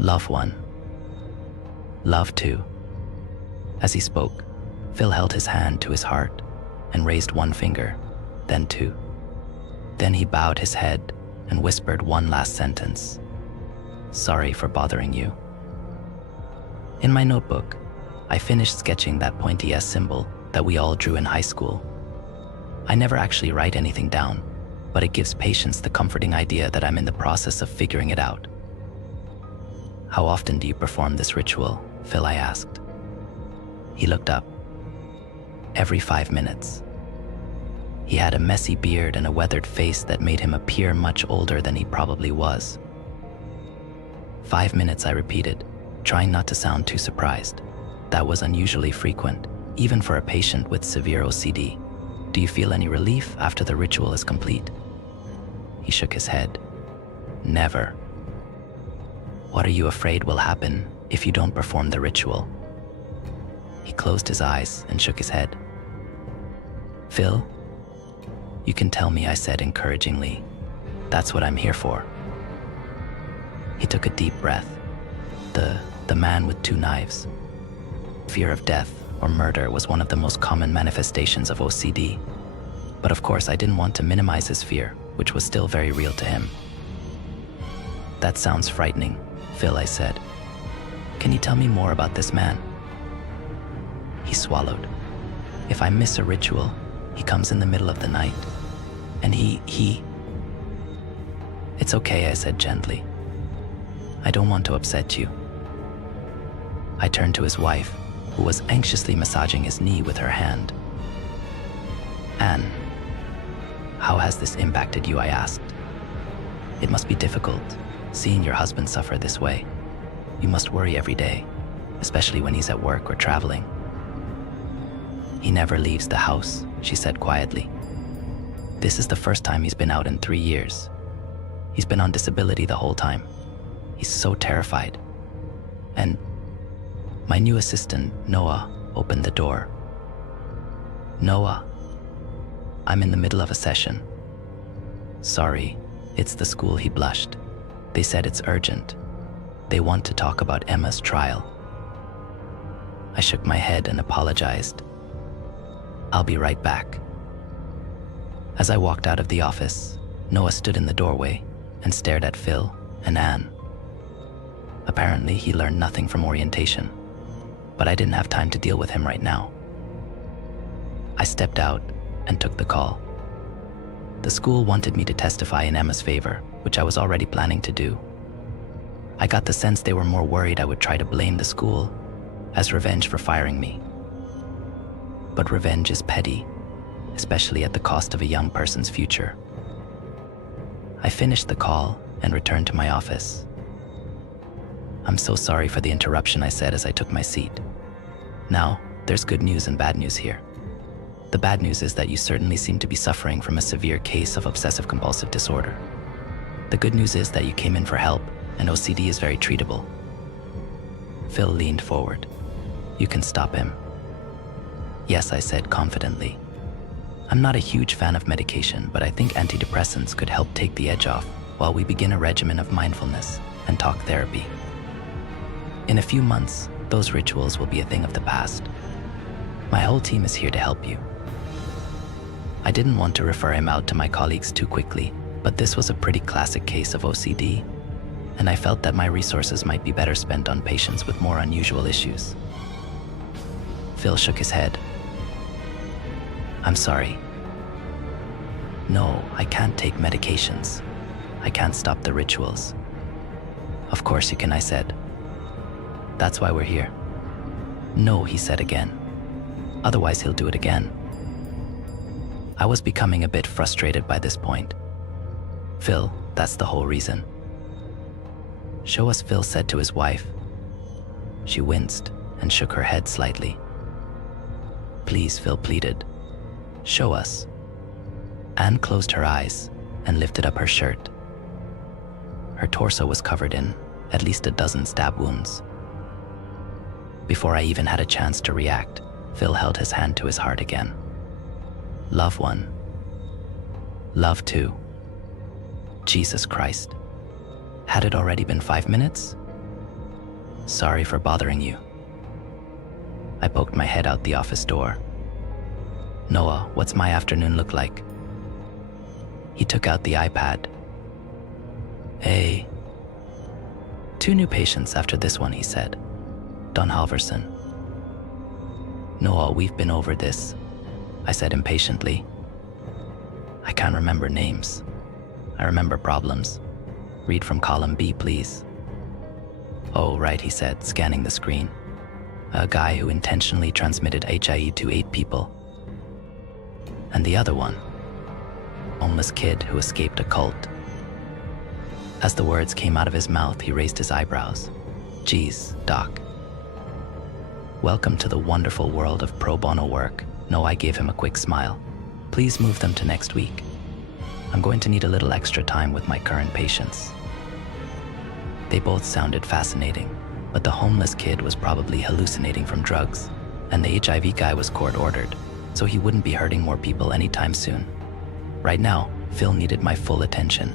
Love one. Love two. As he spoke, Phil held his hand to his heart and raised one finger, then two. Then he bowed his head and whispered one last sentence. Sorry for bothering you. In my notebook, I finished sketching that pointy S symbol that we all drew in high school. I never actually write anything down, but it gives patients the comforting idea that I'm in the process of figuring it out. How often do you perform this ritual, Phil? I asked. He looked up. Every 5 minutes. He had a messy beard and a weathered face that made him appear much older than he probably was. 5 minutes, I repeated, trying not to sound too surprised. That was unusually frequent, even for a patient with severe OCD. Do you feel any relief after the ritual is complete? He shook his head. Never. What are you afraid will happen if you don't perform the ritual? He closed his eyes and shook his head. Phil, you can tell me, I said encouragingly. That's what I'm here for. He took a deep breath. The man with 2 knives. Fear of death or murder was one of the most common manifestations of OCD. But of course, I didn't want to minimize his fear, which was still very real to him. That sounds frightening, Phil, I said. Can you tell me more about this man? He swallowed. If I miss a ritual, he comes in the middle of the night. And he... It's okay, I said gently. I don't want to upset you. I turned to his wife, who was anxiously massaging his knee with her hand. Anne, how has this impacted you? I asked. It must be difficult, seeing your husband suffer this way. You must worry every day, especially when he's at work or traveling. He never leaves the house, she said quietly. This is the first time he's been out in 3 years. He's been on disability the whole time. He's so terrified. And my new assistant, Noah, opened the door. Noah, I'm in the middle of a session. Sorry, it's the school, he blushed. They said it's urgent. They want to talk about Emma's trial. I shook my head and apologized. I'll be right back. As I walked out of the office, Noah stood in the doorway and stared at Phil and Anne. Apparently, he learned nothing from orientation, but I didn't have time to deal with him right now. I stepped out and took the call. The school wanted me to testify in Emma's favor, which I was already planning to do. I got the sense they were more worried I would try to blame the school as revenge for firing me. But revenge is petty, especially at the cost of a young person's future. I finished the call and returned to my office. I'm so sorry for the interruption, I said as I took my seat. Now, there's good news and bad news here. The bad news is that you certainly seem to be suffering from a severe case of obsessive-compulsive disorder. The good news is that you came in for help, and OCD is very treatable. Phil leaned forward. You can stop him. Yes, I said confidently. I'm not a huge fan of medication, but I think antidepressants could help take the edge off while we begin a regimen of mindfulness and talk therapy. In a few months, those rituals will be a thing of the past. My whole team is here to help you. I didn't want to refer him out to my colleagues too quickly, but this was a pretty classic case of OCD, and I felt that my resources might be better spent on patients with more unusual issues. Phil shook his head. I'm sorry. No, I can't take medications. I can't stop the rituals. Of course you can, I said. That's why we're here. No, he said again. Otherwise he'll do it again. I was becoming a bit frustrated by this point. Phil, that's the whole reason. Show us, Phil said to his wife. She winced and shook her head slightly. Please, Phil pleaded. Show us. Anne closed her eyes and lifted up her shirt. Her torso was covered in at least a dozen stab wounds. Before I even had a chance to react, Phil held his hand to his heart again. Love one. Love two. Jesus Christ. Had it already been 5 minutes? Sorry for bothering you. I poked my head out the office door. Noah, what's my afternoon look like? He took out the iPad. Hey. 2 new patients after this one, he said. Don Halverson. Noah, we've been over this, I said impatiently. I can't remember names. I remember problems. Read from column B, please. Oh, right, he said, scanning the screen. A guy who intentionally transmitted HIV to 8 people. And the other one, homeless kid who escaped a cult. As the words came out of his mouth, he raised his eyebrows. Geez, Doc. Welcome to the wonderful world of pro bono work. No, I gave him a quick smile. Please move them to next week. I'm going to need a little extra time with my current patients. They both sounded fascinating, but the homeless kid was probably hallucinating from drugs, and the HIV guy was court-ordered, so he wouldn't be hurting more people anytime soon. Right now, Phil needed my full attention.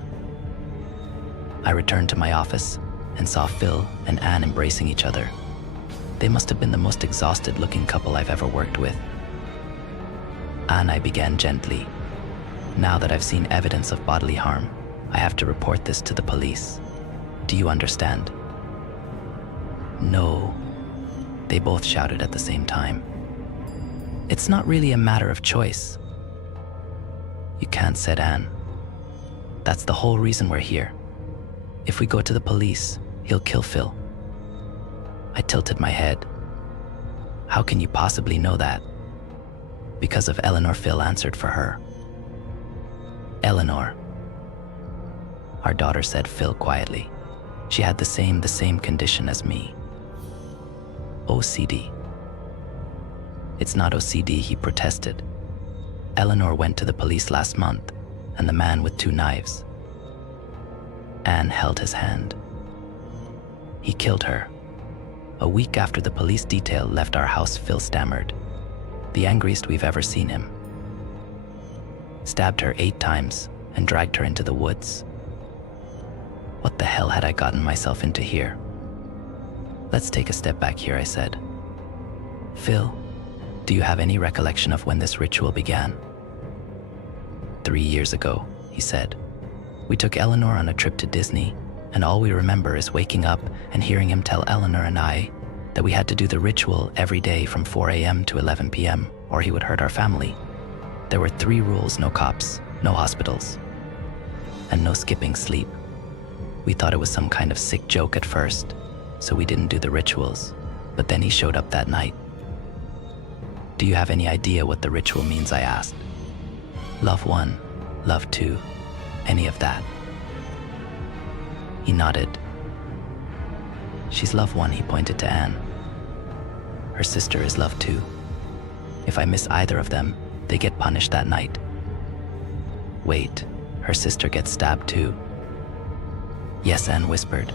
I returned to my office and saw Phil and Anne embracing each other. They must have been the most exhausted-looking couple I've ever worked with. Anne, I began gently. Now that I've seen evidence of bodily harm, I have to report this to the police. Do you understand? No, they both shouted at the same time. It's not really a matter of choice. You can't, said Anne. That's the whole reason we're here. If we go to the police, he'll kill Phil. I tilted my head. How can you possibly know that? Because of Eleanor, Phil answered for her. Eleanor. Our daughter, said Phil quietly. She had the same condition as me. OCD. It's not OCD, he protested. Eleanor went to the police last month, and the man with 2 knives. Anne held his hand. He killed her. A week after the police detail left our house, Phil stammered. The angriest we've ever seen him. Stabbed her 8 times and dragged her into the woods. What the hell had I gotten myself into here? Let's take a step back here, I said. Phil, do you have any recollection of when this ritual began? 3 years ago, he said. We took Eleanor on a trip to Disney, and all we remember is waking up and hearing him tell Eleanor and I that we had to do the ritual every day from 4 a.m. to 11 p.m., or he would hurt our family. There were 3 rules: no cops, no hospitals, and no skipping sleep. We thought it was some kind of sick joke at first, so we didn't do the rituals, but then he showed up that night. Do you have any idea what the ritual means, I asked. Love 1, love 2, any of that? He nodded. She's love 1, he pointed to Anne. Her sister is love 2. If I miss either of them, they get punished that night. Wait, her sister gets stabbed too? Yes, Anne whispered.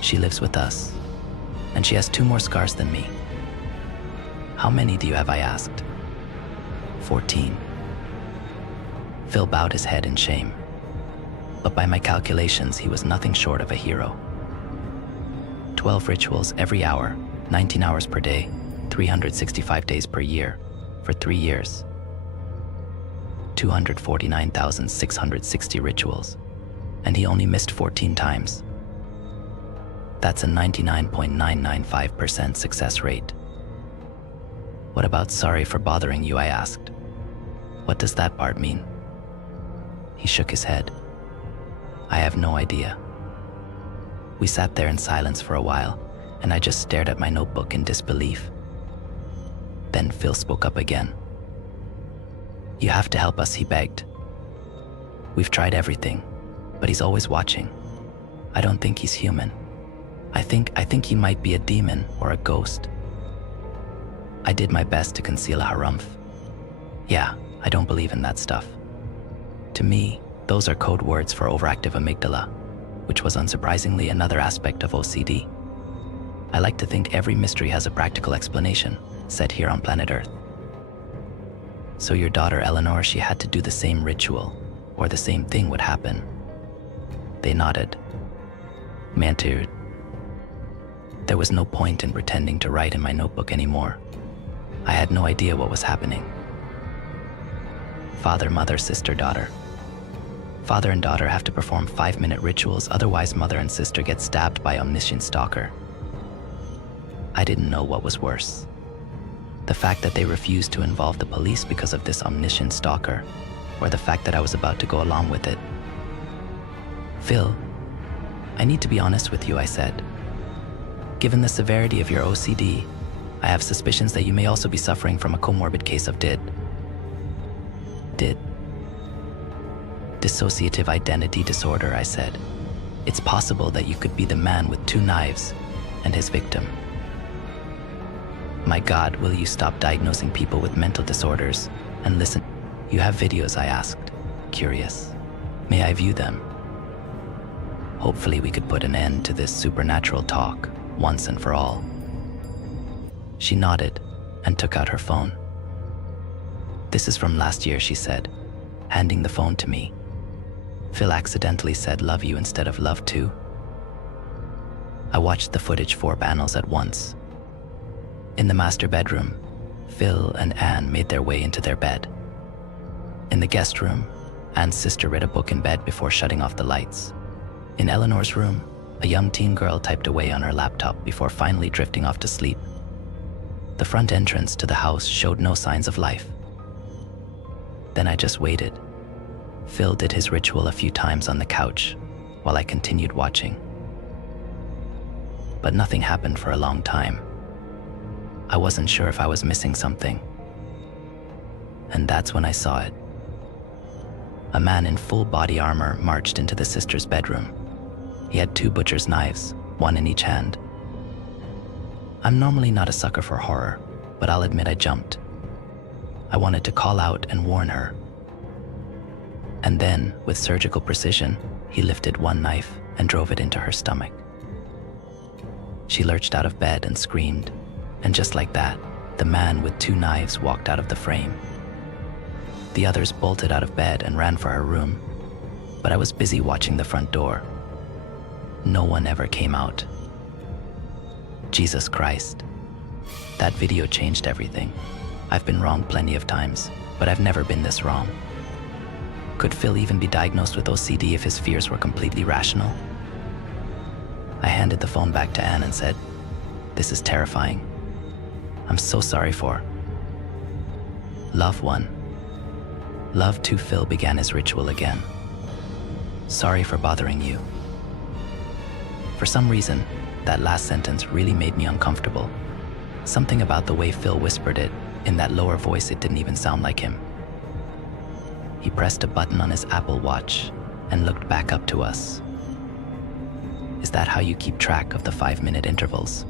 She lives with us, and she has 2 more scars than me. How many do you have, I asked. 14. Phil bowed his head in shame, but by my calculations, he was nothing short of a hero. 12 rituals every hour, 19 hours per day, 365 days per year, for 3 years. 249,660 rituals, and he only missed 14 times. That's a 99.995% success rate. What about sorry for bothering you, I asked. What does that part mean? He shook his head. I have no idea. We sat there in silence for a while, and I just stared at my notebook in disbelief. Then Phil spoke up again. You have to help us, he begged. We've tried everything, but he's always watching. I don't think he's human. I think he might be a demon or a ghost. I did my best to conceal a harumph. Yeah, I don't believe in that stuff. To me, those are code words for overactive amygdala, which was unsurprisingly another aspect of OCD. I like to think every mystery has a practical explanation, set here on planet Earth. So your daughter Eleanor, she had to do the same ritual, or the same thing would happen. They nodded. Mantur. There was no point in pretending to write in my notebook anymore. I had no idea what was happening. Father, mother, sister, daughter. Father and daughter have to perform 5-minute rituals, otherwise mother and sister get stabbed by omniscient stalker. I didn't know what was worse. The fact that they refused to involve the police because of this omniscient stalker, or the fact that I was about to go along with it. Phil, I need to be honest with you, I said. Given the severity of your OCD, I have suspicions that you may also be suffering from a comorbid case of dissociative identity disorder, I said. It's possible that you could be the man with 2 knives and his victim. My God, will you stop diagnosing people with mental disorders and listen? You have videos, I asked, curious. May I view them? Hopefully we could put an end to this supernatural talk once and for all. She nodded and took out her phone. This is from last year, she said, handing the phone to me. Phil accidentally said love you instead of love too. I watched the footage 4 panels at once. In the master bedroom, Phil and Anne made their way into their bed. In the guest room, Anne's sister read a book in bed before shutting off the lights. In Eleanor's room, a young teen girl typed away on her laptop before finally drifting off to sleep. The front entrance to the house showed no signs of life. Then I just waited. Phil did his ritual a few times on the couch while I continued watching. But nothing happened for a long time. I wasn't sure if I was missing something. And that's when I saw it. A man in full body armor marched into the sister's bedroom. He had 2 butcher's knives, 1 in each hand. I'm normally not a sucker for horror, but I'll admit I jumped. I wanted to call out and warn her. And then, with surgical precision, he lifted 1 knife and drove it into her stomach. She lurched out of bed and screamed, and just like that, the man with 2 knives walked out of the frame. The others bolted out of bed and ran for her room, but I was busy watching the front door. No one ever came out. Jesus Christ. That video changed everything. I've been wrong plenty of times, but I've never been this wrong. Could Phil even be diagnosed with OCD if his fears were completely rational? I handed the phone back to Anne and said, "This is terrifying. I'm so sorry for." Love 1. Love 2. Phil began his ritual again. Sorry for bothering you. For some reason, that last sentence really made me uncomfortable. Something about the way Phil whispered it, in that lower voice, it didn't even sound like him. He pressed a button on his Apple Watch and looked back up to us. Is that how you keep track of the 5-minute intervals?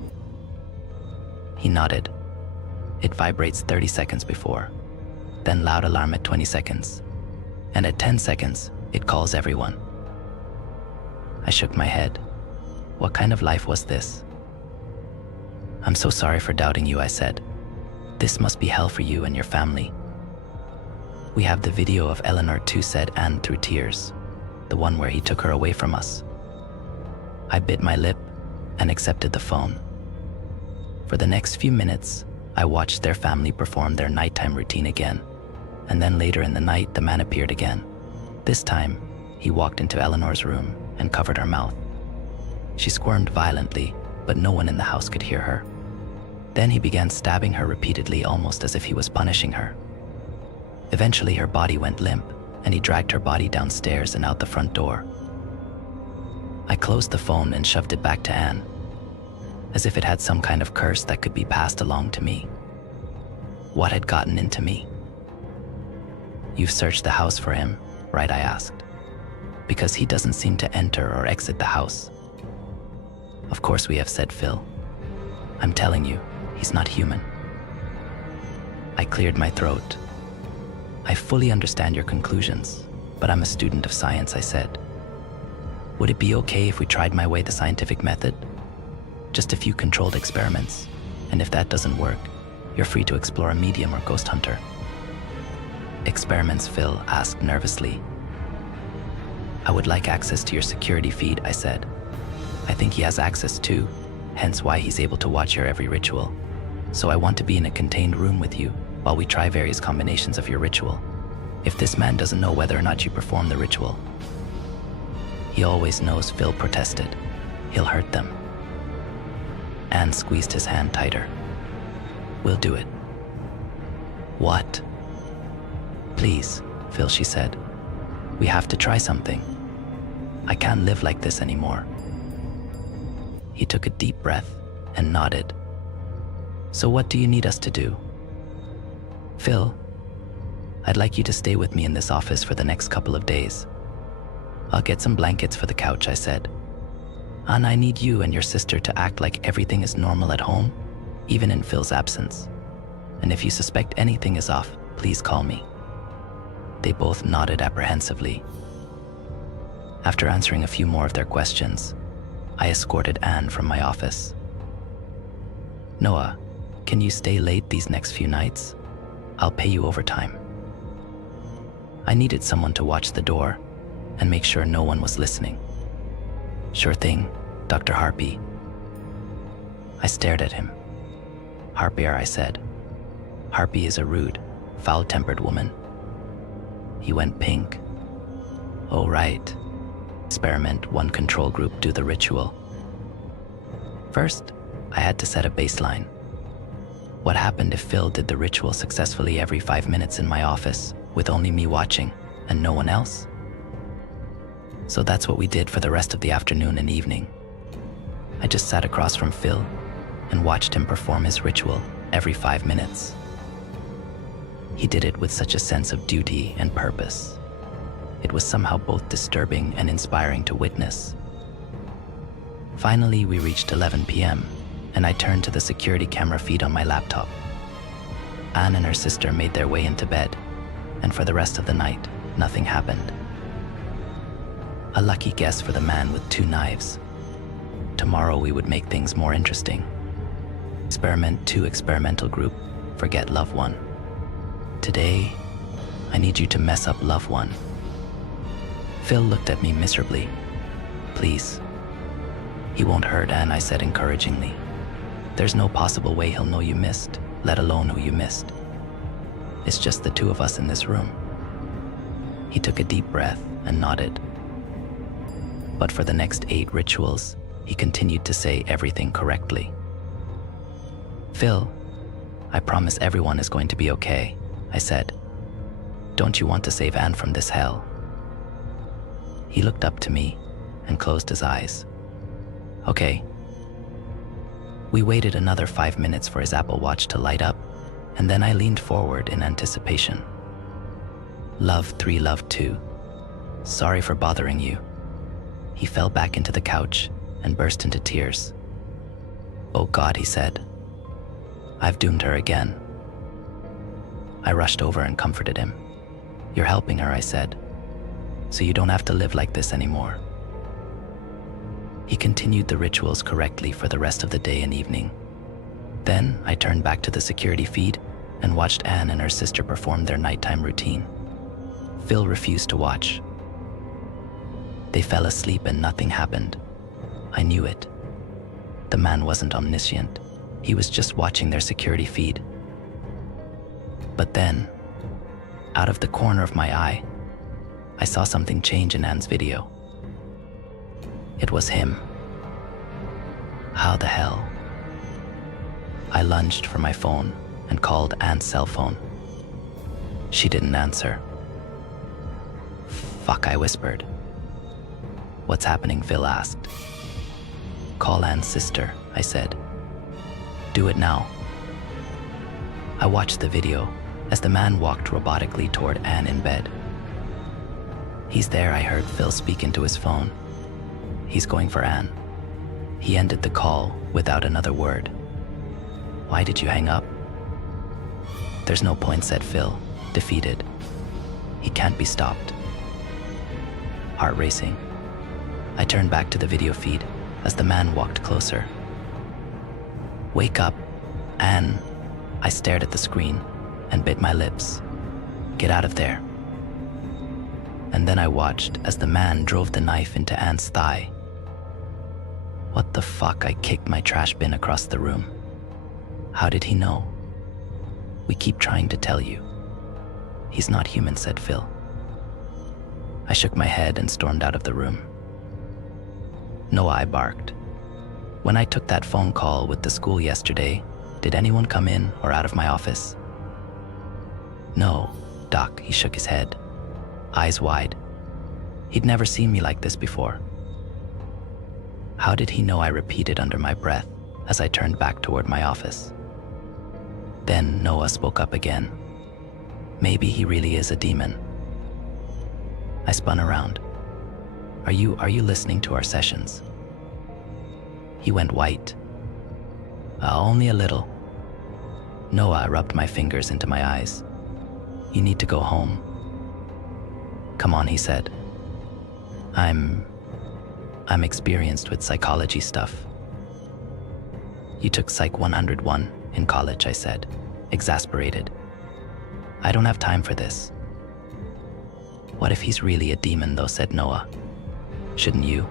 He nodded. It vibrates 30 seconds before, then loud alarm at 20 seconds, and at 10 seconds, it calls everyone. I shook my head. What kind of life was this? I'm so sorry for doubting you, I said. This must be hell for you and your family. We have the video of Eleanor too, said Anne through tears, the one where he took her away from us. I bit my lip and accepted the phone. For the next few minutes, I watched their family perform their nighttime routine again, and then later in the night, the man appeared again. This time, he walked into Eleanor's room and covered her mouth. She squirmed violently, but no one in the house could hear her. Then he began stabbing her repeatedly, almost as if he was punishing her. Eventually, her body went limp, and he dragged her body downstairs and out the front door. I closed the phone and shoved it back to Anne, as if it had some kind of curse that could be passed along to me. What had gotten into me? You've searched the house for him, right? I asked. Because he doesn't seem to enter or exit the house. Of course we have, said Phil. I'm telling you, he's not human. I cleared my throat. I fully understand your conclusions, but I'm a student of science, I said. Would it be okay if we tried my way, the scientific method? Just a few controlled experiments, and if that doesn't work, you're free to explore a medium or ghost hunter. Experiments? Phil asked nervously. I would like access to your security feed, I said. I think he has access too, hence why he's able to watch your every ritual. So I want to be in a contained room with you while we try various combinations of your ritual. If this man doesn't know whether or not you perform the ritual, he always knows, Phil protested. He'll hurt them. Anne squeezed his hand tighter. We'll do it. What? Please, Phil, she said. We have to try something. I can't live like this anymore. He took a deep breath and nodded. So what do you need us to do? Phil, I'd like you to stay with me in this office for the next couple of days. I'll get some blankets for the couch, I said. And I need you and your sister to act like everything is normal at home, even in Phil's absence. And if you suspect anything is off, please call me. They both nodded apprehensively. After answering a few more of their questions, I escorted Anne from my office. Noah, can you stay late these next few nights? I'll pay you overtime. I needed someone to watch the door and make sure no one was listening. Sure thing, Dr. Harpy. I stared at him. Harpier, I said. Harpy is a rude, foul-tempered woman. He went pink. Oh, right. Experiment 1 control group do the ritual. First, I had to set a baseline. What happened if Phil did the ritual successfully every 5 minutes in my office, with only me watching and no one else? So that's what we did for the rest of the afternoon and evening. I just sat across from Phil and watched him perform his ritual every 5 minutes. He did it with such a sense of duty and purpose. It was somehow both disturbing and inspiring to witness. Finally, we reached 11 p.m., and I turned to the security camera feed on my laptop. Anne and her sister made their way into bed, and for the rest of the night, nothing happened. A lucky guess for the man with 2 knives. Tomorrow we would make things more interesting. Experiment 2 experimental group, forget Love 1. Today, I need you to mess up Love 1. Phil looked at me miserably. Please. He won't hurt, Anne, I said encouragingly. There's no possible way he'll know you missed, let alone who you missed. It's just the 2 of us in this room. He took a deep breath and nodded. But for the next 8 rituals, he continued to say everything correctly. Phil, I promise everyone is going to be okay, I said. Don't you want to save Anne from this hell? He looked up to me and closed his eyes. Okay. We waited another 5 minutes for his Apple Watch to light up, and then I leaned forward in anticipation. Love 3, Love 2. Sorry for bothering you. He fell back into the couch and burst into tears. Oh God, he said. I've doomed her again. I rushed over and comforted him. You're helping her, I said, so you don't have to live like this anymore. He continued the rituals correctly for the rest of the day and evening. Then I turned back to the security feed and watched Anne and her sister perform their nighttime routine. Phil refused to watch. They fell asleep and nothing happened. I knew it. The man wasn't omniscient. He was just watching their security feed. But then, out of the corner of my eye, I saw something change in Anne's video. It was him. How the hell? I lunged for my phone and called Anne's cell phone. She didn't answer. Fuck, I whispered. What's happening? Phil asked. Call Anne's sister, I said. Do it now. I watched the video as the man walked robotically toward Anne in bed. He's there, I heard Phil speak into his phone. He's going for Anne. He ended the call without another word. Why did you hang up? There's no point, said Phil, defeated. He can't be stopped. Heart racing. I turned back to the video feed as the man walked closer. Wake up, Anne. I stared at the screen and bit my lips. Get out of there. And then I watched as the man drove the knife into Anne's thigh. What the fuck? I kicked my trash bin across the room. How did he know? We keep trying to tell you. He's not human, said Phil. I shook my head and stormed out of the room. No, I barked. When I took that phone call with the school yesterday, did anyone come in or out of my office? No, Doc, he shook his head, eyes wide. He'd never seen me like this before. How did he know? I repeated under my breath as I turned back toward my office. Then Noah spoke up again. Maybe he really is a demon. I spun around. Are you listening to our sessions? He went white. Only a little. Noah, I rubbed my fingers into my eyes. You need to go home. Come on, he said. I'm experienced with psychology stuff. You took Psych 101 in college, I said, exasperated. I don't have time for this. What if he's really a demon though, said Noah. Shouldn't you?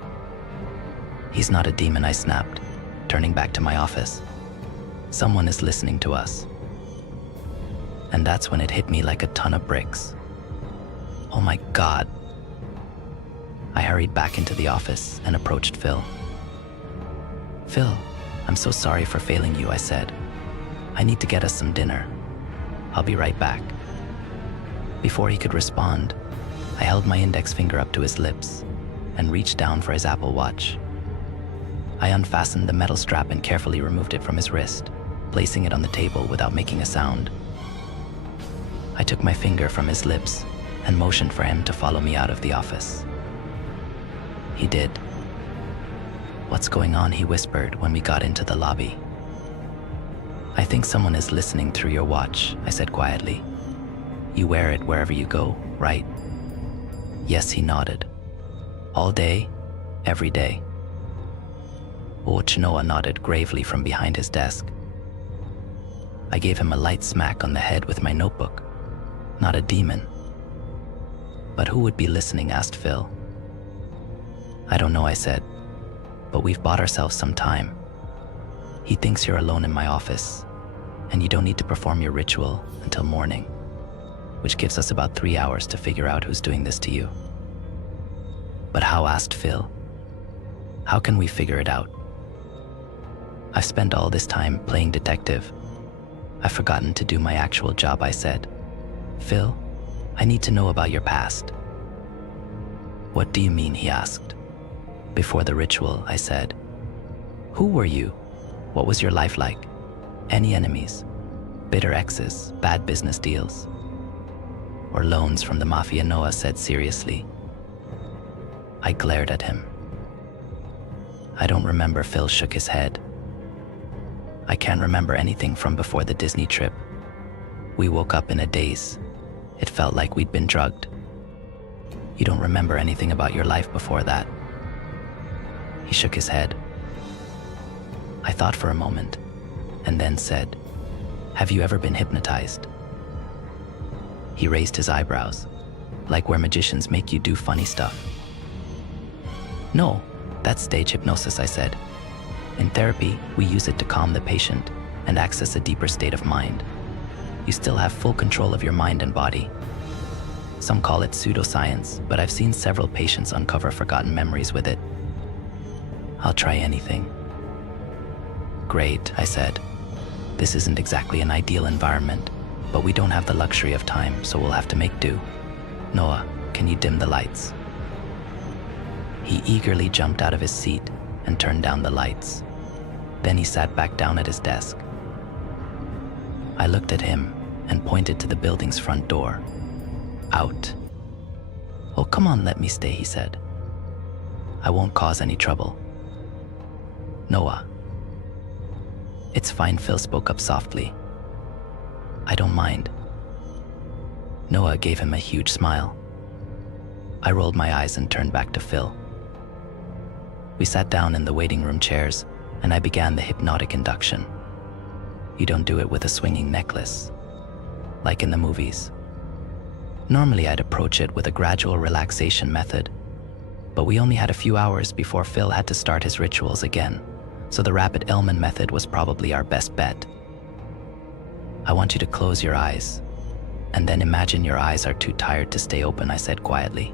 He's not a demon, I snapped, turning back to my office. Someone is listening to us. And that's when it hit me like a ton of bricks. Oh my God. I hurried back into the office and approached Phil. Phil, I'm so sorry for failing you, I said. I need to get us some dinner. I'll be right back. Before he could respond, I held my index finger up to his lips and reached down for his Apple Watch. I unfastened the metal strap and carefully removed it from his wrist, placing it on the table without making a sound. I took my finger from his lips and motioned for him to follow me out of the office. He did. What's going on? He whispered when we got into the lobby. I think someone is listening through your watch, I said quietly. You wear it wherever you go, right? Yes, he nodded. All day, every day. Noah nodded gravely from behind his desk. I gave him a light smack on the head with my notebook. Not a demon. But who would be listening? Asked Phil. I don't know, I said, but we've bought ourselves some time. He thinks you're alone in my office, and you don't need to perform your ritual until morning, which gives us about 3 hours to figure out who's doing this to you. But how? Asked Phil. How can we figure it out? I've spent all this time playing detective. I've forgotten to do my actual job, I said. Phil, I need to know about your past. What do you mean? He asked. Before the ritual, I said. Who were you? What was your life like? Any enemies? Bitter exes? Bad business deals? Or loans from the mafia? Noah said seriously. I glared at him. I don't remember. Phil shook his head. I can't remember anything from before the Disney trip. We woke up in a daze. It felt like we'd been drugged. You don't remember anything about your life before that? He shook his head. I thought for a moment, and then said, have you ever been hypnotized? He raised his eyebrows, like where magicians make you do funny stuff. No, that's stage hypnosis, I said. In therapy, we use it to calm the patient and access a deeper state of mind. You still have full control of your mind and body. Some call it pseudoscience, but I've seen several patients uncover forgotten memories with it. I'll try anything. Great, I said. This isn't exactly an ideal environment, but we don't have the luxury of time, so we'll have to make do. Noah, can you dim the lights? He eagerly jumped out of his seat and turned down the lights. Then he sat back down at his desk. I looked at him and pointed to the building's front door. Out. Oh, come on, let me stay, he said. I won't cause any trouble. Noah. It's fine, Phil spoke up softly. I don't mind. Noah gave him a huge smile. I rolled my eyes and turned back to Phil. We sat down in the waiting room chairs, and I began the hypnotic induction. You don't do it with a swinging necklace, like in the movies. Normally I'd approach it with a gradual relaxation method, but we only had a few hours before Phil had to start his rituals again. so the rapid Elman method was probably our best bet. I want you to close your eyes, and then imagine your eyes are too tired to stay open, I said quietly.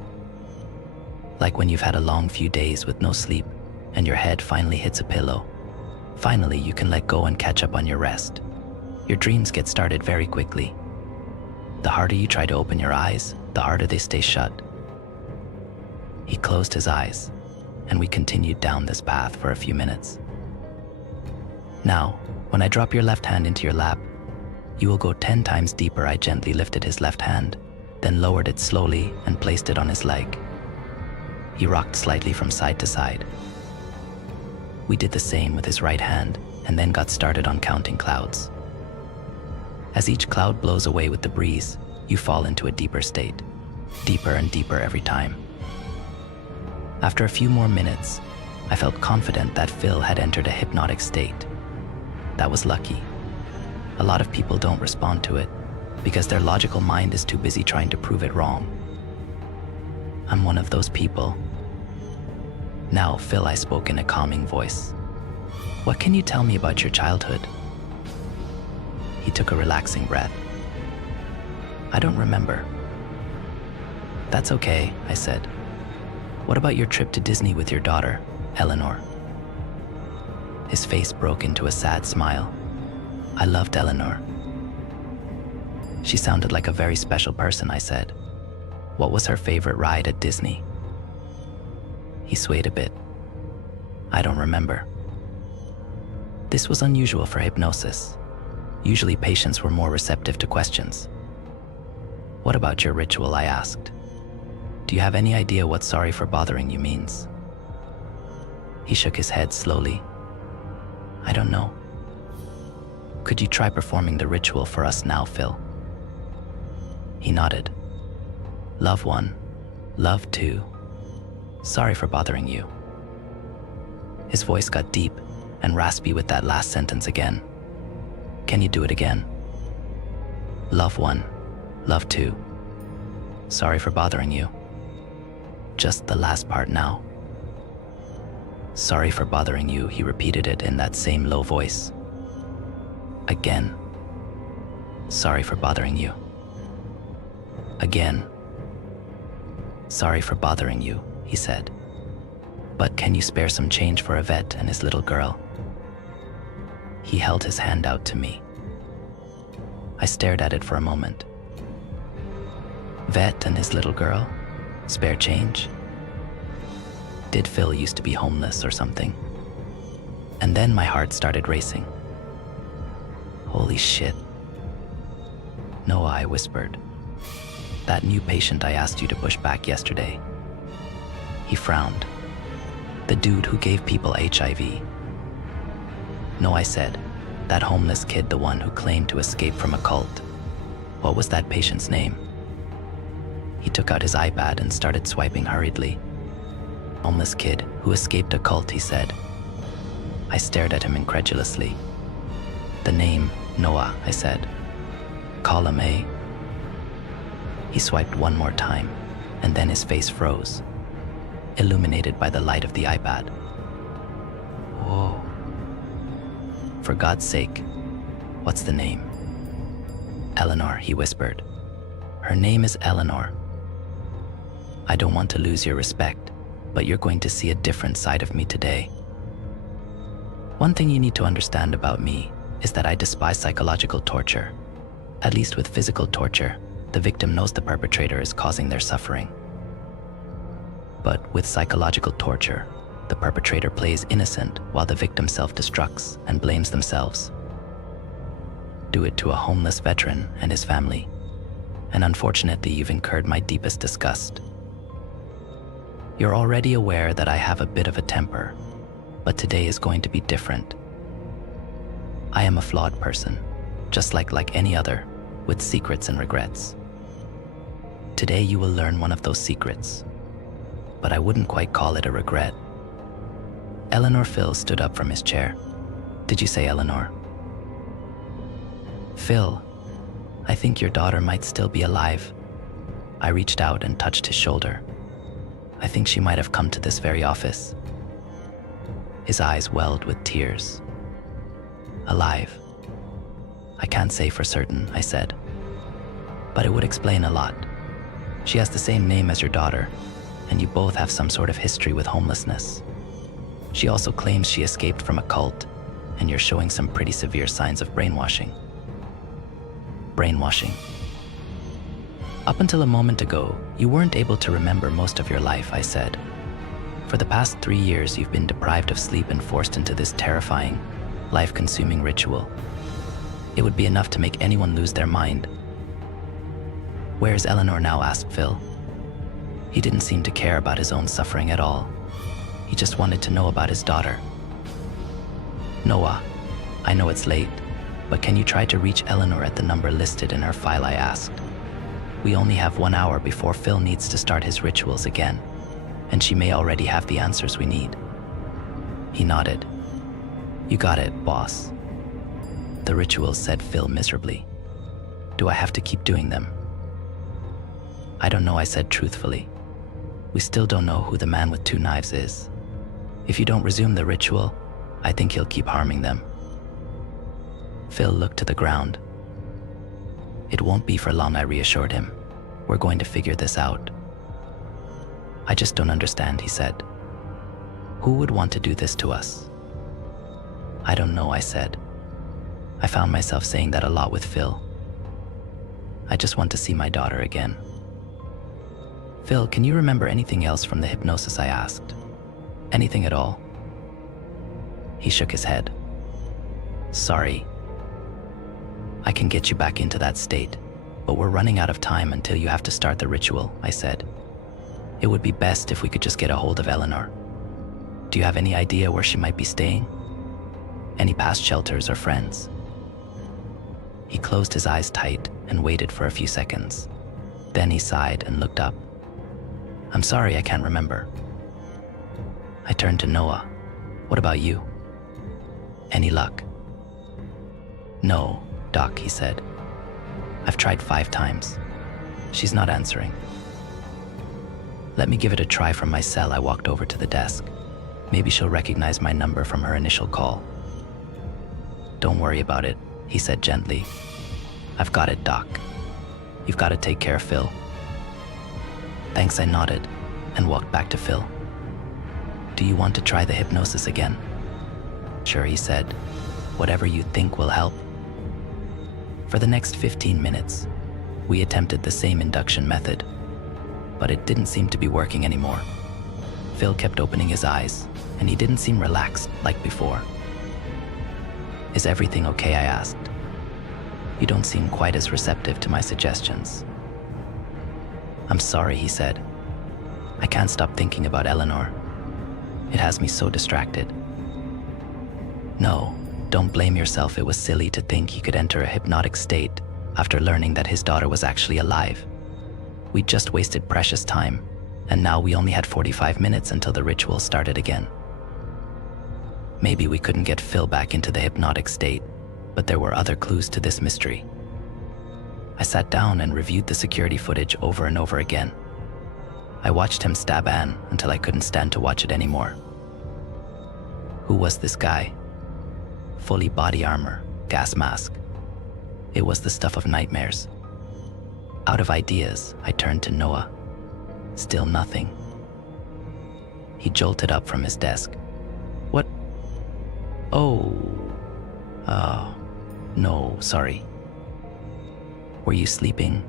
Like when you've had a long few days with no sleep, and your head finally hits a pillow. Finally, you can let go and catch up on your rest. Your dreams get started very quickly. The harder you try to open your eyes, the harder they stay shut. He closed his eyes, and we continued down this path for a few minutes. Now, when I drop your left hand into your lap, you will go 10 times deeper. I gently lifted his left hand, then lowered it slowly and placed it on his leg. He rocked slightly from side to side. We did the same with his right hand, and then got started on counting clouds. As each cloud blows away with the breeze, you fall into a deeper state, deeper and deeper every time. After a few more minutes, I felt confident that Phil had entered a hypnotic state. That was lucky. A lot of people don't respond to it because their logical mind is too busy trying to prove it wrong. I'm one of those people. Now, Phil, I spoke in a calming voice. What can you tell me about your childhood? He took a relaxing breath. I don't remember. That's okay, I said. What about your trip to Disney with your daughter, Eleanor? His face broke into a sad smile. I loved Eleanor. She sounded like a very special person, I said. What was her favorite ride at Disney? He swayed a bit. I don't remember. This was unusual for hypnosis. Usually patients were more receptive to questions. What about your ritual? I asked. Do you have any idea what sorry for bothering you means? He shook his head slowly. I don't know. Could you try performing the ritual for us now, Phil? He nodded. Love 1, love 2. Sorry for bothering you. His voice got deep and raspy with that last sentence again. Can you do it again? Love 1, love 2. Sorry for bothering you. Just the last part now. Sorry for bothering you, he repeated it in that same low voice. Again. Sorry for bothering you. Again. Sorry for bothering you, he said. But can you spare some change for Yvette and his little girl? He held his hand out to me. I stared at it for a moment. Yvette and his little girl? Spare change? Did Phil used to be homeless or something? And then my heart started racing. Holy shit. Noah, I whispered. That new patient I asked you to push back yesterday. He frowned. The dude who gave people HIV. No, I said. That homeless kid, the one who claimed to escape from a cult. What was that patient's name? He took out his iPad and started swiping hurriedly. Homeless kid who escaped a cult, he said. I stared at him incredulously. The name, Noah, I said. Column A. He swiped one more time, and then his face froze, illuminated by the light of the iPad. Whoa. For God's sake, what's the name? Eleanor, he whispered. Her name is Eleanor. I don't want to lose your respect, but you're going to see a different side of me today. One thing you need to understand about me is that I despise psychological torture. At least with physical torture, the victim knows the perpetrator is causing their suffering. But with psychological torture, the perpetrator plays innocent while the victim self-destructs and blames themselves. Do it to a homeless veteran and his family, and unfortunately you've incurred my deepest disgust. You're already aware that I have a bit of a temper, but today is going to be different. I am a flawed person, just like any other, with secrets and regrets. Today you will learn one of those secrets, but I wouldn't quite call it a regret. Eleanor. Phil stood up from his chair. Did you say Eleanor? Phil, I think your daughter might still be alive. I reached out and touched his shoulder. I think she might have come to this very office. His eyes welled with tears. Alive? I can't say for certain, I said. But it would explain a lot. She has the same name as your daughter, and you both have some sort of history with homelessness. She also claims she escaped from a cult, and you're showing some pretty severe signs of brainwashing. Brainwashing. Up until a moment ago, you weren't able to remember most of your life, I said. For the past 3 years, you've been deprived of sleep and forced into this terrifying, life-consuming ritual. It would be enough to make anyone lose their mind. Where's Eleanor now? Asked Phil. He didn't seem to care about his own suffering at all. He just wanted to know about his daughter. Noah, I know it's late, but can you try to reach Eleanor at the number listed in her file? I asked. We only have 1 hour before Phil needs to start his rituals again, and she may already have the answers we need. He nodded. You got it, boss. The rituals, said Phil miserably. Do I have to keep doing them? I don't know, I said truthfully. We still don't know who the man with 2 knives is. If you don't resume the ritual, I think he'll keep harming them. Phil looked to the ground. It won't be for long, I reassured him. We're going to figure this out. I just don't understand, he said. Who would want to do this to us? I don't know, I said. I found myself saying that a lot with Phil. I just want to see my daughter again. Phil, can you remember anything else from the hypnosis? I asked. Anything at all? He shook his head. Sorry. I can get you back into that state, but we're running out of time until you have to start the ritual, I said. It would be best if we could just get a hold of Eleanor. Do you have any idea where she might be staying? Any past shelters or friends? He closed his eyes tight and waited for a few seconds. Then he sighed and looked up. I'm sorry, I can't remember. I turned to Noah. What about you? Any luck? No, Doc, he said. I've tried 5 times. She's not answering. Let me give it a try from my cell. I walked over to the desk. Maybe she'll recognize my number from her initial call. Don't worry about it, he said gently. I've got it, Doc. You've got to take care of Phil. Thanks, I nodded and walked back to Phil. Do you want to try the hypnosis again? Sure, he said. Whatever you think will help. For the next 15 minutes, we attempted the same induction method, but it didn't seem to be working anymore. Phil kept opening his eyes, and he didn't seem relaxed like before. Is everything okay? I asked. You don't seem quite as receptive to my suggestions. I'm sorry, he said. I can't stop thinking about Eleanor. It has me so distracted. No, don't blame yourself. It was silly to think he could enter a hypnotic state after learning that his daughter was actually alive. We just wasted precious time, and now we only had 45 minutes until the ritual started again. Maybe we couldn't get Phil back into the hypnotic state, but there were other clues to this mystery. I sat down and reviewed the security footage over and over again. I watched him stab Anne until I couldn't stand to watch it anymore. Who was this guy? Fully body armor, gas mask. It was the stuff of nightmares. Out of ideas, I turned to Noah. Still nothing. He jolted up from his desk. What? Oh. No, sorry. Were you sleeping?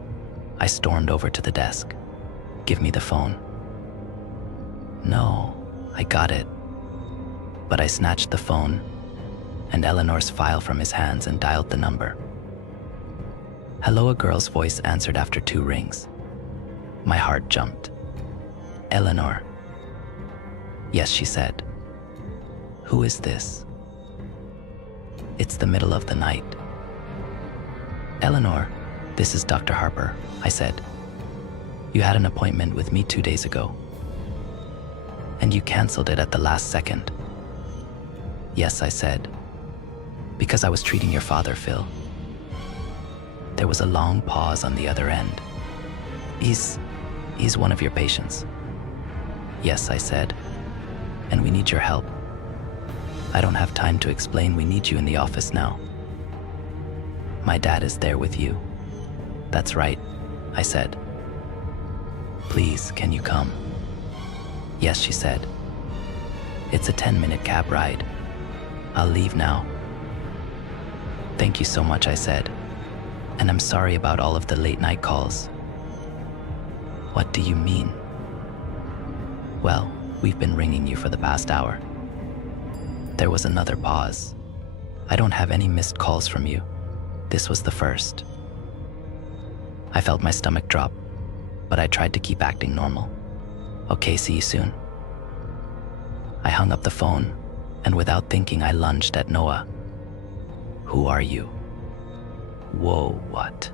I stormed over to the desk. Give me the phone. No, I got it. But I snatched the phone and Eleanor's file from his hands and dialed the number. Hello, a girl's voice answered after 2 rings. My heart jumped. Eleanor. Yes, she said. Who is this? It's the middle of the night. Eleanor, this is Dr. Harper, I said. You had an appointment with me 2 days ago. And you canceled it at the last second. Yes, I said. Because I was treating your father, Phil. There was a long pause on the other end. He's one of your patients. Yes, I said. And we need your help. I don't have time to explain. We need you in the office now. My dad is there with you. That's right, I said. Please, can you come? Yes, she said. It's a 10-minute cab ride. I'll leave now. Thank you so much, I said. And I'm sorry about all of the late-night calls. What do you mean? Well, we've been ringing you for the past hour. There was another pause. I don't have any missed calls from you. This was the first. I felt my stomach drop, but I tried to keep acting normal. Okay, see you soon. I hung up the phone, and without thinking, I lunged at Noah. Who are you? Whoa, what?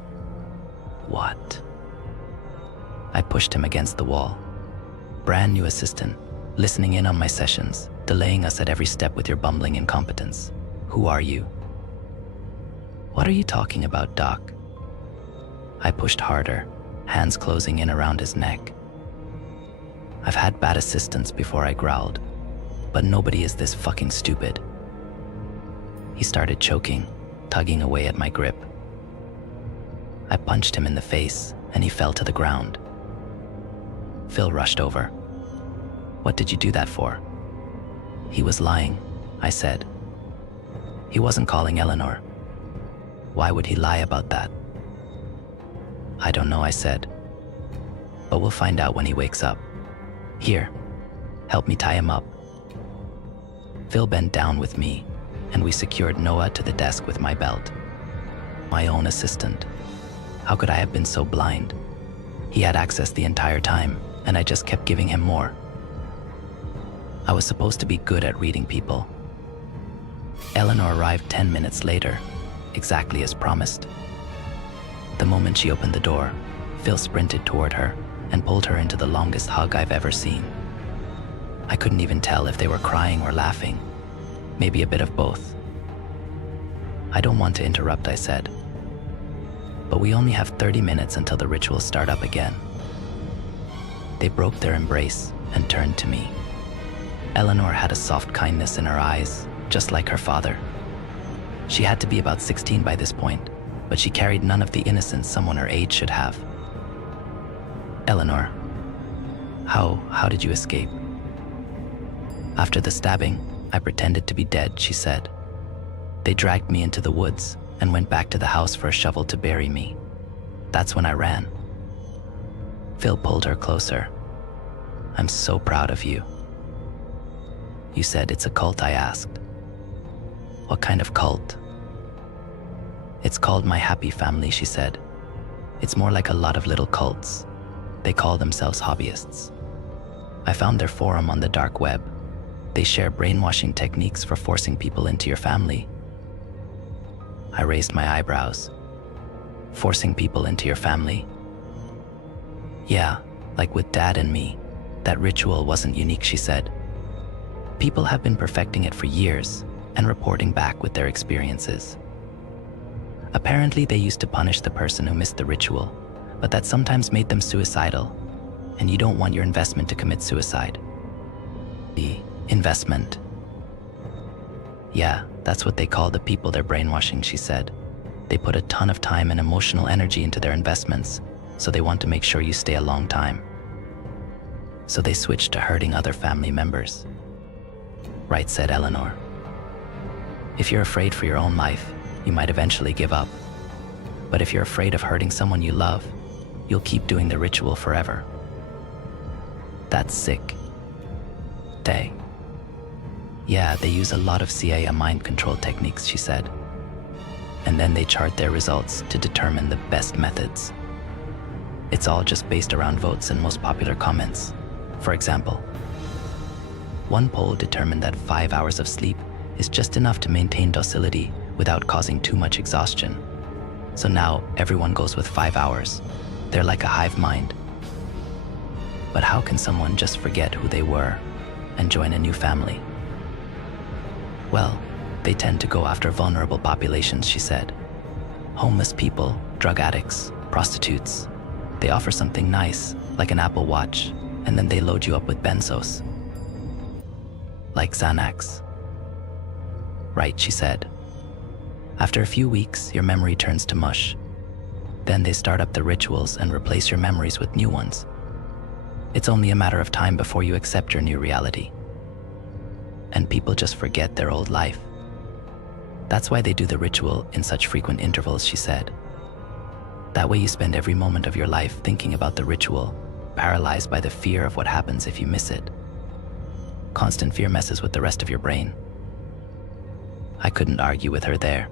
What? I pushed him against the wall. Brand new assistant, listening in on my sessions, delaying us at every step with your bumbling incompetence. Who are you? What are you talking about, Doc? I pushed harder, hands closing in around his neck. I've had bad assistants before, I growled, but nobody is this fucking stupid. He started choking, tugging away at my grip. I punched him in the face, and he fell to the ground. Phil rushed over. What did you do that for? He was lying, I said. He wasn't calling Eleanor. Why would he lie about that? I don't know, I said. But we'll find out when he wakes up. Here, help me tie him up. Phil bent down with me, and we secured Noah to the desk with my belt. My own assistant. How could I have been so blind? He had access the entire time, and I just kept giving him more. I was supposed to be good at reading people. Eleanor arrived 10 minutes later, exactly as promised. The moment she opened the door, Phil sprinted toward her and pulled her into the longest hug I've ever seen. I couldn't even tell if they were crying or laughing, maybe a bit of both. I don't want to interrupt, I said, but we only have 30 minutes until the rituals start up again. They broke their embrace and turned to me. Eleanor had a soft kindness in her eyes, just like her father. She had to be about 16 by this point, but she carried none of the innocence someone her age should have. Eleanor, how did you escape? After the stabbing, I pretended to be dead, she said. They dragged me into the woods and went back to the house for a shovel to bury me. That's when I ran. Phil pulled her closer. I'm so proud of you. You said it's a cult, I asked. What kind of cult? It's called My Happy Family, she said. It's more like a lot of little cults. They call themselves hobbyists. I found their forum on the dark web. They share brainwashing techniques for forcing people into your family. I raised my eyebrows. Forcing people into your family? Yeah, like with Dad and me. That ritual wasn't unique, she said. People have been perfecting it for years and reporting back with their experiences. Apparently, they used to punish the person who missed the ritual, but that sometimes made them suicidal, and you don't want your investment to commit suicide. The investment. Yeah, that's what they call the people they're brainwashing, she said. They put a ton of time and emotional energy into their investments, so they want to make sure you stay a long time. So they switched to hurting other family members. Right, said Eleanor. If you're afraid for your own life, you might eventually give up. But if you're afraid of hurting someone you love, you'll keep doing the ritual forever. That's sick. Yeah, they use a lot of CIA mind control techniques, she said. And then they chart their results to determine the best methods. It's all just based around votes and most popular comments. For example, one poll determined that 5 hours of sleep is just enough to maintain docility without causing too much exhaustion. So now everyone goes with 5 hours. They're like a hive mind. But how can someone just forget who they were and join a new family? Well, they tend to go after vulnerable populations, she said. Homeless people, drug addicts, prostitutes. They offer something nice, like an Apple Watch, and then they load you up with benzos. Like Xanax. Right, she said. After a few weeks, your memory turns to mush. Then they start up the rituals and replace your memories with new ones. It's only a matter of time before you accept your new reality. And people just forget their old life. That's why they do the ritual in such frequent intervals, she said. That way you spend every moment of your life thinking about the ritual, paralyzed by the fear of what happens if you miss it. Constant fear messes with the rest of your brain. I couldn't argue with her there.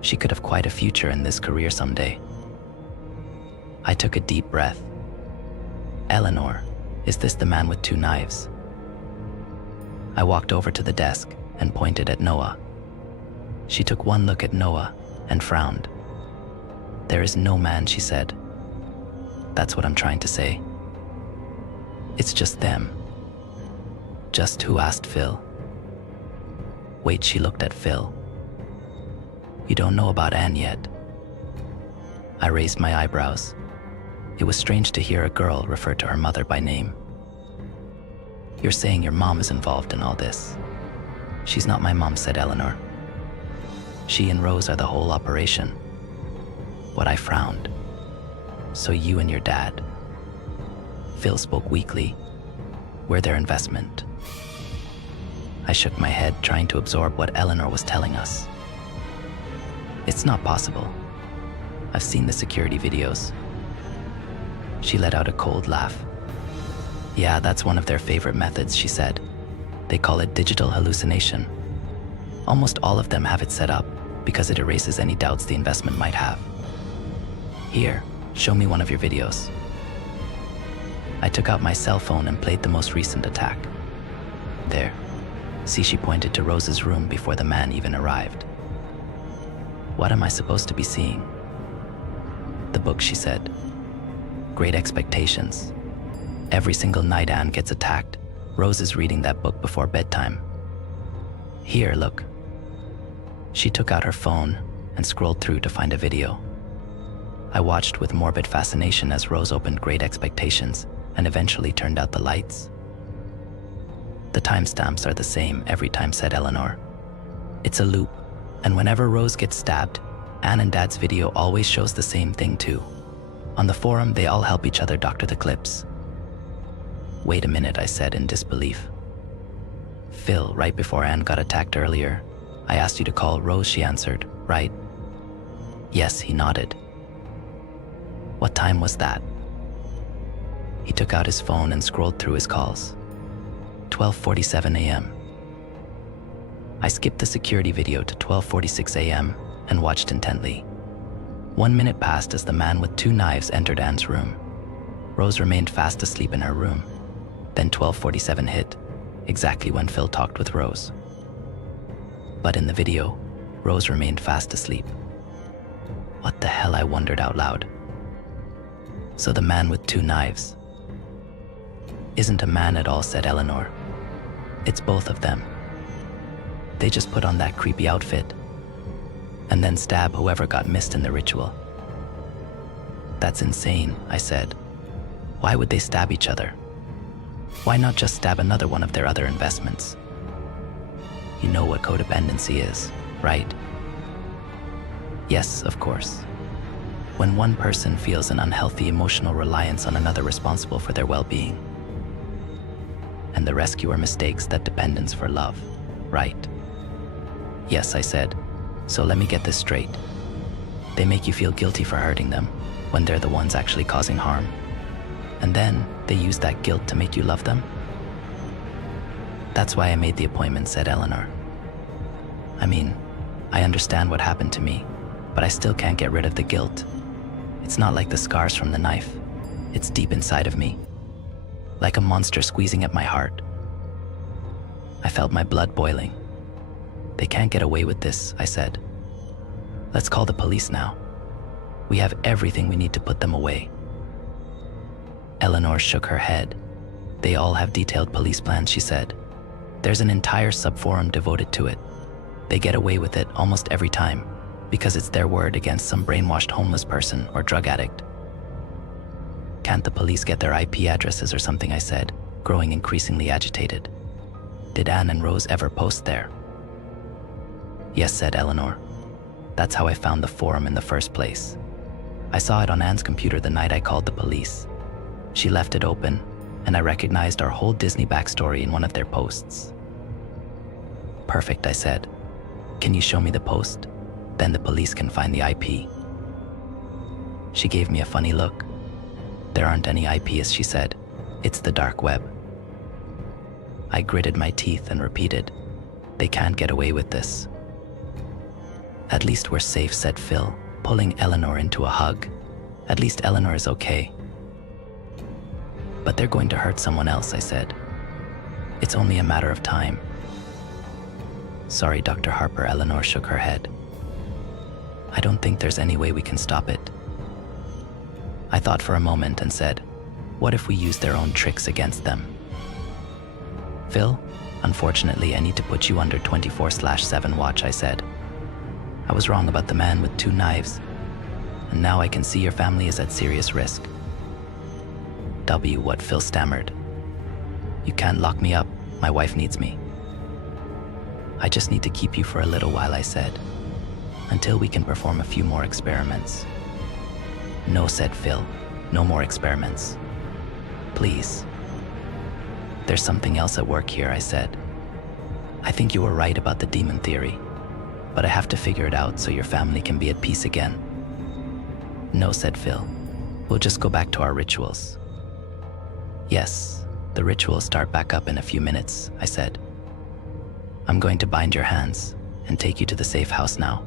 She could have quite a future in this career someday. I took a deep breath. Eleanor, is this the man with 2 knives? I walked over to the desk and pointed at Noah. She took one look at Noah and frowned. There is no man, she said. That's what I'm trying to say. It's just them. Just who asked Phil? Wait, she looked at Phil. You don't know about Anne yet. I raised my eyebrows. It was strange to hear a girl refer to her mother by name. You're saying your mom is involved in all this? She's not my mom, said Eleanor. She and Rose are the whole operation. What I frowned. So you and your dad. Phil spoke weakly. We're their investment. I shook my head, trying to absorb what Eleanor was telling us. It's not possible. I've seen the security videos. She let out a cold laugh. Yeah, that's one of their favorite methods, she said. They call it digital hallucination. Almost all of them have it set up because it erases any doubts the investment might have. Here, show me one of your videos. I took out my cell phone and played the most recent attack. There. See, she pointed to Rose's room before the man even arrived. What am I supposed to be seeing? The book, she said. Great Expectations. Every single night Anne gets attacked, Rose is reading that book before bedtime. Here, look. She took out her phone and scrolled through to find a video. I watched with morbid fascination as Rose opened Great Expectations and eventually turned out the lights. The timestamps are the same every time, said Eleanor. It's a loop, and whenever Rose gets stabbed, Anne and Dad's video always shows the same thing too. On the forum, they all help each other doctor the clips. Wait a minute, I said in disbelief. Phil, right before Anne got attacked earlier, I asked you to call Rose, she answered, right? Yes, he nodded. What time was that? He took out his phone and scrolled through his calls. 12:47 a.m. I skipped the security video to 12:46 a.m. and watched intently. 1 minute passed as the man with 2 knives entered Anne's room. Rose remained fast asleep in her room. Then 12:47 hit, exactly when Phil talked with Rose. But in the video, Rose remained fast asleep. What the hell, I wondered out loud. So the man with 2 knives isn't a man at all, said Eleanor. It's both of them. They just put on that creepy outfit and then stab whoever got missed in the ritual. That's insane, I said. Why would they stab each other? Why not just stab another one of their other investments? You know what codependency is, right? Yes, of course. When one person feels an unhealthy emotional reliance on another responsible for their well-being. And the rescuer mistakes that dependence for love, right? Yes, I said. So let me get this straight. They make you feel guilty for hurting them when they're the ones actually causing harm. And then they use that guilt to make you love them? That's why I made the appointment, said Eleanor. I mean, I understand what happened to me, but I still can't get rid of the guilt. It's not like the scars from the knife. It's deep inside of me, like a monster squeezing at my heart. I felt my blood boiling. They can't get away with this, I said. Let's call the police now. We have everything we need to put them away. Eleanor shook her head. They all have detailed police plans, she said. There's an entire subforum devoted to it. They get away with it almost every time because it's their word against some brainwashed homeless person or drug addict. Can't the police get their IP addresses or something, I said, growing increasingly agitated. Did Anne and Rose ever post there? Yes, said Eleanor. That's how I found the forum in the first place. I saw it on Anne's computer the night I called the police. She left it open, and I recognized our whole Disney backstory in one of their posts. Perfect, I said. Can you show me the post? Then the police can find the IP. She gave me a funny look. There aren't any IPs, she said. It's the dark web. I gritted my teeth and repeated, they can't get away with this. At least we're safe, said Phil, pulling Eleanor into a hug. At least Eleanor is okay. But they're going to hurt someone else, I said. It's only a matter of time. Sorry, Dr. Harper, Eleanor shook her head. I don't think there's any way we can stop it. I thought for a moment and said, what if we use their own tricks against them? Phil, unfortunately, I need to put you under 24/7 watch, I said. I was wrong about the man with 2 knives, and now I can see your family is at serious risk. What Phil stammered. You can't lock me up, my wife needs me. I just need to keep you for a little while, I said, until we can perform a few more experiments. No, said Phil, no more experiments. Please. There's something else at work here, I said. I think you were right about the demon theory, but I have to figure it out so your family can be at peace again. No, said Phil. We'll just go back to our rituals. Yes, the rituals start back up in a few minutes, I said. I'm going to bind your hands and take you to the safe house now.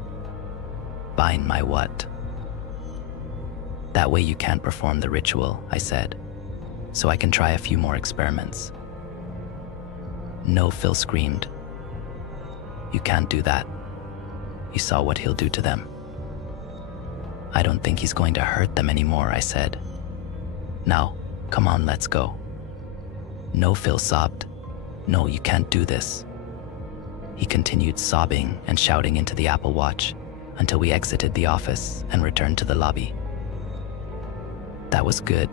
Bind my what? That way you can't perform the ritual, I said, so I can try a few more experiments. No, Phil screamed. You can't do that. You saw what he'll do to them. I don't think he's going to hurt them anymore, I said. Now, come on, let's go. No, Phil sobbed. No, you can't do this. He continued sobbing and shouting into the Apple Watch until we exited the office and returned to the lobby. That was good.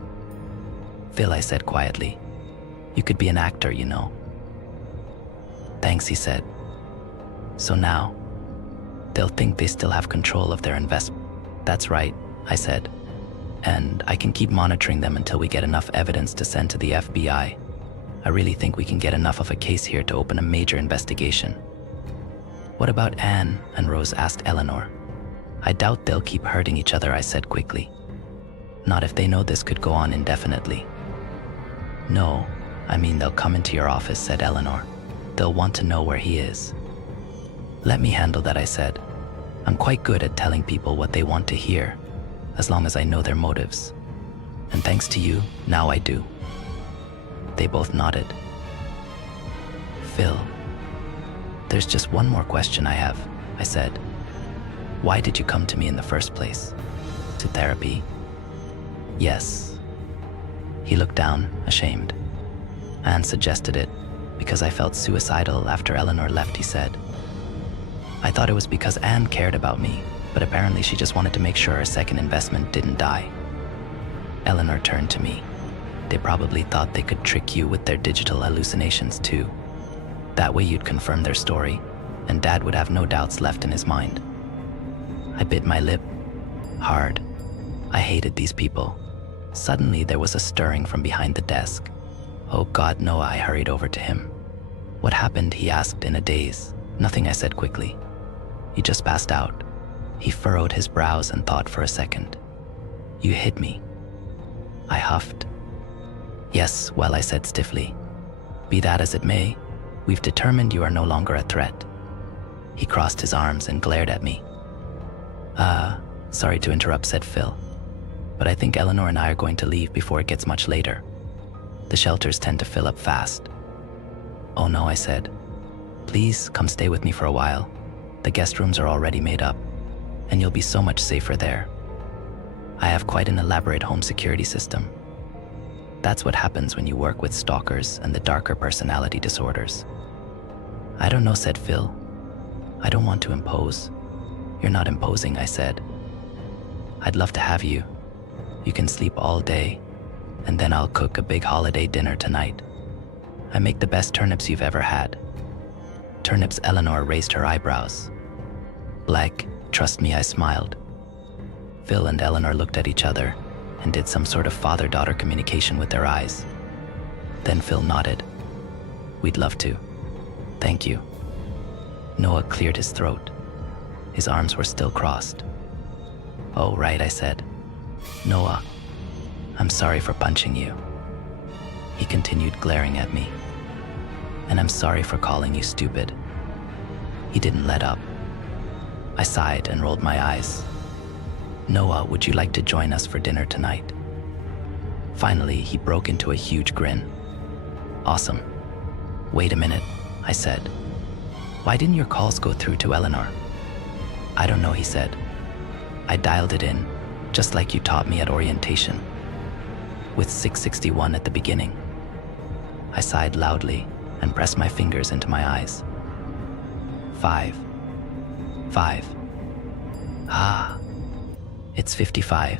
Phil, I said quietly. You could be an actor, you know. Thanks, he said. So now, they'll think they still have control of their investment. That's right, I said. And I can keep monitoring them until we get enough evidence to send to the FBI. I really think we can get enough of a case here to open a major investigation. What about Anne? And Rose asked Eleanor. I doubt they'll keep hurting each other, I said quickly. Not if they know this could go on indefinitely. No, I mean they'll come into your office, said Eleanor. They'll want to know where he is. Let me handle that, I said. I'm quite good at telling people what they want to hear, as long as I know their motives. And thanks to you, now I do. They both nodded. Phil, there's just one more question I have, I said. Why did you come to me in the first place? To therapy? Yes. He looked down, ashamed. Anne suggested it, because I felt suicidal after Eleanor left, he said. I thought it was because Anne cared about me, but apparently she just wanted to make sure her second investment didn't die. Eleanor turned to me. They probably thought they could trick you with their digital hallucinations too. That way you'd confirm their story, and Dad would have no doubts left in his mind. I bit my lip, hard. I hated these people. Suddenly there was a stirring from behind the desk. Oh God, no, I hurried over to him. What happened? He asked in a daze. Nothing, I said quickly. He just passed out. He furrowed his brows and thought for a second. You hit me. I huffed. Yes, well, I said stiffly. Be that as it may, we've determined you are no longer a threat. He crossed his arms and glared at me. Sorry to interrupt, said Phil. But I think Eleanor and I are going to leave before it gets much later. The shelters tend to fill up fast. Oh no, I said. Please come stay with me for a while. The guest rooms are already made up, and you'll be so much safer there. I have quite an elaborate home security system. That's what happens when you work with stalkers and the darker personality disorders. I don't know, said Phil. I don't want to impose. You're not imposing, I said. I'd love to have you. You can sleep all day, and then I'll cook a big holiday dinner tonight. I make the best turnips you've ever had. Turnips? Eleanor raised her eyebrows. Like, trust me, I smiled. Phil and Eleanor looked at each other and did some sort of father-daughter communication with their eyes. Then Phil nodded. We'd love to. Thank you. Noah cleared his throat. His arms were still crossed. Oh, right, I said. Noah, I'm sorry for punching you. He continued glaring at me. And I'm sorry for calling you stupid. He didn't let up. I sighed and rolled my eyes. Noah, would you like to join us for dinner tonight? Finally, he broke into a huge grin. Awesome. Wait a minute, I said. Why didn't your calls go through to Eleanor? I don't know, he said. I dialed it in, just like you taught me at orientation, with 661 at the beginning. I sighed loudly and pressed my fingers into my eyes. 5. Ah, it's 55,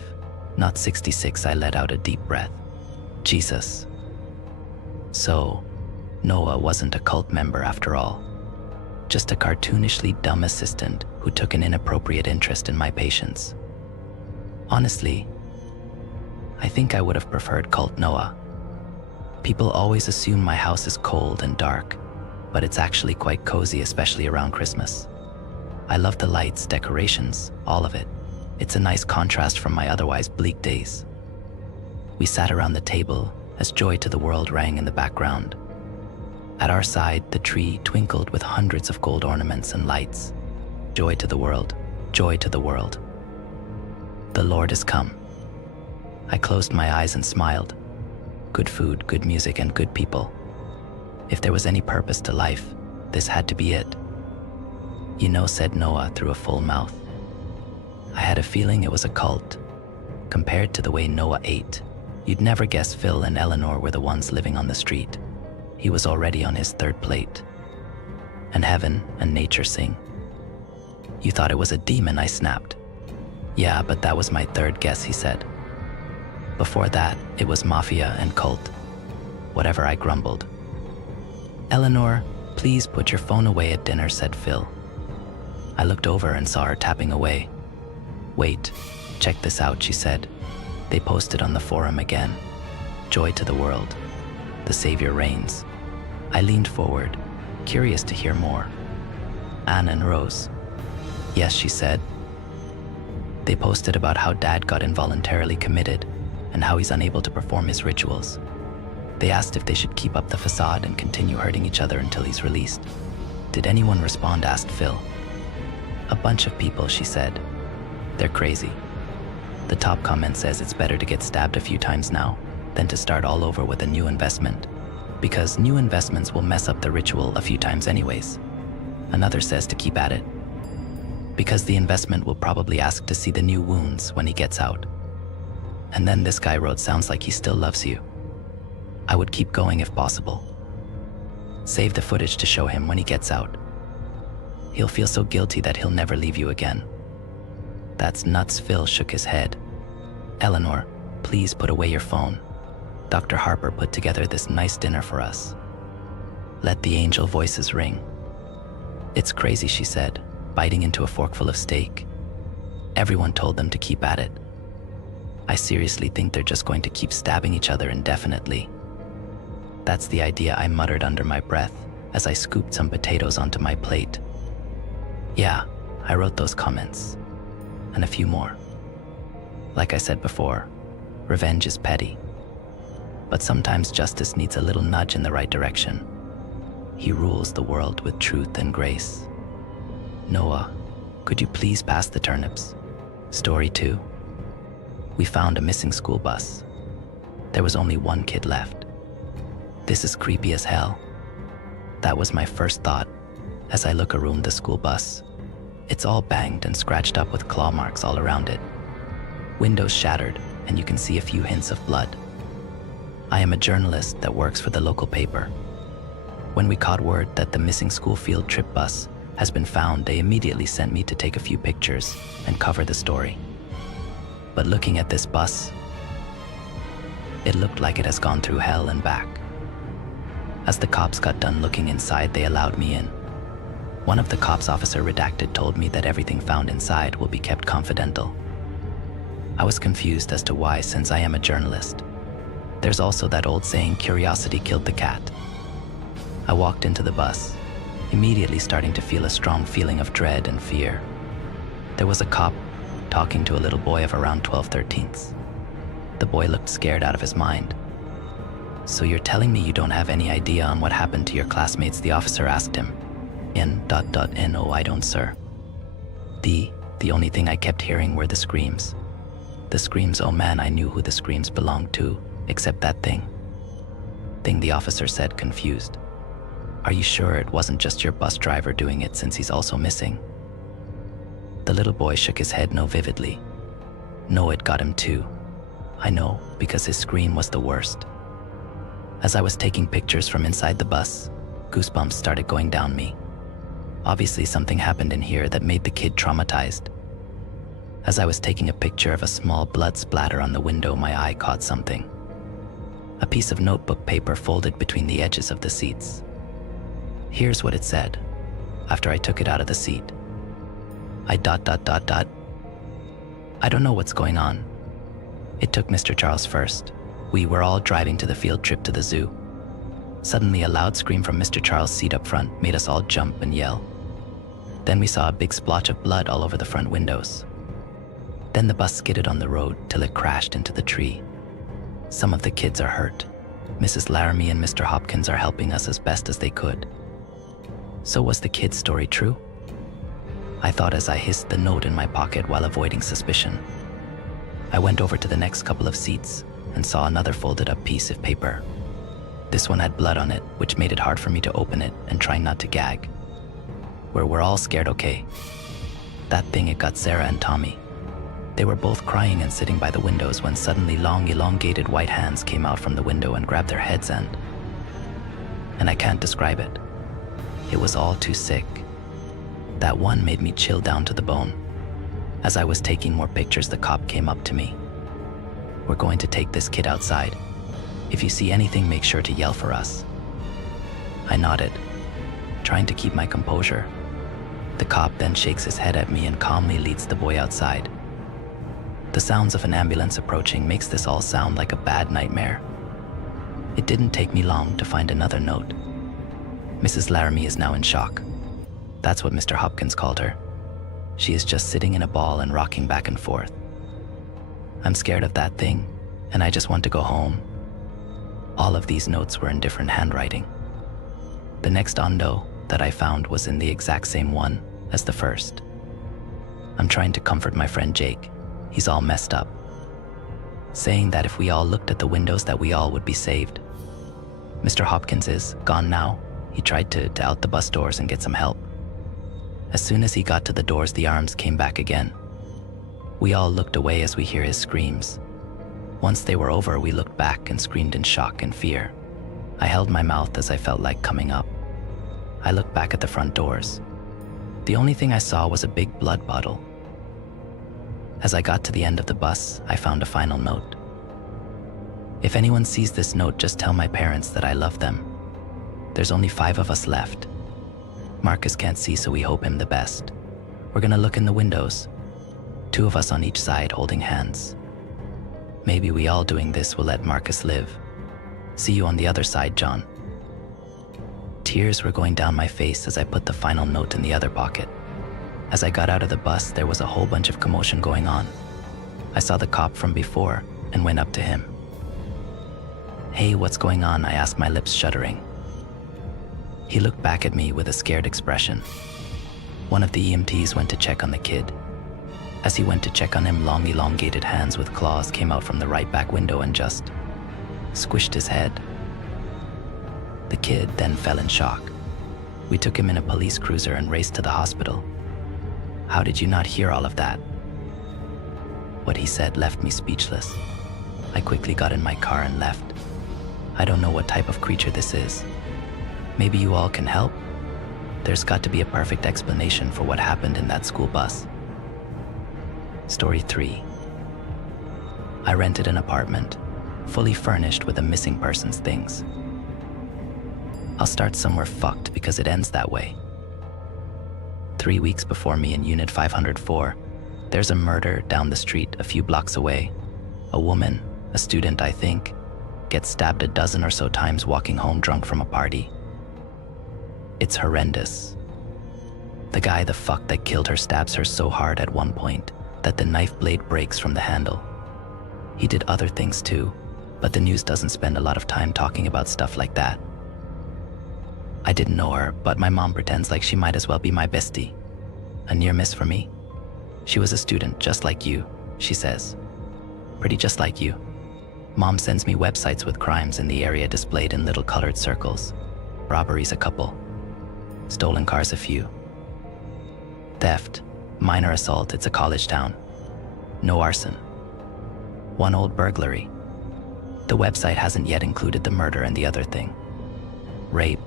not 66. I let out a deep breath. Jesus. So, Noah wasn't a cult member after all. Just a cartoonishly dumb assistant who took an inappropriate interest in my patients. Honestly, I think I would have preferred cult Noah. People always assume my house is cold and dark, but it's actually quite cozy, especially around Christmas. I love the lights, decorations, all of it. It's a nice contrast from my otherwise bleak days. We sat around the table as Joy to the World rang in the background. At our side, the tree twinkled with hundreds of gold ornaments and lights. Joy to the world, joy to the world. The Lord has come. I closed my eyes and smiled. Good food, good music, and good people. If there was any purpose to life, this had to be it. You know, said Noah through a full mouth. I had a feeling it was a cult. Compared to the way Noah ate, you'd never guess Phil and Eleanor were the ones living on the street. He was already on his third plate. And heaven and nature sing. You thought it was a demon, I snapped. Yeah, but that was my third guess, he said. Before that, it was mafia and cult. Whatever, I grumbled. Eleanor, please put your phone away at dinner, said Phil. I looked over and saw her tapping away. Wait, check this out, she said. They posted on the forum again. Joy to the world. The Savior reigns. I leaned forward, curious to hear more. Anne and Rose. Yes, she said. They posted about how Dad got involuntarily committed and how he's unable to perform his rituals. They asked if they should keep up the facade and continue hurting each other until he's released. Did anyone respond, asked Phil. A bunch of people, she said. They're crazy. The top comment says it's better to get stabbed a few times now than to start all over with a new investment, because new investments will mess up the ritual a few times anyways. Another says to keep at it, because the investment will probably ask to see the new wounds when he gets out. And then this guy wrote, sounds like he still loves you. I would keep going if possible. Save the footage to show him when he gets out. He'll feel so guilty that he'll never leave you again. That's nuts, Phil shook his head. Eleanor, please put away your phone. Dr. Harper put together this nice dinner for us. Let the angel voices ring. It's crazy, she said, biting into a forkful of steak. Everyone told them to keep at it. I seriously think they're just going to keep stabbing each other indefinitely. That's the idea, I muttered under my breath as I scooped some potatoes onto my plate. Yeah, I wrote those comments, and a few more. Like I said before, revenge is petty. But sometimes justice needs a little nudge in the right direction. He rules the world with truth and grace. Noah, could you please pass the turnips? Story 2. We found a missing school bus. There was only one kid left. This is creepy as hell. That was my first thought as I look around the school bus. It's all banged and scratched up with claw marks all around it. Windows shattered, and you can see a few hints of blood. I am a journalist that works for the local paper. When we caught word that the missing school field trip bus has been found, they immediately sent me to take a few pictures and cover the story. But looking at this bus, it looked like it has gone through hell and back. As the cops got done looking inside, they allowed me in. One of the cops officer redacted told me that everything found inside will be kept confidential. I was confused as to why, since I am a journalist. There's also that old saying, curiosity killed the cat. I walked into the bus, immediately starting to feel a strong feeling of dread and fear. There was a cop talking to a little boy of around 12-13. The boy looked scared out of his mind. "So you're telling me you don't have any idea on what happened to your classmates?" the officer asked him. No, I don't, sir. The only thing I kept hearing were the screams. The screams, oh man, I knew who the screams belonged to, except that thing, the officer said, confused. "Are you sure it wasn't just your bus driver doing it, since he's also missing?" The little boy shook his head no vividly. "No, it got him too. I know, because his scream was the worst." As I was taking pictures from inside the bus, goosebumps started going down me. Obviously something happened in here that made the kid traumatized. As I was taking a picture of a small blood splatter on the window, my eye caught something. A piece of notebook paper folded between the edges of the seats. Here's what it said, after I took it out of the seat. I ... I don't know what's going on. It took Mr. Charles first. We were all driving to the field trip to the zoo. Suddenly, a loud scream from Mr. Charles' seat up front made us all jump and yell. Then we saw a big splotch of blood all over the front windows. Then the bus skidded on the road till it crashed into the tree. Some of the kids are hurt. Mrs. Laramie and Mr. Hopkins are helping us as best as they could. So was the kid's story true? I thought as I hissed the note in my pocket while avoiding suspicion. I went over to the next couple of seats and saw another folded up piece of paper. This one had blood on it, which made it hard for me to open it and try not to gag. We're all scared, okay? That thing, it got Sarah and Tommy. They were both crying and sitting by the windows when suddenly long, elongated white hands came out from the window and grabbed their heads and I can't describe it. It was all too sick. That one made me chill down to the bone. As I was taking more pictures, the cop came up to me. "We're going to take this kid outside. If you see anything, make sure to yell for us." I nodded, trying to keep my composure. The cop then shakes his head at me and calmly leads the boy outside. The sounds of an ambulance approaching makes this all sound like a bad nightmare. It didn't take me long to find another note. "Mrs. Laramie is now in shock." That's what Mr. Hopkins called her. She is just sitting in a ball and rocking back and forth. "I'm scared of that thing, and I just want to go home." All of these notes were in different handwriting. The next ondo that I found was in the exact same one as the first. "I'm trying to comfort my friend Jake. He's all messed up," saying that if we all looked at the windows that we all would be saved. Mr. Hopkins is gone now. He tried to out the bus doors and get some help. As soon as he got to the doors, the arms came back again. We all looked away as we hear his screams. Once they were over, we looked back and screamed in shock and fear. I held my mouth as I felt like coming up. I looked back at the front doors. The only thing I saw was a big blood puddle. As I got to the end of the bus, I found a final note. "If anyone sees this note, just tell my parents that I love them. There's only 5 of us left. Marcus can't see, so we hope him the best. We're gonna look in the windows. 2 of us on each side holding hands. Maybe we all doing this will let Marcus live. See you on the other side, John." Tears were going down my face as I put the final note in the other pocket. As I got out of the bus, there was a whole bunch of commotion going on. I saw the cop from before and went up to him. "Hey, what's going on?" I asked, my lips shuddering. He looked back at me with a scared expression. One of the EMTs went to check on the kid. As he went to check on him, long, elongated hands with claws came out from the right back window and just squished his head. The kid then fell in shock. We took him in a police cruiser and raced to the hospital. "How did you not hear all of that?" What he said left me speechless. I quickly got in my car and left. I don't know what type of creature this is. Maybe you all can help? There's got to be a perfect explanation for what happened in that school bus. Story 3. I rented an apartment, fully furnished with a missing person's things. I'll start somewhere fucked because it ends that way. 3 weeks before me in Unit 504, there's a murder down the street a few blocks away. A woman, a student I think, gets stabbed a dozen or so times walking home drunk from a party. It's horrendous. The guy the fuck that killed her stabs her so hard at one point that the knife blade breaks from the handle. He did other things too, but the news doesn't spend a lot of time talking about stuff like that. I didn't know her, but my mom pretends like she might as well be my bestie. A near miss for me. She was a student just like you, she says. Pretty just like you. Mom sends me websites with crimes in the area displayed in little colored circles. Robberies a couple. Stolen cars a few. Theft, minor assault, it's a college town. No arson. One old burglary. The website hasn't yet included the murder and the other thing. Rape.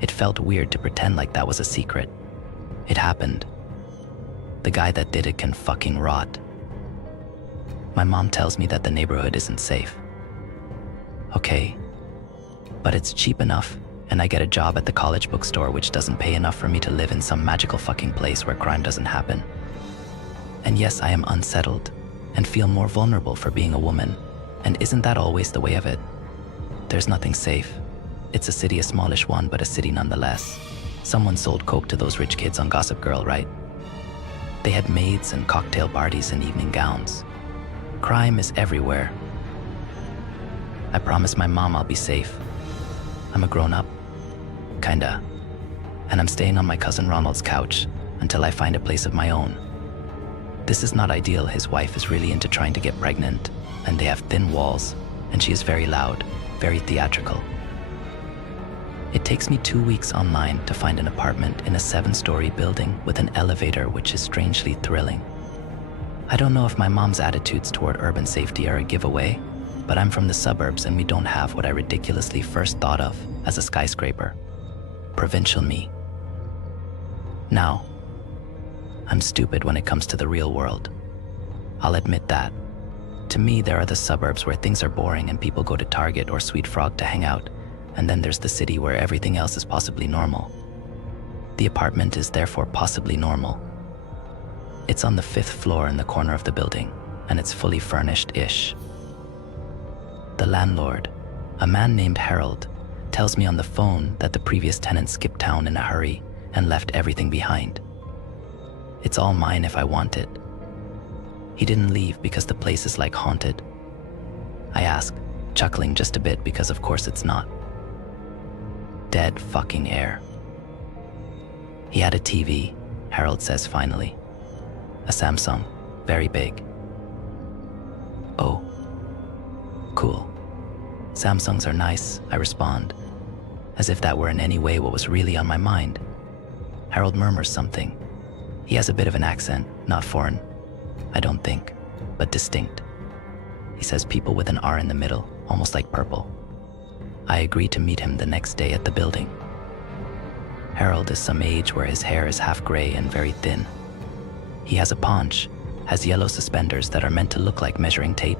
It felt weird to pretend like that was a secret. It happened. The guy that did it can fucking rot. My mom tells me that the neighborhood isn't safe. Okay, but it's cheap enough, and I get a job at the college bookstore which doesn't pay enough for me to live in some magical fucking place where crime doesn't happen. And yes, I am unsettled, and feel more vulnerable for being a woman, and isn't that always the way of it? There's nothing safe. It's a city, a smallish one, but a city nonetheless. Someone sold coke to those rich kids on Gossip Girl, right? They had maids and cocktail parties and evening gowns. Crime is everywhere. I promised my mom I'll be safe. I'm a grown-up. Kinda. And I'm staying on my cousin Ronald's couch until I find a place of my own. This is not ideal. His wife is really into trying to get pregnant, and they have thin walls, and she is very loud, very theatrical. It takes me 2 weeks online to find an apartment in a 7-story building with an elevator, which is strangely thrilling. I don't know if my mom's attitudes toward urban safety are a giveaway, but I'm from the suburbs and we don't have what I ridiculously first thought of as a skyscraper. Provincial me. Now, I'm stupid when it comes to the real world. I'll admit that. To me, there are the suburbs where things are boring and people go to Target or Sweet Frog to hang out, and then there's the city where everything else is possibly normal. The apartment is therefore possibly normal. It's on the 5th floor in the corner of the building, and it's fully furnished-ish. The landlord, a man named Harold, tells me on the phone that the previous tenant skipped town in a hurry and left everything behind. It's all mine if I want it. He didn't leave because the place is like haunted. I ask, chuckling just a bit because of course it's not. Dead fucking air. He had a TV, Harold says finally. A Samsung, very big. Oh, cool. Samsungs are nice, I respond, as if that were in any way what was really on my mind. Harold murmurs something. He has a bit of an accent, not foreign, I don't think, but distinct. He says people with an R in the middle, almost like purple. I agree to meet him the next day at the building. Harold is some age where his hair is half gray and very thin. He has a paunch, has yellow suspenders that are meant to look like measuring tape.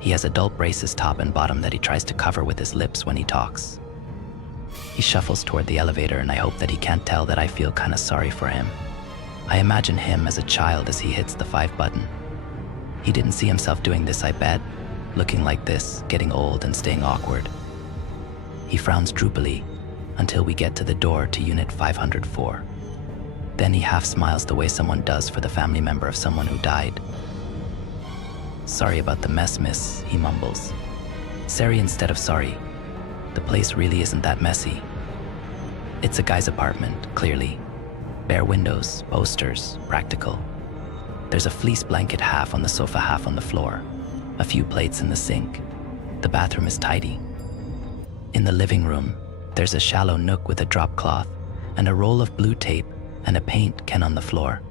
He has adult braces top and bottom that he tries to cover with his lips when he talks. He shuffles toward the elevator and I hope that he can't tell that I feel kinda sorry for him. I imagine him as a child as he hits the 5 button. He didn't see himself doing this, I bet, looking like this, getting old and staying awkward. He frowns droopily until we get to the door to Unit 504. Then he half smiles the way someone does for the family member of someone who died. Sorry about the mess, miss, he mumbles. Sorry instead of sorry. The place really isn't that messy. It's a guy's apartment, clearly. Bare windows, posters, practical. There's a fleece blanket half on the sofa, half on the floor. A few plates in the sink. The bathroom is tidy. In the living room, there's a shallow nook with a drop cloth and a roll of blue tape and a paint can on the floor.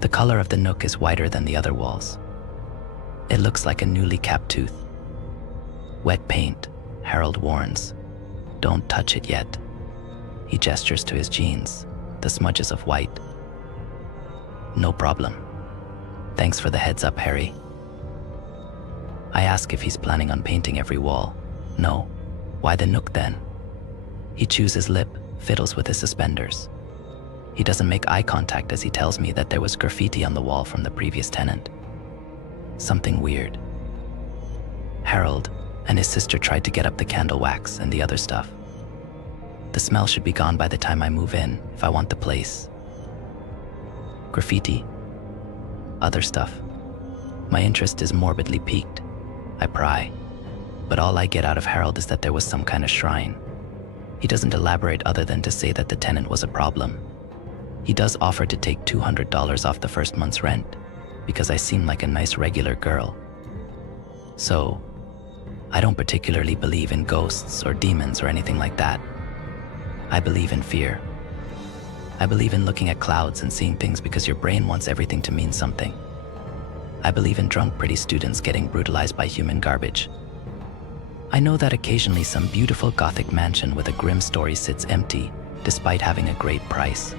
The color of the nook is whiter than the other walls. It looks like a newly capped tooth. Wet paint, Harold warns. Don't touch it yet. He gestures to his jeans, the smudges of white. No problem. Thanks for the heads up, Harry. I ask if he's planning on painting every wall. No. Why the nook then? He chews his lip, fiddles with his suspenders. He doesn't make eye contact as he tells me that there was graffiti on the wall from the previous tenant. Something weird. Harold and his sister tried to get up the candle wax and the other stuff. The smell should be gone by the time I move in if I want the place. Graffiti. Other stuff. My interest is morbidly piqued. I pry. But all I get out of Harold is that there was some kind of shrine. He doesn't elaborate other than to say that the tenant was a problem. He does offer to take $200 off the first month's rent, because I seem like a nice regular girl. So, I don't particularly believe in ghosts or demons or anything like that. I believe in fear. I believe in looking at clouds and seeing things because your brain wants everything to mean something. I believe in drunk pretty students getting brutalized by human garbage. I know that occasionally some beautiful Gothic mansion with a grim story sits empty, despite having a great price.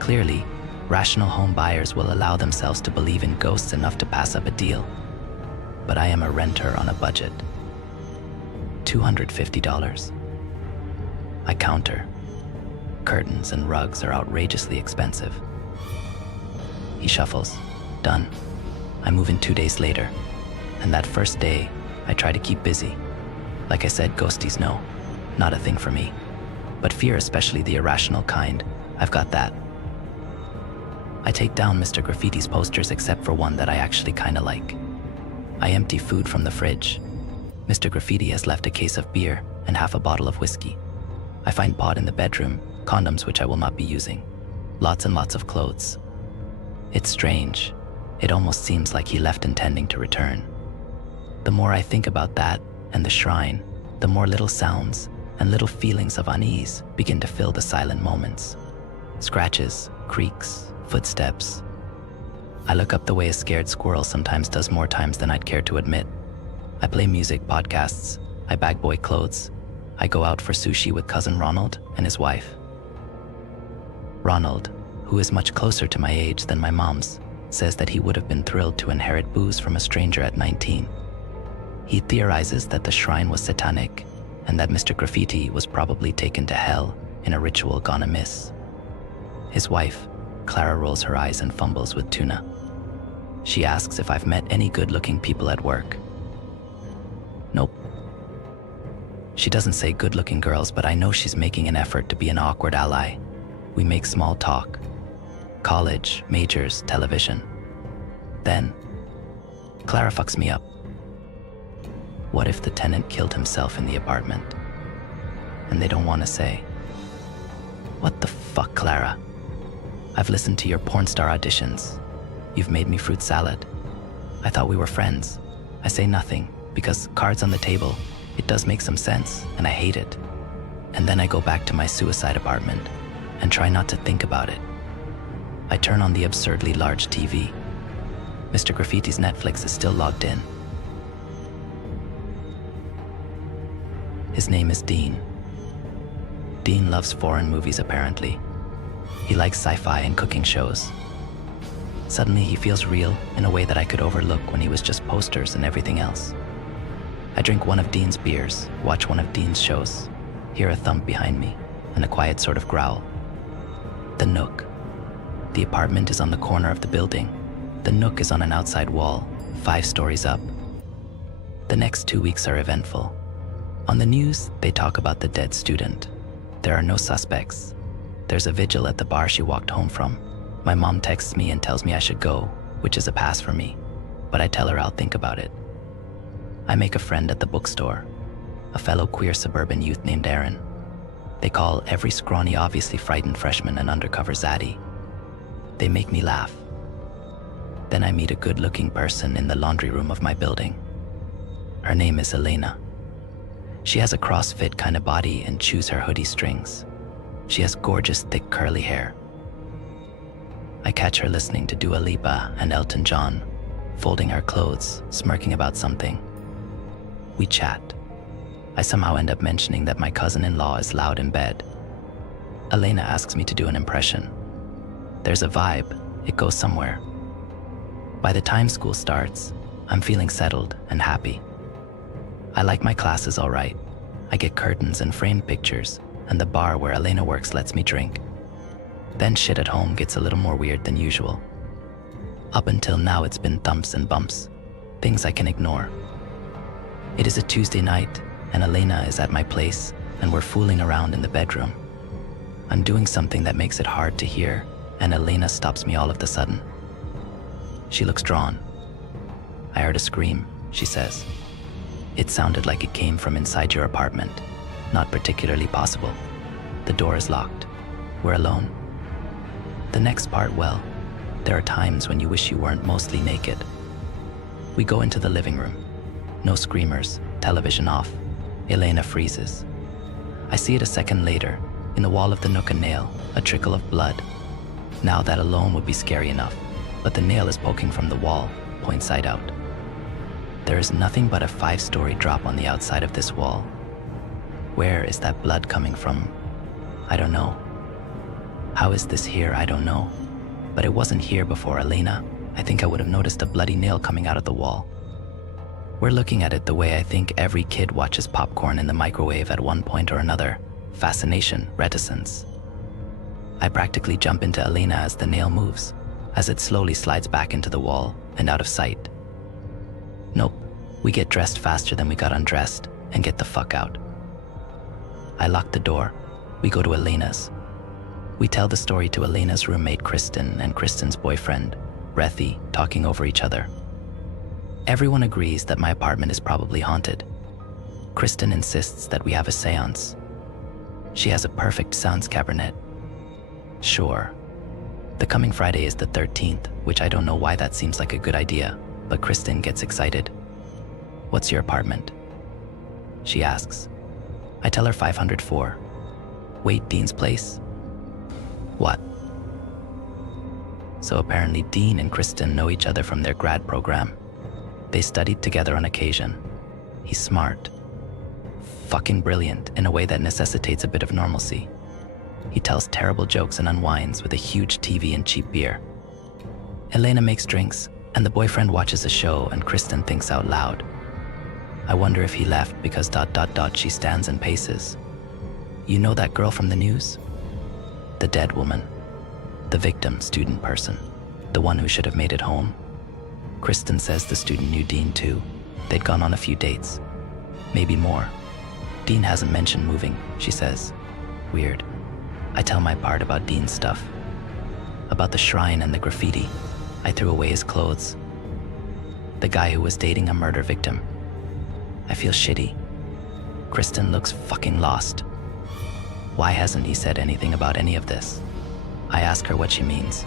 Clearly, rational home buyers will allow themselves to believe in ghosts enough to pass up a deal. But I am a renter on a budget. $250. I counter. Curtains and rugs are outrageously expensive. He shuffles. Done. I move in 2 days later, and that first day, I try to keep busy. Like I said, ghosties, no, not a thing for me. But fear, especially the irrational kind, I've got that. I take down Mr. Graffiti's posters except for one that I actually kinda like. I empty food from the fridge. Mr. Graffiti has left a case of beer and half a bottle of whiskey. I find pot in the bedroom, condoms which I will not be using, lots and lots of clothes. It's strange. It almost seems like he left intending to return. The more I think about that and the shrine, the more little sounds and little feelings of unease begin to fill the silent moments. Scratches, creaks, footsteps. I look up the way a scared squirrel sometimes does more times than I'd care to admit. I play music, podcasts, I bag boy clothes. I go out for sushi with cousin Ronald and his wife. Ronald, who is much closer to my age than my mom's, says that he would have been thrilled to inherit booze from a stranger at 19. He theorizes that the shrine was satanic and that Mr. Graffiti was probably taken to hell in a ritual gone amiss. His wife, Clara, rolls her eyes and fumbles with tuna. She asks if I've met any good-looking people at work. Nope. She doesn't say good-looking girls, but I know she's making an effort to be an awkward ally. We make small talk. College, majors, television. Then, Clara fucks me up. What if the tenant killed himself in the apartment? And they don't want to say. What the fuck, Clara? I've listened to your porn star auditions. You've made me fruit salad. I thought we were friends. I say nothing, because cards on the table, it does make some sense, and I hate it. And then I go back to my suicide apartment and try not to think about it. I turn on the absurdly large TV. Mr. Graffiti's Netflix is still logged in. His name is Dean. Dean loves foreign movies, apparently. He likes sci-fi and cooking shows. Suddenly he feels real in a way that I could overlook when he was just posters and everything else. I drink one of Dean's beers, watch one of Dean's shows, hear a thump behind me, and a quiet sort of growl. The Nook. The apartment is on the corner of the building. The Nook is on an outside wall, 5 stories up. The next 2 weeks are eventful. On the news, they talk about the dead student. There are no suspects. There's a vigil at the bar she walked home from. My mom texts me and tells me I should go, which is a pass for me, but I tell her I'll think about it. I make a friend at the bookstore, a fellow queer suburban youth named Aaron. They call every scrawny, obviously frightened freshman an undercover zaddy. They make me laugh. Then I meet a good-looking person in the laundry room of my building. Her name is Elena. She has a CrossFit kind of body and chews her hoodie strings. She has gorgeous, thick, curly hair. I catch her listening to Dua Lipa and Elton John, folding her clothes, smirking about something. We chat. I somehow end up mentioning that my cousin-in-law is loud in bed. Elena asks me to do an impression. There's a vibe. It goes somewhere. By the time school starts, I'm feeling settled and happy. I like my classes all right. I get curtains and framed pictures, and the bar where Elena works lets me drink. Then shit at home gets a little more weird than usual. Up until now, it's been thumps and bumps, things I can ignore. It is a Tuesday night, and Elena is at my place, and we're fooling around in the bedroom. I'm doing something that makes it hard to hear, and Elena stops me all of a sudden. She looks drawn. "I heard a scream," she says. "It sounded like it came from inside your apartment. Not particularly possible. The door is locked. We're alone." The next part, well, there are times when you wish you weren't mostly naked. We go into the living room. No screamers, television off. Elena freezes. I see it a second later. In the wall of the nook, a nail, a trickle of blood. Now that alone would be scary enough, but the nail is poking from the wall, point side out. There is nothing but a 5-story drop on the outside of this wall. Where is that blood coming from? I don't know. How is this here? I don't know. But it wasn't here before Elena. I think I would have noticed a bloody nail coming out of the wall. We're looking at it the way I think every kid watches popcorn in the microwave at one point or another. Fascination, reticence. I practically jump into Elena as the nail moves, as it slowly slides back into the wall and out of sight. Nope, we get dressed faster than we got undressed and get the fuck out. I lock the door. We go to Elena's. We tell the story to Elena's roommate Kristen and Kristen's boyfriend, Breathy, talking over each other. Everyone agrees that my apartment is probably haunted. Kristen insists that we have a seance. She has a perfect sounds cabinet. Sure. The coming Friday is the 13th, which I don't know why that seems like a good idea, but Kristen gets excited. "What's your apartment?" she asks. I tell her 504. "Wait, Dean's place?" "What?" So apparently Dean and Kristen know each other from their grad program. They studied together on occasion. He's smart. Fucking brilliant in a way that necessitates a bit of normalcy. He tells terrible jokes and unwinds with a huge TV and cheap beer. Elena makes drinks, and the boyfriend watches a show, and Kristen thinks out loud. I wonder if he left because ... she stands and paces. "You know that girl from the news? The dead woman. The victim, student person. The one who should have made it home." Kristen says the student knew Dean too. They'd gone on a few dates. Maybe more. "Dean hasn't mentioned moving," she says. Weird. I tell my part about Dean's stuff. About the shrine and the graffiti. I threw away his clothes. The guy who was dating a murder victim. I feel shitty. Kristen looks fucking lost. Why hasn't he said anything about any of this? I ask her what she means.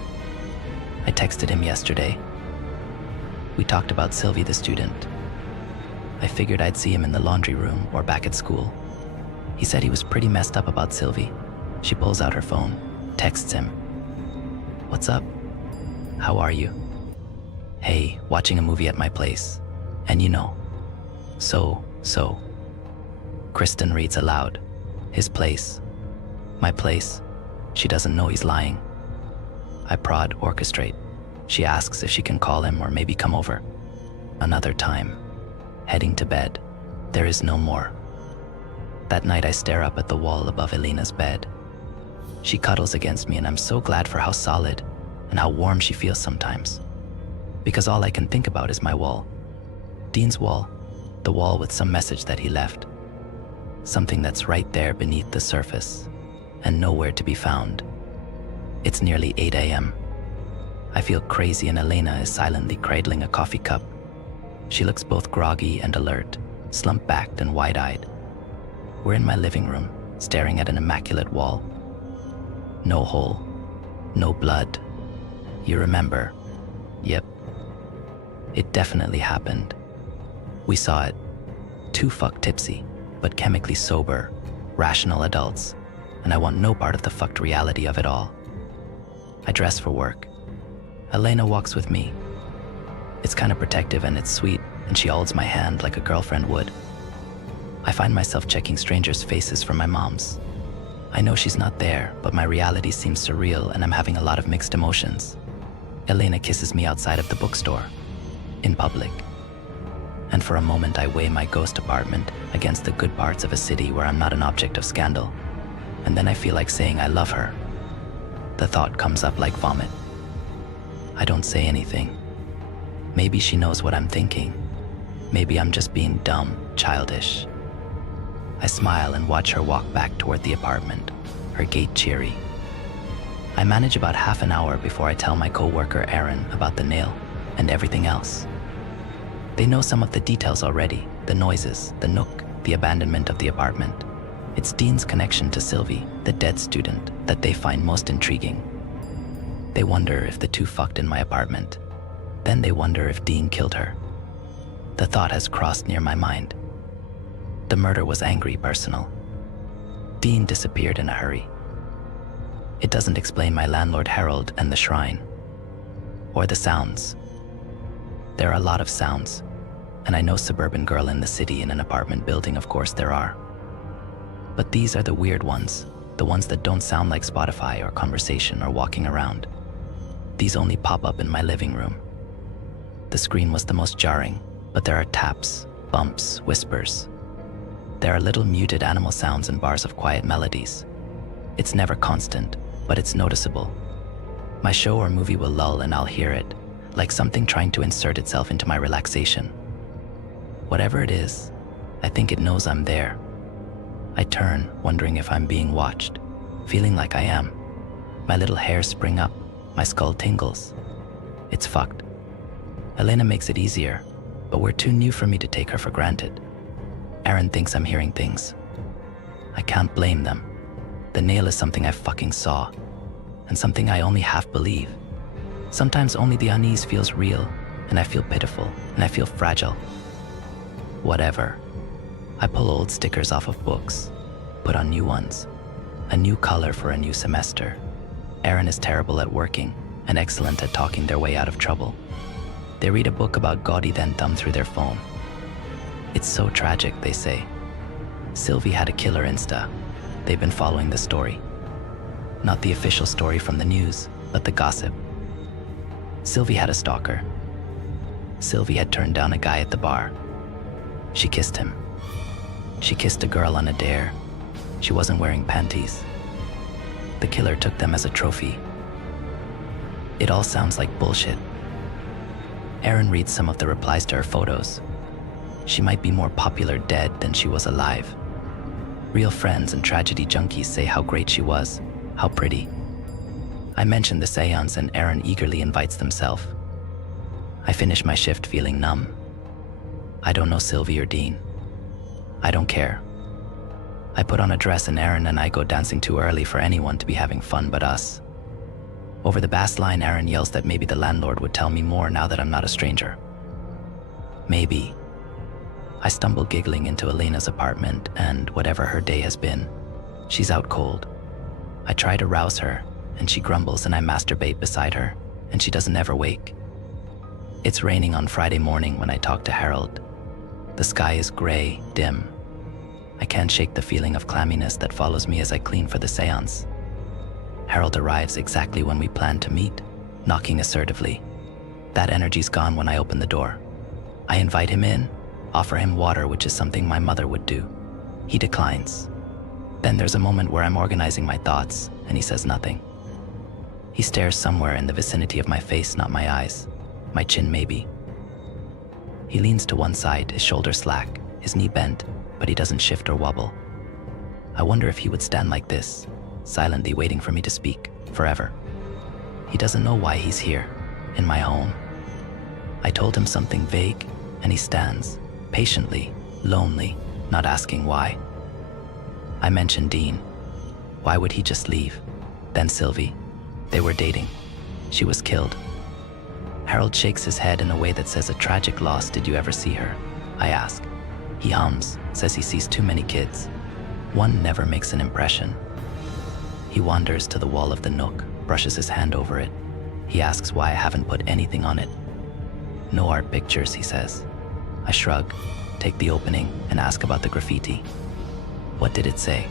I texted him yesterday. We talked about Sylvie the student. I figured I'd see him in the laundry room or back at school. He said he was pretty messed up about Sylvie. She pulls out her phone, texts him. "What's up? How are you? Hey, watching a movie at my place. And you know. So. Kristen reads aloud. His place. My place. She doesn't know he's lying. I prod, orchestrate. She asks if she can call him or maybe come over. Another time. Heading to bed. There is no more. That night I stare up at the wall above Elena's bed. She cuddles against me and I'm so glad for how solid and how warm she feels sometimes. Because all I can think about is my wall. Dean's wall. The wall with some message that he left. Something that's right there beneath the surface and nowhere to be found. It's nearly 8 a.m. I feel crazy and Elena is silently cradling a coffee cup. She looks both groggy and alert, slump-backed and wide-eyed. We're in my living room, staring at an immaculate wall. No hole, no blood. You remember? Yep. It definitely happened. We saw it. 2 fucked tipsy, but chemically sober, rational adults, and I want no part of the fucked reality of it all. I dress for work. Elena walks with me. It's kind of protective and it's sweet, and she holds my hand like a girlfriend would. I find myself checking strangers' faces from my mom's. I know she's not there, but my reality seems surreal and I'm having a lot of mixed emotions. Elena kisses me outside of the bookstore, in public. And for a moment I weigh my ghost apartment against the good parts of a city where I'm not an object of scandal. And then I feel like saying I love her. The thought comes up like vomit. I don't say anything. Maybe she knows what I'm thinking. Maybe I'm just being dumb, childish. I smile and watch her walk back toward the apartment, her gait cheery. I manage about half an hour before I tell my co-worker Aaron about the nail and everything else. They know some of the details already, the noises, the nook, the abandonment of the apartment. It's Dean's connection to Sylvie, the dead student, that they find most intriguing. They wonder if the two fucked in my apartment. Then they wonder if Dean killed her. The thought has crossed near my mind. The murder was angry, personal. Dean disappeared in a hurry. It doesn't explain my landlord Harold and the shrine. Or the sounds. There are a lot of sounds, and I know suburban girl in the city in an apartment building, of course there are. But these are the weird ones, the ones that don't sound like Spotify or conversation or walking around. These only pop up in my living room. The screen was the most jarring, but there are taps, bumps, whispers. There are little muted animal sounds and bars of quiet melodies. It's never constant, but it's noticeable. My show or movie will lull and I'll hear it, like something trying to insert itself into my relaxation. Whatever it is, I think it knows I'm there. I turn, wondering if I'm being watched, feeling like I am. My little hairs spring up, my skull tingles. It's fucked. Elena makes it easier, but we're too new for me to take her for granted. Aaron thinks I'm hearing things. I can't blame them. The nail is something I fucking saw, and something I only half believe. Sometimes only the unease feels real, and I feel pitiful, and I feel fragile. Whatever. I pull old stickers off of books, put on new ones. A new color for a new semester. Aaron is terrible at working, and excellent at talking their way out of trouble. They read a book about Gaudi, then thumb through their phone. It's so tragic, they say. Sylvie had a killer Insta. They've been following the story. Not the official story from the news, but the gossip. Sylvie had a stalker. Sylvie had turned down a guy at the bar. She kissed him. She kissed a girl on a dare. She wasn't wearing panties. The killer took them as a trophy. It all sounds like bullshit. Aaron reads some of the replies to her photos. She might be more popular dead than she was alive. Real friends and tragedy junkies say how great she was, how pretty. I mention the seance and Aaron eagerly invites themselves. I finish my shift feeling numb. I don't know Sylvie or Dean. I don't care. I put on a dress and Aaron and I go dancing too early for anyone to be having fun but us. Over the bass line, Aaron yells that maybe the landlord would tell me more now that I'm not a stranger. Maybe. I stumble giggling into Elena's apartment, and whatever her day has been, she's out cold. I try to rouse her, and she grumbles and I masturbate beside her, and she doesn't ever wake. It's raining on Friday morning when I talk to Harold. The sky is gray, dim. I can't shake the feeling of clamminess that follows me as I clean for the seance. Harold arrives exactly when we planned to meet, knocking assertively. That energy's gone when I open the door. I invite him in, offer him water, which is something my mother would do. He declines. Then there's a moment where I'm organizing my thoughts, and he says nothing. He stares somewhere in the vicinity of my face, not my eyes. My chin, maybe. He leans to one side, his shoulder slack, his knee bent, but he doesn't shift or wobble. I wonder if he would stand like this, silently waiting for me to speak, forever. He doesn't know why he's here, in my home. I told him something vague, and he stands, patiently, lonely, not asking why. I mentioned Dean. Why would he just leave? Then Sylvie. They were dating. She was killed. Harold shakes his head in a way that says a tragic loss. Did you ever see her? I ask. He hums, says he sees too many kids. One never makes an impression. He wanders to the wall of the nook, brushes his hand over it. He asks why I haven't put anything on it. No art pictures, he says. I shrug, take the opening, and ask about the graffiti. What did it say?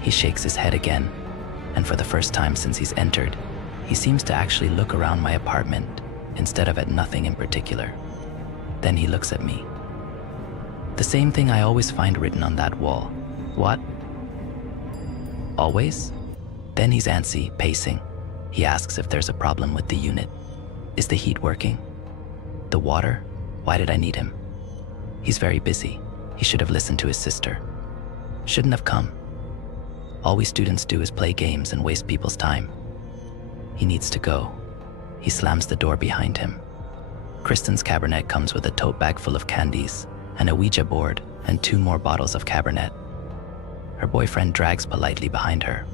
He shakes his head again, and for the first time since he's entered, he seems to actually look around my apartment instead of at nothing in particular. Then he looks at me. The same thing I always find written on that wall. What? Always? Then he's antsy, pacing. He asks if there's a problem with the unit. Is the heat working? The water? Why did I need him? He's very busy. He should have listened to his sister. Shouldn't have come. All we students do is play games and waste people's time. He needs to go. He slams the door behind him. Kristen's Cabernet comes with a tote bag full of candies and a Ouija board and 2 more bottles of Cabernet. Her boyfriend drags politely behind her.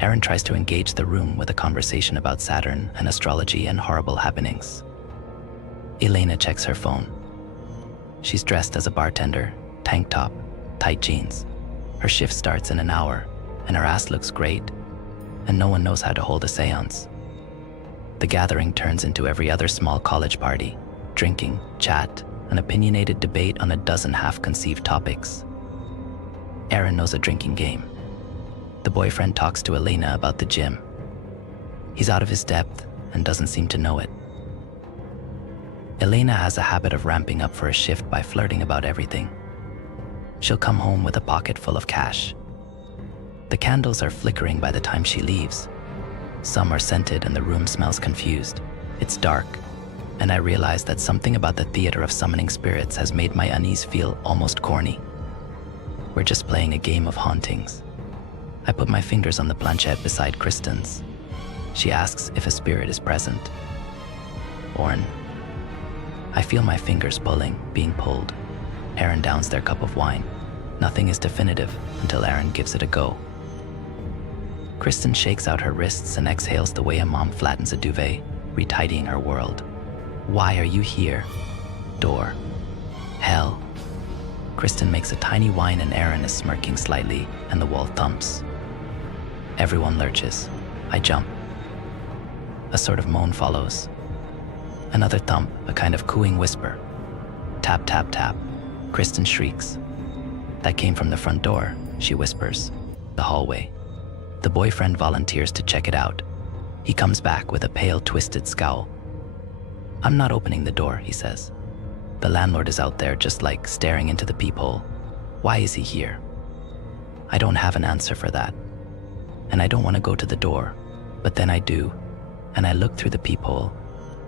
Aaron tries to engage the room with a conversation about Saturn and astrology and horrible happenings. Elena checks her phone. She's dressed as a bartender, tank top, tight jeans. Her shift starts in an hour, and her ass looks great, and no one knows how to hold a seance. The gathering turns into every other small college party, drinking, chat, an opinionated debate on a dozen half-conceived topics. Aaron knows a drinking game. The boyfriend talks to Elena about the gym. He's out of his depth and doesn't seem to know it. Elena has a habit of ramping up for a shift by flirting about everything. She'll come home with a pocket full of cash. The candles are flickering by the time she leaves. Some are scented and the room smells confused. It's dark, and I realize that something about the theater of summoning spirits has made my unease feel almost corny. We're just playing a game of hauntings. I put my fingers on the planchette beside Kristen's. She asks if a spirit is present. Orn. I feel my fingers being pulled. Aaron downs their cup of wine. Nothing is definitive until Aaron gives it a go. Kristen shakes out her wrists and exhales the way a mom flattens a duvet, retidying her world. Why are you here? Door. Hell. Kristen makes a tiny whine and Aaron is smirking slightly and the wall thumps. Everyone lurches. I jump. A sort of moan follows. Another thump, a kind of cooing whisper. Tap, tap, tap. Kristen shrieks. That came from the front door, she whispers. The hallway. The boyfriend volunteers to check it out. He comes back with a pale, twisted scowl. I'm not opening the door, he says. The landlord is out there just like staring into the peephole. Why is he here? I don't have an answer for that. And I don't want to go to the door, but then I do, and I look through the peephole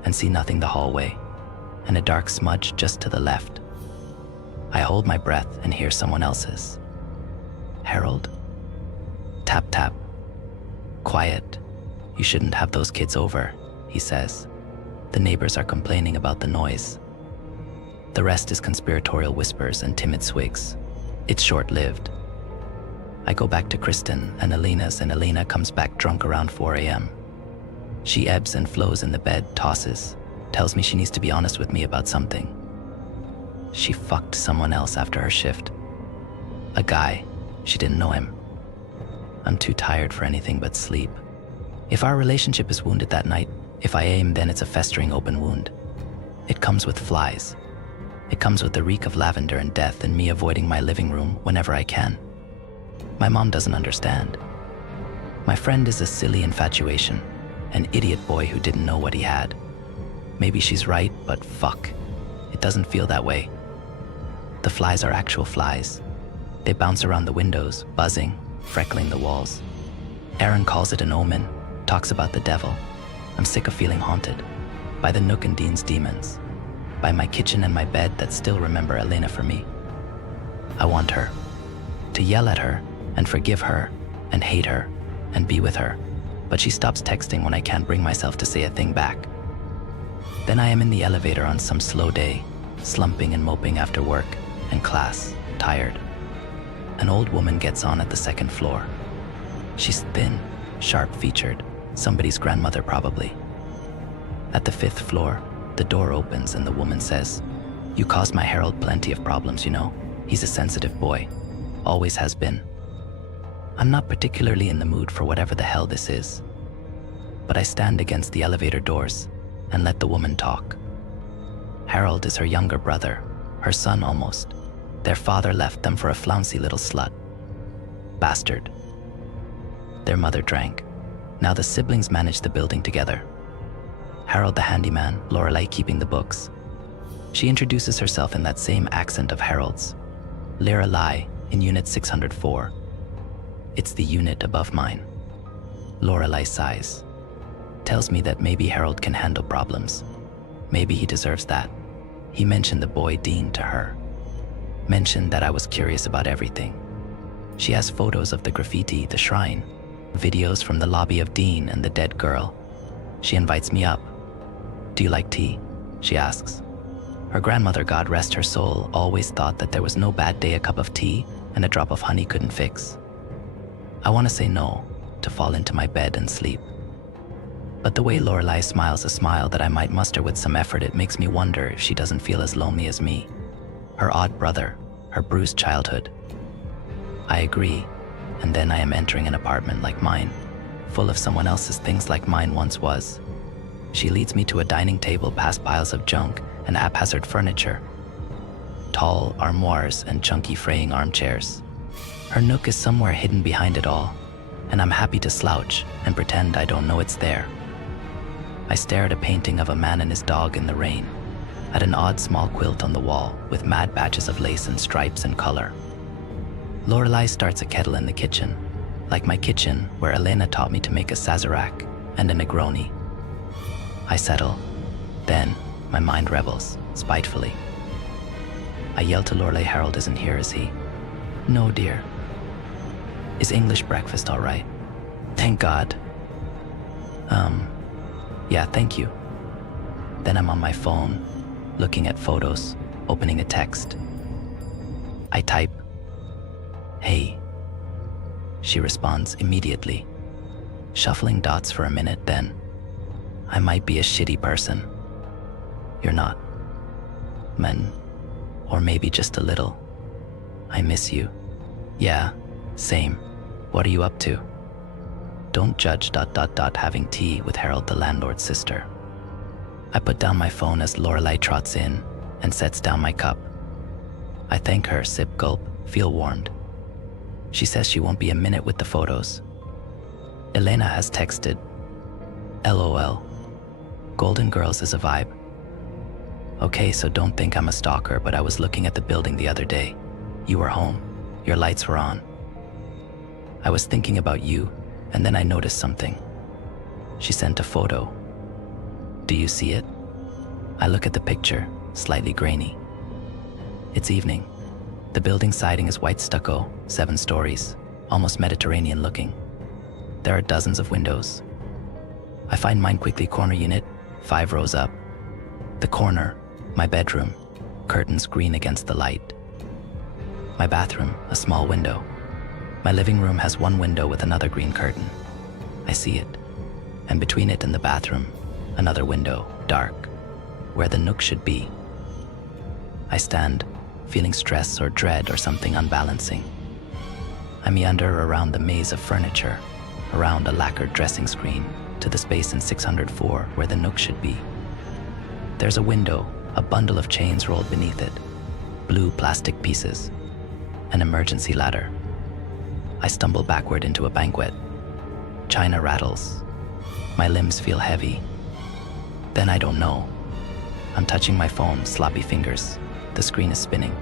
and see nothing the hallway, and a dark smudge just to the left. I hold my breath and hear someone else's. Harold? Tap, tap. Quiet. You shouldn't have those kids over, he says. The neighbors are complaining about the noise. The rest is conspiratorial whispers and timid swigs. It's short-lived. I go back to Kristen and Elena's, and Elena comes back drunk around 4 a.m. She ebbs and flows in the bed, tosses, tells me she needs to be honest with me about something. She fucked someone else after her shift. A guy. She didn't know him. I'm too tired for anything but sleep. If our relationship is wounded that night, if I aim, then it's a festering open wound. It comes with flies. It comes with the reek of lavender and death and me avoiding my living room whenever I can. My mom doesn't understand. My friend is a silly infatuation, an idiot boy who didn't know what he had. Maybe she's right, but fuck. It doesn't feel that way. The flies are actual flies. They bounce around the windows, buzzing, freckling the walls. Aaron calls it an omen, talks about the devil. I'm sick of feeling haunted. By the Nook and Dean's demons. By my kitchen and my bed that still remember Elena for me. I want her. To yell at her, and forgive her, and hate her, and be with her. But she stops texting when I can't bring myself to say a thing back. Then I am in the elevator on some slow day, slumping and moping after work and class, tired. An old woman gets on at the second floor. She's thin, sharp-featured, somebody's grandmother probably. At the 5th floor, the door opens and the woman says, "You caused my Harold plenty of problems, you know. He's a sensitive boy. Always has been." I'm not particularly in the mood for whatever the hell this is. But I stand against the elevator doors and let the woman talk. Harold is her younger brother, her son almost. Their father left them for a flouncy little slut. Bastard. Their mother drank. Now the siblings manage the building together. Harold the handyman, Lorelei keeping the books. She introduces herself in that same accent of Harold's. Lorelei in unit 604. It's the unit above mine. Lorelei sighs. Tells me that maybe Harold can handle problems. Maybe he deserves that. He mentioned the boy Dean to her. Mentioned that I was curious about everything. She has photos of the graffiti, the shrine, videos from the lobby of Dean and the dead girl. She invites me up. "Do you like tea?" she asks. Her grandmother, God rest her soul, always thought that there was no bad day a cup of tea and a drop of honey couldn't fix. I want to say no, to fall into my bed and sleep. But the way Lorelei smiles a smile that I might muster with some effort, it makes me wonder if she doesn't feel as lonely as me. Her odd brother, her bruised childhood. I agree, and then I am entering an apartment like mine, full of someone else's things like mine once was. She leads me to a dining table past piles of junk and haphazard furniture. Tall armoires and chunky fraying armchairs. Her nook is somewhere hidden behind it all, and I'm happy to slouch and pretend I don't know it's there. I stare at a painting of a man and his dog in the rain, at an odd small quilt on the wall with mad patches of lace and stripes and color. Lorelei starts a kettle in the kitchen, like my kitchen where Elena taught me to make a sazerac and a Negroni. I settle. Then, my mind rebels, spitefully. I yell to Lorelei, "Harold isn't here, is he?" "No, dear." "Is English breakfast all right?" "Thank God." Yeah, thank you." Then I'm on my phone, looking at photos, opening a text. I type, "Hey." She responds immediately, shuffling dots for a minute, then, "I might be a shitty person. You're not. Men, or maybe just a little. I miss you." "Yeah, same. What are you up to?" "Don't judge ... having tea with Harold, the landlord's sister." I put down my phone as Lorelei trots in and sets down my cup. I thank her, sip, gulp, feel warmed. She says she won't be a minute with the photos. Elena has texted, "LOL. Golden Girls is a vibe." Okay, so don't think I'm a stalker, but I was looking at the building the other day. You were home. Your lights were on. I was thinking about you, and then I noticed something. She sent a photo. Do you see it? I look at the picture, slightly grainy. It's evening. The building siding is white stucco, 7 stories, almost Mediterranean looking. There are dozens of windows. I find mine quickly, corner unit, 5 rows up. The corner, my bedroom, curtains green against the light. My bathroom, a small window. My living room has one window with another green curtain. I see it. And between it and the bathroom, another window, dark, where the nook should be. I stand, feeling stress or dread or something unbalancing. I meander around the maze of furniture, around a lacquered dressing screen, to the space in 604 where the nook should be. There's a window, a bundle of chains rolled beneath it, blue plastic pieces, an emergency ladder. I stumble backward into a banquet. China rattles. My limbs feel heavy. Then I don't know. I'm touching my phone, sloppy fingers. The screen is spinning.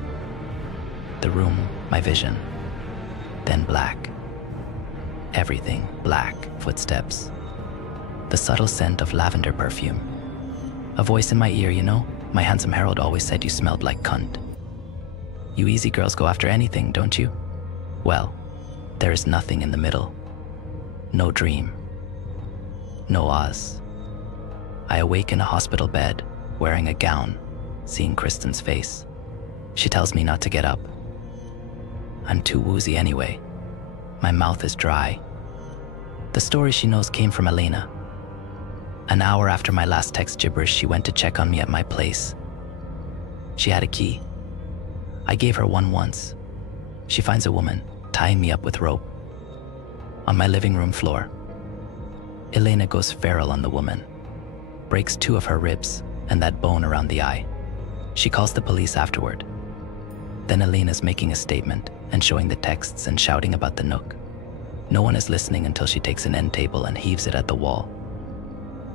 The room, my vision. Then black. Everything black, footsteps. The subtle scent of lavender perfume. A voice in my ear, you know? My handsome Harold always said you smelled like cunt. You easy girls go after anything, don't you? Well, there is nothing in the middle. No dream. No Oz. I awake in a hospital bed, wearing a gown, seeing Kristen's face. She tells me not to get up. I'm too woozy anyway. My mouth is dry. The story she knows came from Elena. An hour after my last text gibberish, she went to check on me at my place. She had a key. I gave her one once. She finds a woman, tying me up with rope. On my living room floor. Elena goes feral on the woman. Breaks 2 of her ribs and that bone around the eye. She calls the police afterward. Then Elena's making a statement and showing the texts and shouting about the nook. No one is listening until she takes an end table and heaves it at the wall.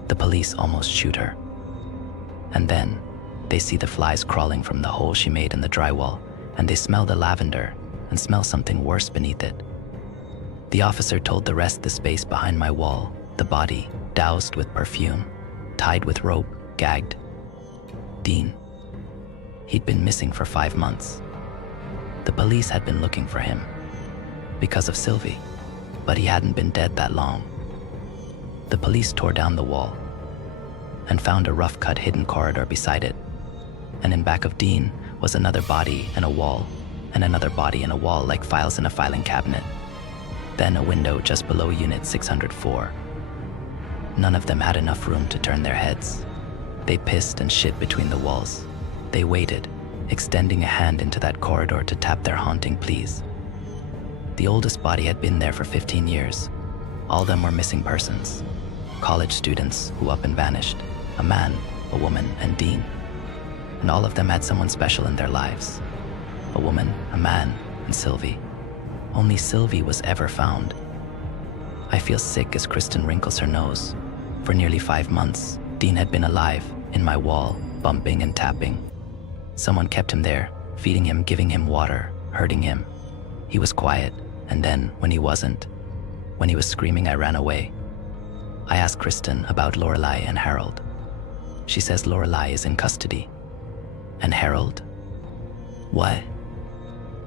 The police almost shoot her. And then they see the flies crawling from the hole she made in the drywall, and they smell the lavender and smell something worse beneath it. The officer told the rest the space behind my wall, the body, doused with perfume, tied with rope, gagged. Dean. He'd been missing for 5 months. The police had been looking for him because of Sylvie, but he hadn't been dead that long. The police tore down the wall and found a rough-cut hidden corridor beside it. And in back of Dean was another body and a wall, and another body and a wall like files in a filing cabinet. Then a window just below Unit 604. None of them had enough room to turn their heads. They pissed and shit between the walls. They waited, extending a hand into that corridor to tap their haunting pleas. The oldest body had been there for 15 years. All of them were missing persons. College students who up and vanished. A man, a woman, and Dean. And all of them had someone special in their lives. A woman, a man, and Sylvie. Only Sylvie was ever found. I feel sick as Kristen wrinkles her nose. For nearly 5 months, Dean had been alive, in my wall, bumping and tapping. Someone kept him there, feeding him, giving him water, hurting him. He was quiet, and then, when he wasn't, when he was screaming, I ran away. I asked Kristen about Lorelei and Harold. She says Lorelei is in custody. And Harold? What?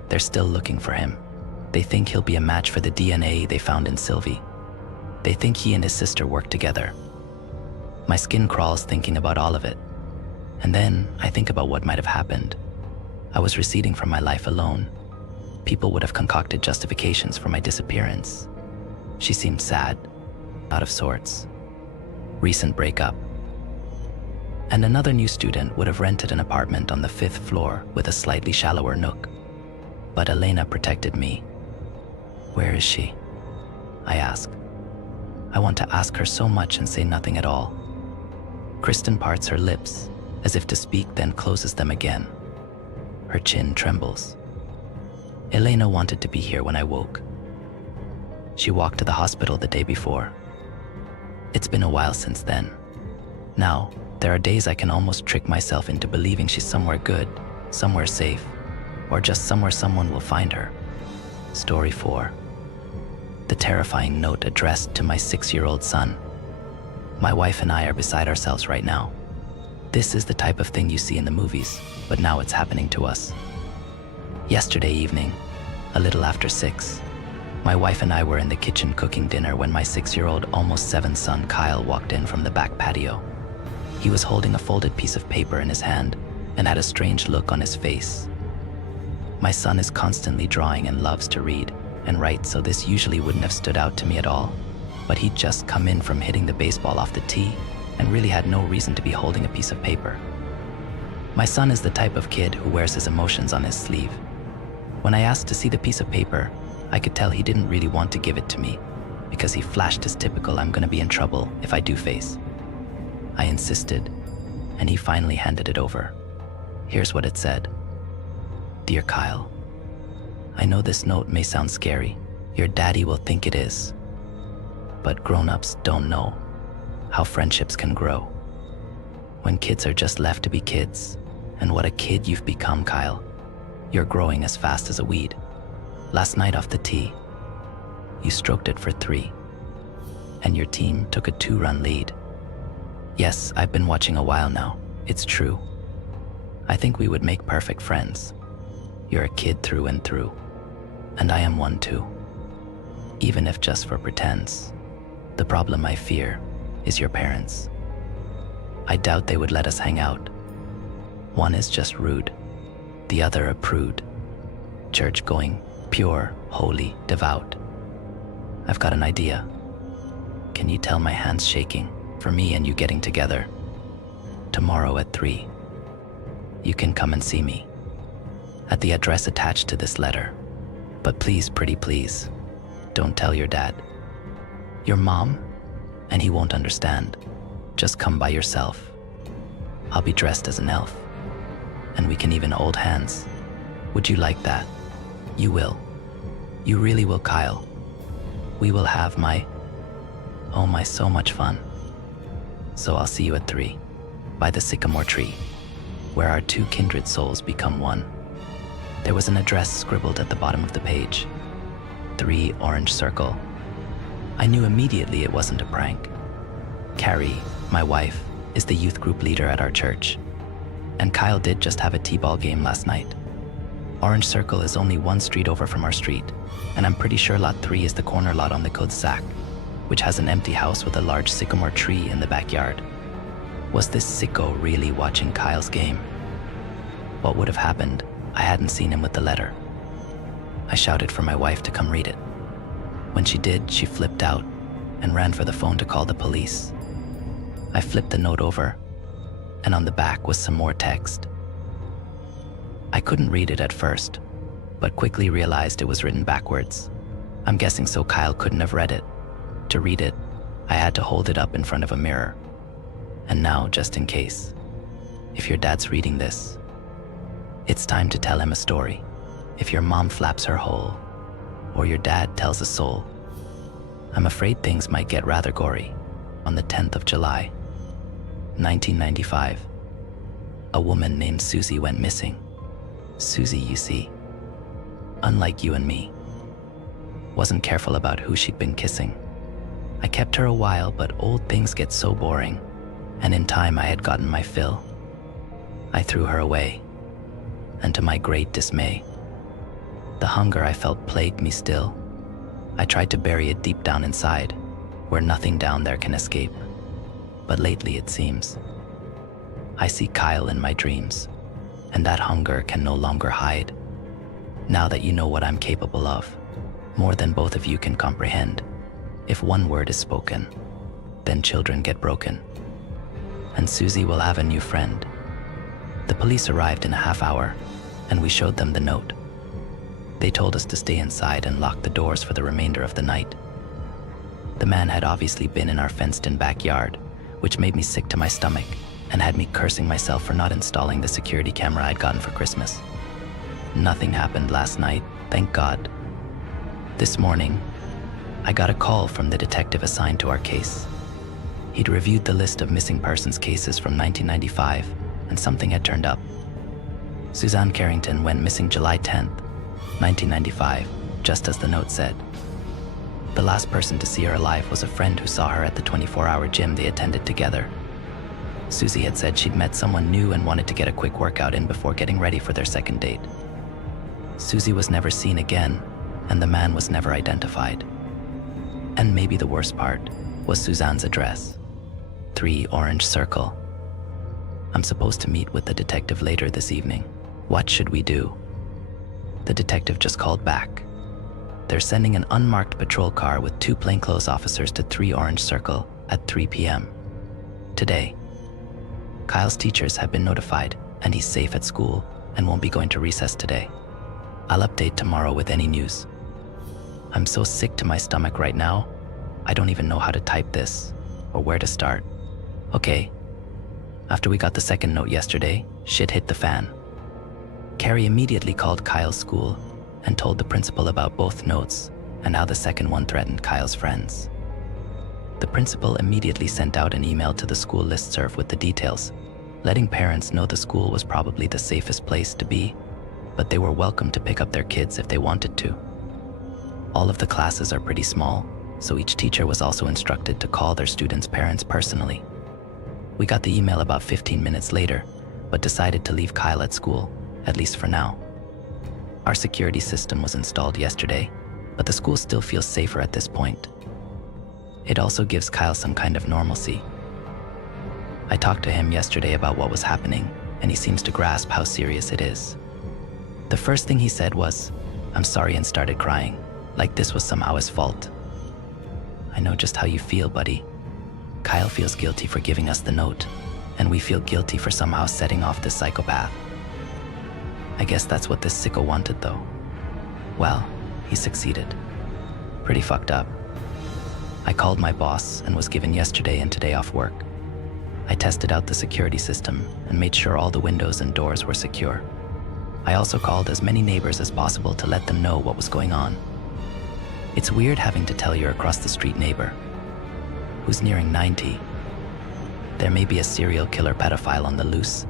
They're still looking for him. They think he'll be a match for the DNA they found in Sylvie. They think he and his sister worked together. My skin crawls thinking about all of it. And then I think about what might have happened. I was receding from my life alone. People would have concocted justifications for my disappearance. She seemed sad, out of sorts. Recent breakup. And another new student would have rented an apartment on the 5th floor with a slightly shallower nook. But Elena protected me. Where is she? I ask. I want to ask her so much and say nothing at all. Kristen parts her lips, as if to speak, then closes them again. Her chin trembles. Elena wanted to be here when I woke. She walked to the hospital the day before. It's been a while since then. Now, there are days I can almost trick myself into believing she's somewhere good, somewhere safe, or just somewhere someone will find her. Story 4. The terrifying note addressed to my 6-year-old son. My wife and I are beside ourselves right now. This is the type of thing you see in the movies, but now it's happening to us. Yesterday evening, a little after 6, my wife and I were in the kitchen cooking dinner when my 6-year-old, almost 7 son Kyle walked in from the back patio. He was holding a folded piece of paper in his hand and had a strange look on his face. My son is constantly drawing and loves to read and write, so this usually wouldn't have stood out to me at all. But he'd just come in from hitting the baseball off the tee and really had no reason to be holding a piece of paper. My son is the type of kid who wears his emotions on his sleeve. When I asked to see the piece of paper, I could tell he didn't really want to give it to me because he flashed his typical "I'm gonna be in trouble if I do" face. I insisted, and he finally handed it over. Here's what it said. Dear Kyle, I know this note may sound scary. Your daddy will think it is. But grown-ups don't know how friendships can grow when kids are just left to be kids. And what a kid you've become, Kyle. You're growing as fast as a weed. Last night off the tee, you stroked it for 3, and your team took a 2-run lead. Yes, I've been watching a while now. It's true. I think we would make perfect friends. You're a kid through and through, and I am one too. Even if just for pretense. The problem I fear is your parents. I doubt they would let us hang out. One is just rude, the other a prude. Church-going, pure, holy, devout. I've got an idea. Can you tell my hands shaking for me and you getting together? Tomorrow at 3. You can come and see me at the address attached to this letter. But please, pretty please, don't tell your dad. Your mom? And he won't understand. Just come by yourself. I'll be dressed as an elf. And we can even hold hands. Would you like that? You will. You really will, Kyle. We will have so much fun. So I'll see you at 3, by the sycamore tree, where our 2 kindred souls become one. There was an address scribbled at the bottom of the page. 3 orange circle. I knew immediately it wasn't a prank. Carrie, my wife, is the youth group leader at our church. And Kyle did just have a t-ball game last night. Orange Circle is only one street over from our street, and I'm pretty sure lot 3 is the corner lot on the cul-de-sac, which has an empty house with a large sycamore tree in the backyard. Was this sicko really watching Kyle's game? What would have happened? I hadn't seen him with the letter. I shouted for my wife to come read it. When she did, she flipped out and ran for the phone to call the police. I flipped the note over, and on the back was some more text. I couldn't read it at first, but quickly realized it was written backwards. I'm guessing so Kyle couldn't have read it. To read it, I had to hold it up in front of a mirror. And now, just in case, if your dad's reading this, it's time to tell him a story. If your mom flaps her hole, or your dad tells a soul, I'm afraid things might get rather gory. On the 10th of July, 1995, a woman named Susie went missing. Susie, you see, unlike you and me, wasn't careful about who she'd been kissing. I kept her a while, but old things get so boring, and in time I had gotten my fill. I threw her away, and to my great dismay, the hunger I felt plagued me still. I tried to bury it deep down inside, where nothing down there can escape. But lately, it seems, I see Kyle in my dreams, and that hunger can no longer hide. Now that you know what I'm capable of, more than both of you can comprehend, if one word is spoken, then children get broken. And Susie will have a new friend. The police arrived in a half hour, and we showed them the note. They told us to stay inside and lock the doors for the remainder of the night. The man had obviously been in our fenced-in backyard, which made me sick to my stomach and had me cursing myself for not installing the security camera I'd gotten for Christmas. Nothing happened last night, thank God. This morning, I got a call from the detective assigned to our case. He'd reviewed the list of missing persons cases from 1995, and something had turned up. Suzanne Carrington went missing July 10th, 1995, just as the note said. The last person to see her alive was a friend who saw her at the 24-hour gym they attended together. Susie had said she'd met someone new and wanted to get a quick workout in before getting ready for their second date. Susie was never seen again, and the man was never identified. And maybe the worst part was Suzanne's address, 3 Orange Circle. I'm supposed to meet with the detective later this evening. What should we do? The detective just called back. They're sending an unmarked patrol car with 2 plainclothes officers to 3 Orange Circle at 3 p.m. today. Kyle's teachers have been notified, and he's safe at school and won't be going to recess today. I'll update tomorrow with any news. I'm so sick to my stomach right now, I don't even know how to type this or where to start. Okay. After we got the second note yesterday, shit hit the fan. Carrie immediately called Kyle's school and told the principal about both notes and how the second one threatened Kyle's friends. The principal immediately sent out an email to the school listserv with the details, letting parents know the school was probably the safest place to be, but they were welcome to pick up their kids if they wanted to. All of the classes are pretty small, so each teacher was also instructed to call their students' parents personally. We got the email about 15 minutes later, but decided to leave Kyle at school, at least for now. Our security system was installed yesterday, but the school still feels safer at this point. It also gives Kyle some kind of normalcy. I talked to him yesterday about what was happening, and he seems to grasp how serious it is. The first thing he said was, "I'm sorry," and started crying, like this was somehow his fault. I know just how you feel, buddy. Kyle feels guilty for giving us the note, and we feel guilty for somehow setting off this psychopath. I guess that's what this sicko wanted, though. Well, he succeeded. Pretty fucked up. I called my boss and was given yesterday and today off work. I tested out the security system and made sure all the windows and doors were secure. I also called as many neighbors as possible to let them know what was going on. It's weird having to tell your across the street neighbor, who's nearing 90, there may be a serial killer pedophile on the loose,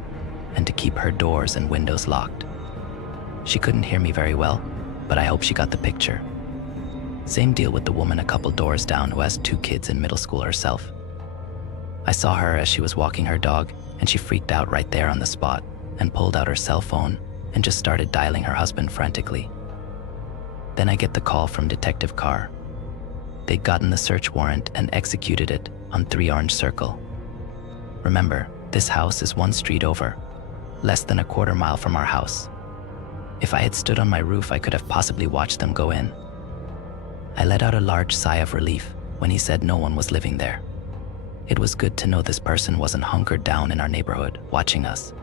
and to keep her doors and windows locked. She couldn't hear me very well, but I hope she got the picture. Same deal with the woman a couple doors down who has 2 kids in middle school herself. I saw her as she was walking her dog, and she freaked out right there on the spot and pulled out her cell phone and just started dialing her husband frantically. Then I get the call from Detective Carr. They'd gotten the search warrant and executed it on 3 Orange Circle. Remember, this house is 1 street over, less than a quarter mile from our house. If I had stood on my roof, I could have possibly watched them go in. I let out a large sigh of relief when he said no one was living there. It was good to know this person wasn't hunkered down in our neighborhood, watching us.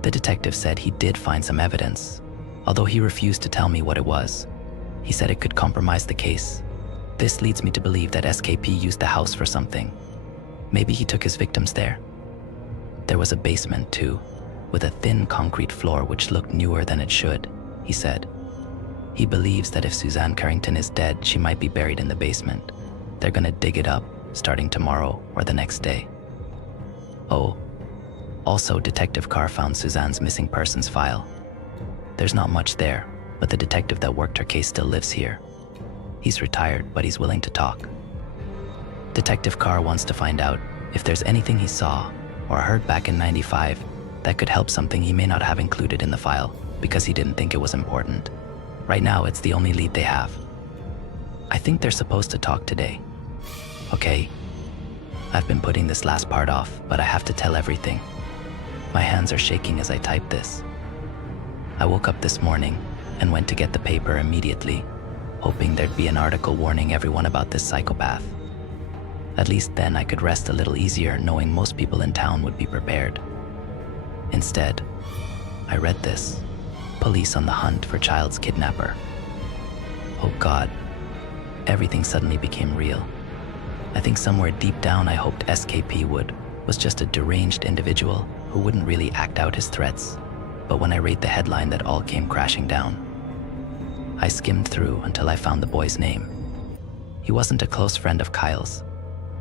The detective said he did find some evidence, although he refused to tell me what it was. He said it could compromise the case. This leads me to believe that SKP used the house for something. Maybe he took his victims there. There was a basement too, with a thin concrete floor which looked newer than it should, he said. He believes that if Suzanne Carrington is dead, she might be buried in the basement. They're gonna dig it up, starting tomorrow or the next day. Oh, also Detective Carr found Suzanne's missing persons file. There's not much there, but the detective that worked her case still lives here. He's retired, but he's willing to talk. Detective Carr wants to find out if there's anything he saw or heard back in '95 that could help something he may not have included in the file because he didn't think it was important. Right now, it's the only lead they have. I think they're supposed to talk today. Okay, I've been putting this last part off, but I have to tell everything. My hands are shaking as I type this. I woke up this morning and went to get the paper immediately, hoping there'd be an article warning everyone about this psychopath. At least then I could rest a little easier knowing most people in town would be prepared. Instead, I read this: police on the hunt for child's kidnapper. Oh God, everything suddenly became real. I think somewhere deep down I hoped SKP was just a deranged individual who wouldn't really act out his threats. But when I read the headline, that all came crashing down. I skimmed through until I found the boy's name. He wasn't a close friend of Kyle's,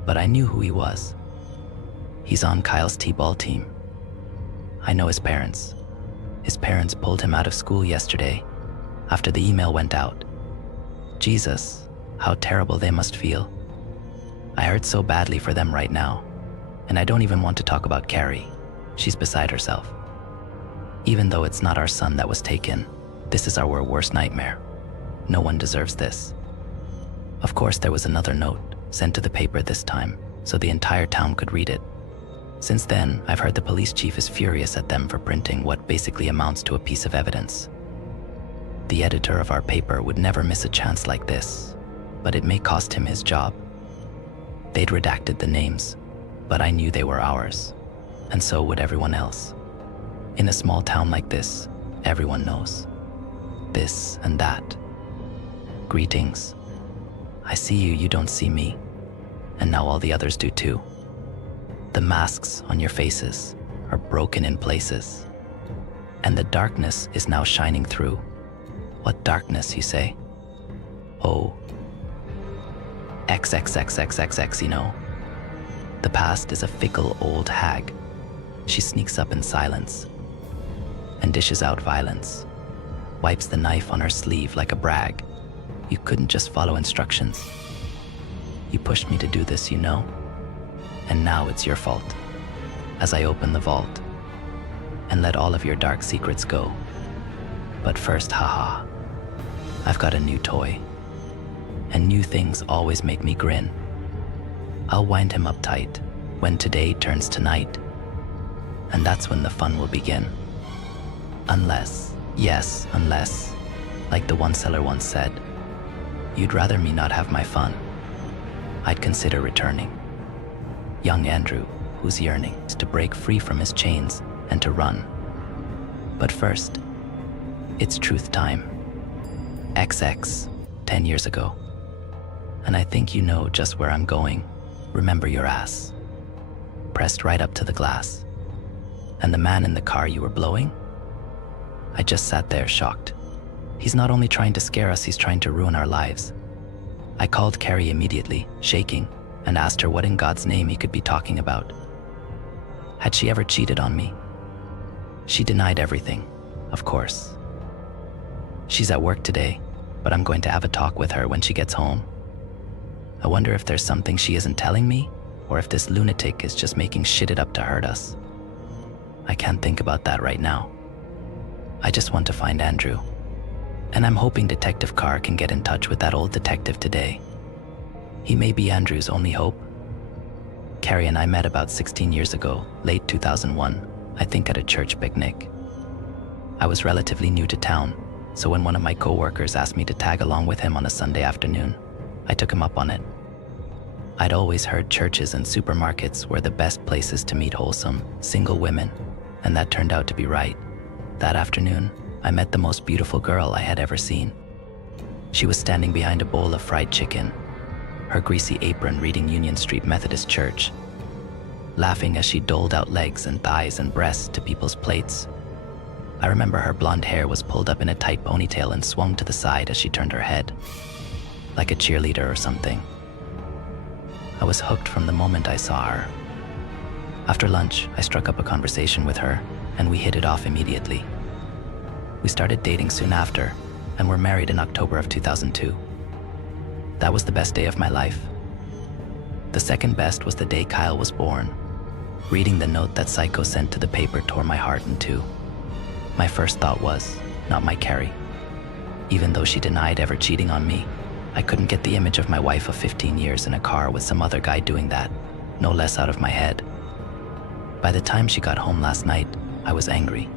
but I knew who he was. He's on Kyle's T-ball team. I know his parents. His parents pulled him out of school yesterday after the email went out. Jesus, how terrible they must feel. I hurt so badly for them right now, and I don't even want to talk about Carrie. She's beside herself. Even though it's not our son that was taken, this is our worst nightmare. No one deserves this. Of course, there was another note sent to the paper this time, so the entire town could read it. Since then, I've heard the police chief is furious at them for printing what basically amounts to a piece of evidence. The editor of our paper would never miss a chance like this, but it may cost him his job. They'd redacted the names, but I knew they were ours, and so would everyone else. In a small town like this, everyone knows this and that. Greetings. I see you, you don't see me, and now all the others do too. The masks on your faces are broken in places, and the darkness is now shining through. What darkness, you say? Oh, XXXXXX, you know. The past is a fickle old hag. She sneaks up in silence and dishes out violence, wipes the knife on her sleeve like a brag. You couldn't just follow instructions. You pushed me to do this, you know, and now it's your fault. As I open the vault and let all of your dark secrets go. But first, haha, I've got a new toy, and new things always make me grin. I'll wind him up tight when today turns to night, and that's when the fun will begin. Unless, yes, unless, like the one seller once said, you'd rather me not have my fun, I'd consider returning. Young Andrew, who's yearning to break free from his chains and to run. But first, it's truth time. XX, 10 years ago. And I think you know just where I'm going. Remember your ass. Pressed right up to the glass. And the man in the car you were blowing? I just sat there shocked. He's not only trying to scare us, he's trying to ruin our lives. I called Carrie immediately, shaking, and asked her what in God's name he could be talking about. Had she ever cheated on me? She denied everything, of course. She's at work today, but I'm going to have a talk with her when she gets home. I wonder if there's something she isn't telling me, or if this lunatic is just making shit up to hurt us. I can't think about that right now. I just want to find Andrew. And I'm hoping Detective Carr can get in touch with that old detective today. He may be Andrew's only hope. Carrie and I met about 16 years ago, late 2001, I think at a church picnic. I was relatively new to town, so when one of my co-workers asked me to tag along with him on a Sunday afternoon, I took him up on it. I'd always heard churches and supermarkets were the best places to meet wholesome, single women, and that turned out to be right. That afternoon, I met the most beautiful girl I had ever seen. She was standing behind a bowl of fried chicken, her greasy apron reading Union Street Methodist Church, laughing as she doled out legs and thighs and breasts to people's plates. I remember her blonde hair was pulled up in a tight ponytail and swung to the side as she turned her head, like a cheerleader or something. I was hooked from the moment I saw her. After lunch, I struck up a conversation with her, and we hit it off immediately. We started dating soon after, and were married in October of 2002. That was the best day of my life. The second best was the day Kyle was born. Reading the note that Psycho sent to the paper tore my heart in two. My first thought was, not my Carrie. Even though she denied ever cheating on me, I couldn't get the image of my wife of 15 years in a car with some other guy doing that, no less out of my head. By the time she got home last night, I was angry,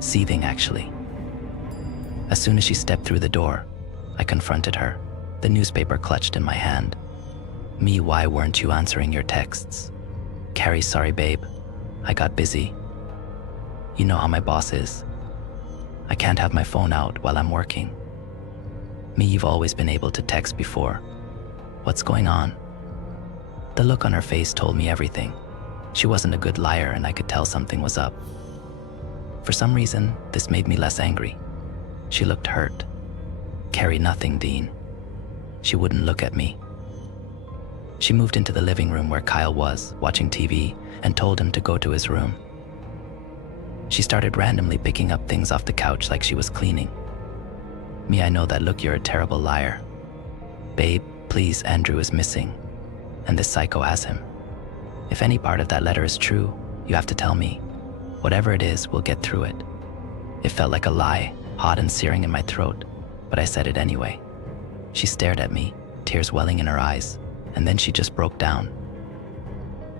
seething actually. As soon as she stepped through the door, I confronted her, the newspaper clutched in my hand. Me, why weren't you answering your texts? Carrie, sorry babe, I got busy. You know how my boss is. I can't have my phone out while I'm working. Me, you've always been able to text before. What's going on? The look on her face told me everything. She wasn't a good liar and I could tell something was up. For some reason, this made me less angry. She looked hurt. Carrie, nothing, Dean. She wouldn't look at me. She moved into the living room where Kyle was, watching TV, and told him to go to his room. She started randomly picking up things off the couch like she was cleaning. Me, I know that look, you're a terrible liar. Babe, please, Andrew is missing, and this psycho has him. If any part of that letter is true, you have to tell me. Whatever it is, we'll get through it. It felt like a lie, hot and searing in my throat, but I said it anyway. She stared at me, tears welling in her eyes, and then she just broke down.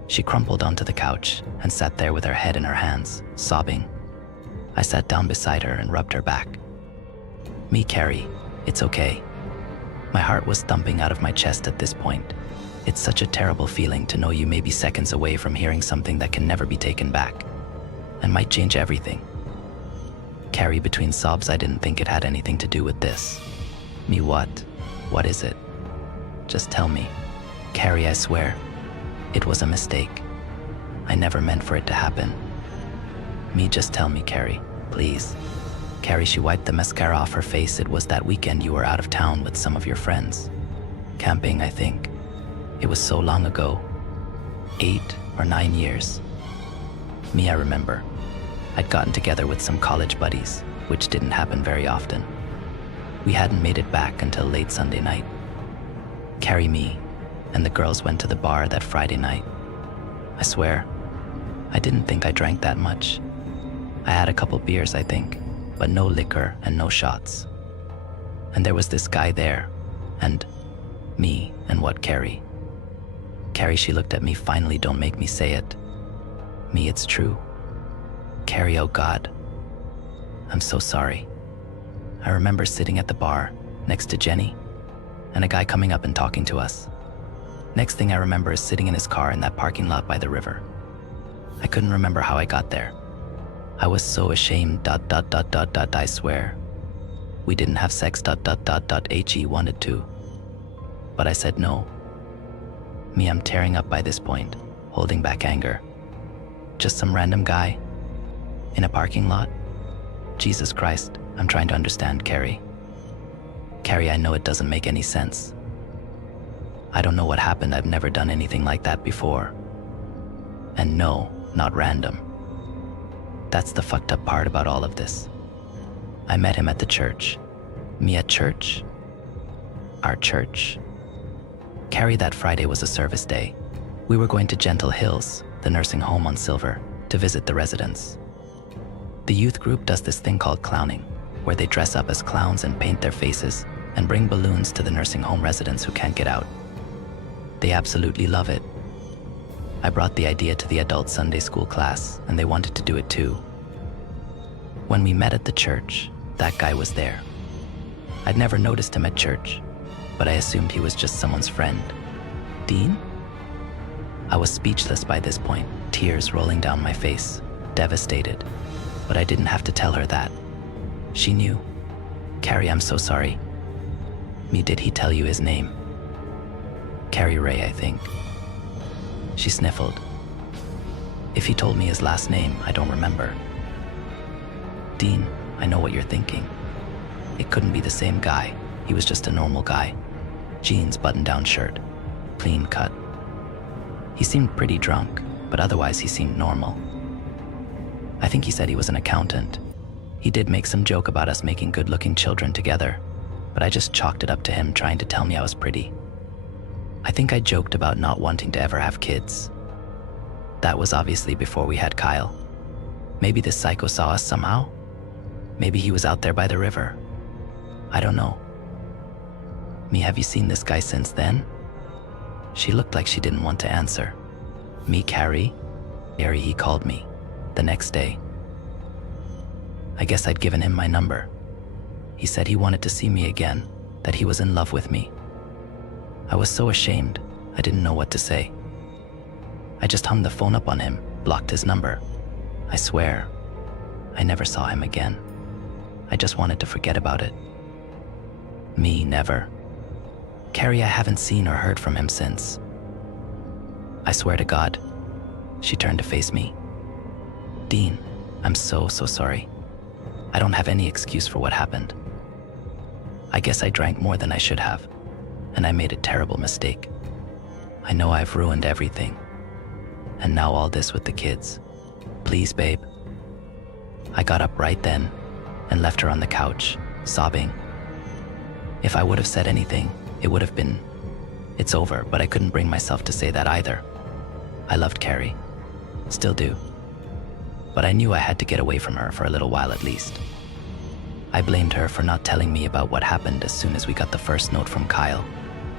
She crumpled onto the couch and sat there with her head in her hands, sobbing. I sat down beside her and rubbed her back. Me, Carrie, it's okay. My heart was thumping out of my chest at this point. It's such a terrible feeling to know you may be seconds away from hearing something that can never be taken back, and might change everything. Carrie, between sobs, I didn't think it had anything to do with this. Me, what? What is it? Just tell me. Carrie, I swear, it was a mistake. I never meant for it to happen. Me, just tell me, Carrie, please. Carrie, she wiped the mascara off her face. It was that weekend you were out of town with some of your friends. Camping, I think. It was so long ago. 8 or 9 years. Me, I remember. I'd gotten together with some college buddies, which didn't happen very often. We hadn't made it back until late Sunday night. Carrie, me, and the girls went to the bar that Friday night. I swear, I didn't think I drank that much. I had a couple beers, I think, but no liquor and no shots. And there was this guy there, and me, and what, Carrie? Carrie, she looked at me, finally, don't make me say it. Me, it's true. Carrie, oh God, I'm so sorry. I remember sitting at the bar next to Jenny, and a guy coming up and talking to us. Next thing I remember is sitting in his car in that parking lot by the river. I couldn't remember how I got there. I was so ashamed, I swear. We didn't have sex, he wanted to. But I said no. Me, I'm tearing up by this point, holding back anger. Just some random guy? In a parking lot? Jesus Christ, I'm trying to understand, Carrie. Carrie, I know it doesn't make any sense. I don't know what happened, I've never done anything like that before. And no, not random. That's the fucked up part about all of this. I met him at the church. Me at church? Our church. Carrie, that Friday was a service day. We were going to Gentle Hills, the nursing home on Silver, to visit the residents. The youth group does this thing called clowning, where they dress up as clowns and paint their faces and bring balloons to the nursing home residents who can't get out. They absolutely love it. I brought the idea to the adult Sunday school class, and they wanted to do it too. When we met at the church, that guy was there. I'd never noticed him at church, but I assumed he was just someone's friend. Dean? I was speechless by this point, tears rolling down my face, devastated. But I didn't have to tell her that. She knew. Carrie, I'm so sorry. Did he tell you his name? Carrie Ray, I think. She sniffled. If he told me his last name, I don't remember. Dean, I know what you're thinking. It couldn't be the same guy. He was just a normal guy. Jeans, button-down shirt, clean cut. He seemed pretty drunk, but otherwise he seemed normal. I think he said he was an accountant. He did make some joke about us making good-looking children together, but I just chalked it up to him trying to tell me I was pretty. I think I joked about not wanting to ever have kids. That was obviously before we had Kyle. Maybe this psycho saw us somehow? Maybe he was out there by the river. I don't know. Have you seen this guy since then? She looked like she didn't want to answer. Carrie? Eerie, he called me. The next day. I guess I'd given him my number. He said he wanted to see me again, that he was in love with me. I was so ashamed, I didn't know what to say. I just hung the phone up on him, blocked his number. I swear, I never saw him again. I just wanted to forget about it. Never. Carrie, I haven't seen or heard from him since. I swear to God. She turned to face me. Dean, I'm so sorry. I don't have any excuse for what happened. I guess I drank more than I should have, and I made a terrible mistake. I know I've ruined everything. And now all this with the kids. Please, babe. I got up right then and left her on the couch, sobbing. If I would have said anything, it would have been, it's over, but I couldn't bring myself to say that either. I loved Carrie. Still do. But I knew I had to get away from her for a little while at least. I blamed her for not telling me about what happened as soon as we got the first note from Kyle,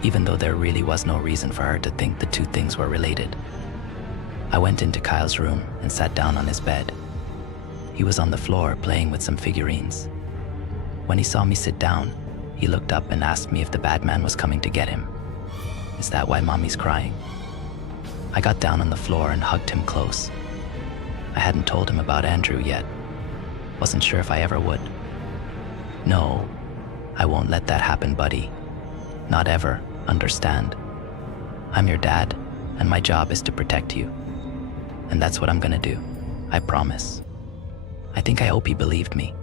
even though there really was no reason for her to think the two things were related. I went into Kyle's room and sat down on his bed. He was on the floor playing with some figurines. When he saw me sit down, he looked up and asked me if the bad man was coming to get him. Is that why Mommy's crying? I got down on the floor and hugged him close. I hadn't told him about Andrew yet. Wasn't sure if I ever would. No, I won't let that happen, buddy. Not ever, understand? I'm your dad, and my job is to protect you. And that's what I'm gonna do, I promise. I think I hope he believed me.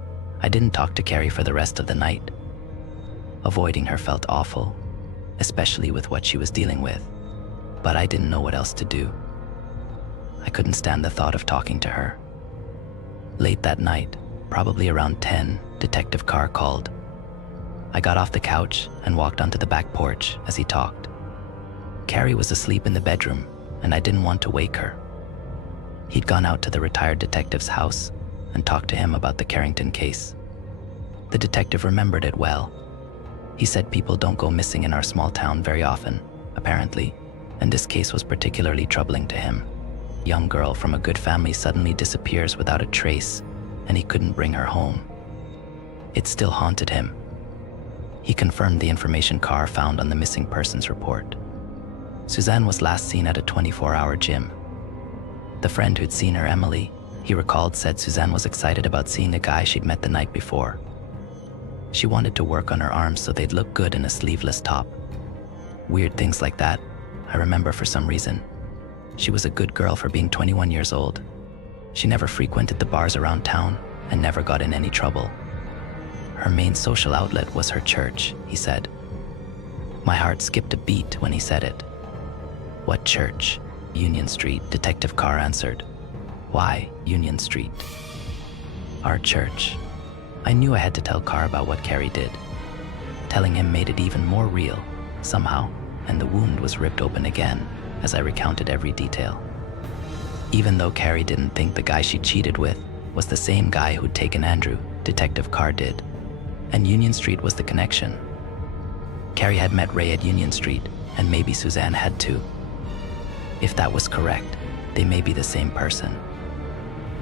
I didn't talk to Carrie for the rest of the night. Avoiding her felt awful, especially with what she was dealing with, but I didn't know what else to do. I couldn't stand the thought of talking to her. Late that night, probably around 10, Detective Carr called. I got off the couch and walked onto the back porch as he talked. Carrie was asleep in the bedroom, and I didn't want to wake her. He'd gone out to the retired detective's house and talked to him about the Carrington case. The detective remembered it well. He said people don't go missing in our small town very often, apparently, and this case was particularly troubling to him. A young girl from a good family suddenly disappears without a trace, and he couldn't bring her home. It still haunted him. He confirmed the information Carr found on the missing persons report. Suzanne was last seen at a 24-hour gym. The friend who'd seen her, Emily, he recalled, said Suzanne was excited about seeing a guy she'd met the night before. She wanted to work on her arms so they'd look good in a sleeveless top. Weird things like that, I remember for some reason. She was a good girl for being 21 years old. She never frequented the bars around town and never got in any trouble. Her main social outlet was her church, he said. My heart skipped a beat when he said it. What church? Union Street, Detective Carr answered. Why Union Street? Our church. I knew I had to tell Carr about what Carrie did. Telling him made it even more real, somehow, and the wound was ripped open again as I recounted every detail. Even though Carrie didn't think the guy she cheated with was the same guy who'd taken Andrew, Detective Carr did. And Union Street was the connection. Carrie had met Ray at Union Street, and maybe Suzanne had too. If that was correct, they may be the same person.